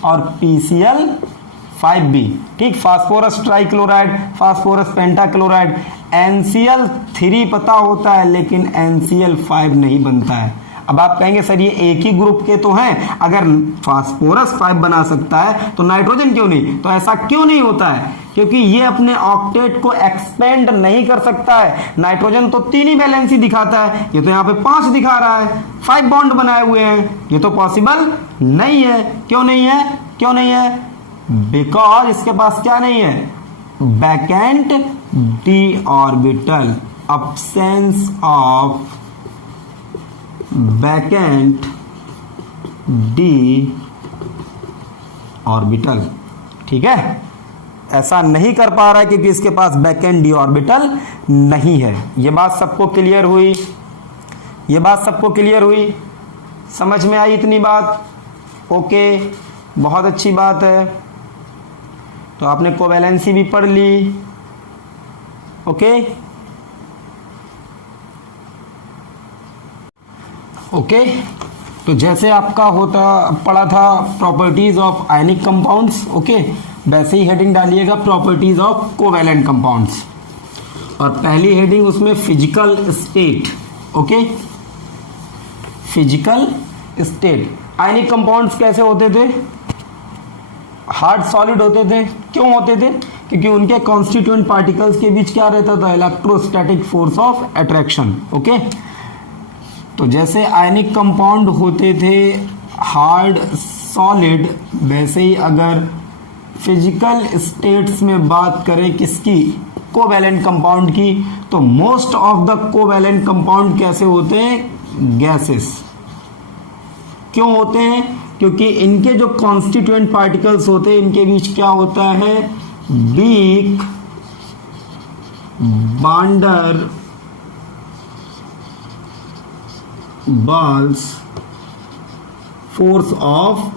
और PCl5b, ठीक, phosphorus trichloride, phosphorus pentachloride. NCl3 पता होता है लेकिन NCl5 नहीं बनता है। अब आप कहेंगे सर ये एक ही ग्रुप के तो हैं, अगर फास्फोरस 5 बना सकता है तो नाइट्रोजन क्यों नहीं, तो ऐसा क्यों नहीं होता है, क्योंकि ये अपने ऑक्टेट को एक्सपेंड नहीं कर सकता है। नाइट्रोजन तो 3 ही वैलेंसी दिखाता है, ये तो यहाँ पे 5 दिखा रहा है, 5 बॉन्ड बनाए हुए हैं, ये तो पॉसिबल नहीं है। क्यों नहीं है, क्यों नहीं है, बिकॉज इसके पास क्या नहीं है, बैकेंट D orbital, absence of बैकेंट D orbital. ठीक है, ऐसा नहीं कर पा रहा है क्योंकि इसके पास बैकेंट डी ऑर्बिटल नहीं है। ये बात सबको क्लियर हुई, ये बात सबको क्लियर हुई, समझ में आई इतनी बात, ओके, बहुत अच्छी बात है। तो आपने कोवैलेंसी भी पढ़ ली, ओके ओके। तो जैसे आपका होता पढ़ा था properties of ionic compounds, okay, वैसे ही हेडिंग डालिएगा प्रॉपर्टीज ऑफ कोवैलेंट कंपाउंड्स, और पहली हेडिंग उसमें physical state, okay, physical state. Ionic compounds कैसे होते थे, हार्ड सॉलिड होते थे। क्यों होते थे, क्योंकि उनके कॉन्स्टिट्यूएंट पार्टिकल्स के बीच क्या रहता था, electrostatic force of attraction, okay. तो जैसे आयनिक कंपाउंड होते थे हार्ड सॉलिड, वैसे ही अगर फिजिकल स्टेट्स में बात करें किसकी, कोवैलेंट कंपाउंड की, तो most of the covalent compound कैसे होते हैं, गैसेस। क्यों होते हैं, क्योंकि इनके जो कॉन्स्टिट्यूएंट पार्टिकल्स होते हैं इनके बीच क्या होता है, weak van der Waals force of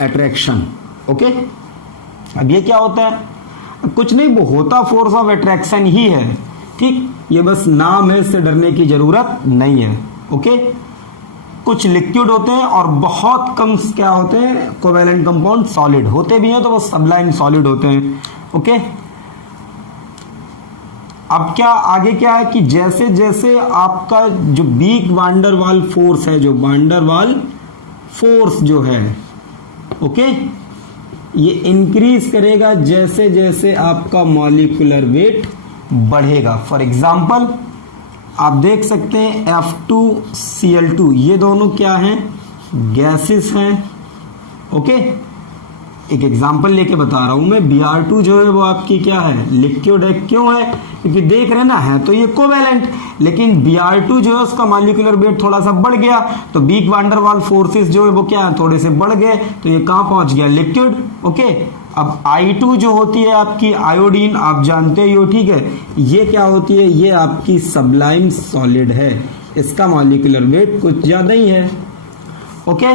attraction, okay. अब ये क्या होता है, कुछ नहीं, वो होता फोर्स ऑफ अट्रैक्शन ही है, ठीक, ये बस नाम है, इससे डरने की जरूरत नहीं है, ओके। कुछ लिक्विड होते हैं और बहुत कम क्या होते हैं, कोवैलेंट कंपाउंड सॉलिड होते भी हैं, तो वो सबलाइन सॉलिड होते हैं, ओके। अब क्या आगे क्या है कि जैसे जैसे आपका जो वीक वांडर वाल फोर्स है, जो वांडर वाल फोर्स जो है, ओके, ये इंक्रीज करेगा जैसे जैसे आपका मॉलिक्यूलर वेट बढ़ेगा। फॉर एग्जांपल आप देख सकते हैं F2Cl2, ये दोनों क्या हैं, गैसेस हैं, ओके। एक एग्जांपल लेके बता रहा हूं मैं, Br2 जो है वो आपकी क्या है, लिक्विड है। क्यों है, क्योंकि देख रहे ना, है तो ये कोवैलेंट, लेकिन Br2 जो है उसका मॉलिक्यूलर वेट थोड़ा सा बढ़ गया, तो वीक वान डर वाल फोर्सेस जो है वो क्या है, थोड़े से बढ़ गए, तो ये कहां पहुंच गया, लिक्विड, ओके। अब I2 जो होती है आपकी आयोडीन, आप जानते ही हो, ठीक है, ये क्या होती है, ये आपकी सबलाइम सॉलिड है, इसका मॉलिक्यूलर वेट कुछ ज्यादा ही है, ओके।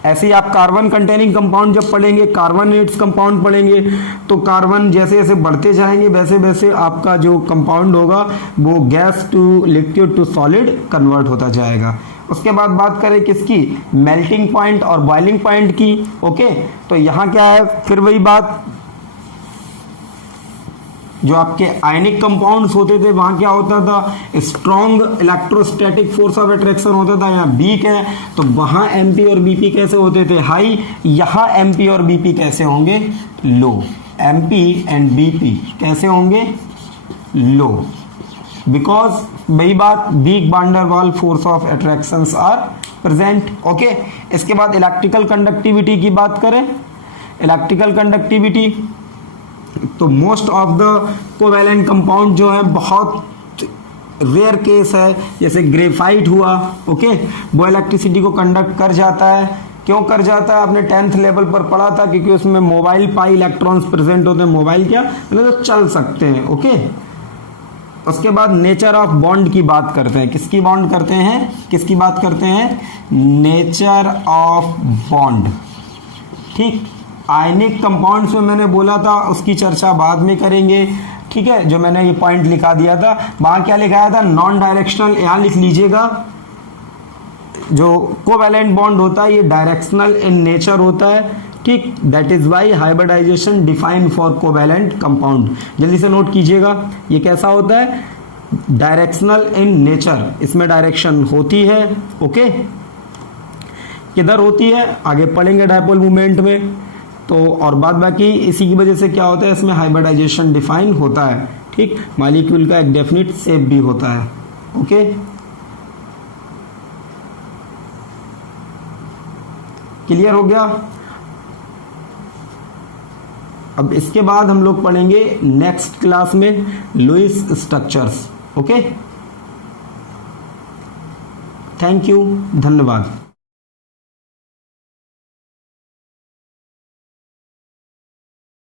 ऐसे ही आप कार्बन कंटेनिंग कंपाउंड जब पढ़ेंगे, कार्बोनेट्स कंपाउंड पढ़ेंगे, तो कार्बन जैसे जैसे बढ़ते जाएंगे वैसे वैसे आपका जो कंपाउंड होगा वो gas to liquid to solid convert होता जाएगा। उसके बाद बात करें किसकी, मेल्टिंग पॉइंट और बॉइलिंग पॉइंट की, ओके। तो यहाँ क्या है, फिर वही बात, जो आपके आयनिक कंपाउंड्स होते थे वहां क्या होता था, strong electrostatic force of attraction होता था, यहाँ वीक है तो वहां एमपी और बीपी कैसे होते थे, हाई, यहाँ एमपी और बीपी कैसे होंगे, लो। एमपी एंड बीपी कैसे होंगे, लो, बिकॉज वही बात, weak van der Waals force of attractions are present. Okay, इसके बाद इलेक्ट्रिकल कंडक्टिविटी की बात करें, इलेक्ट्रिकल कंडक्टिविटी तो most of the covalent compound जो है बहुत रेयर केस है, जैसे ग्रेफाइट हुआ, ओके, वो इलेक्ट्रिसिटी को कंडक्ट कर जाता है। क्यों कर जाता है, आपने 10th लेवल पर पढ़ा था, क्योंकि उसमें मोबाइल पाई इलेक्ट्रॉन्स प्रेजेंट होते हैं, मोबाइल क्या मतलब तो चल सकते हैं। ओके, उसके बाद नेचर ऑफ बॉन्ड की बात करते हैं, किसकी बॉन्ड करते हैं, किसकी बात करते हैं, नेचर ऑफ बॉन्ड। ठीक, आयनिक कंपाउंड्स में मैंने बोला था उसकी चर्चा बाद में करेंगे, ठीक है, जो मैंने ये पॉइंट लिखा दिया था, वहां क्या लिखाया था, नॉन डायरेक्शनल, यहां लिख लीजिएगा, जो कोवैलेंट बॉन्ड होता है ये डायरेक्शनल इन नेचर होता है, ठीक, that is why hybridization define for covalent compound. जल्दी से नोट कीजिएगा, ये कैसा होता है, डायरेक्शनल इन नेचर, इसमें डायरेक्शन होती है, ओके, किधर होती है आगे पढ़ेंगे डायपोल मूवमेंट में, तो और बाद बाकी इसी की वजह से क्या होता है, इसमें हाइब्रिडाइजेशन डिफाइन होता है, ठीक, मॉलिक्यूल का एक डेफिनिट शेप भी होता है। ओके, क्लियर हो गया। अब इसके बाद हम लोग पढ़ेंगे नेक्स्ट क्लास में Lewis structures. Okay, thank you, धन्यवाद।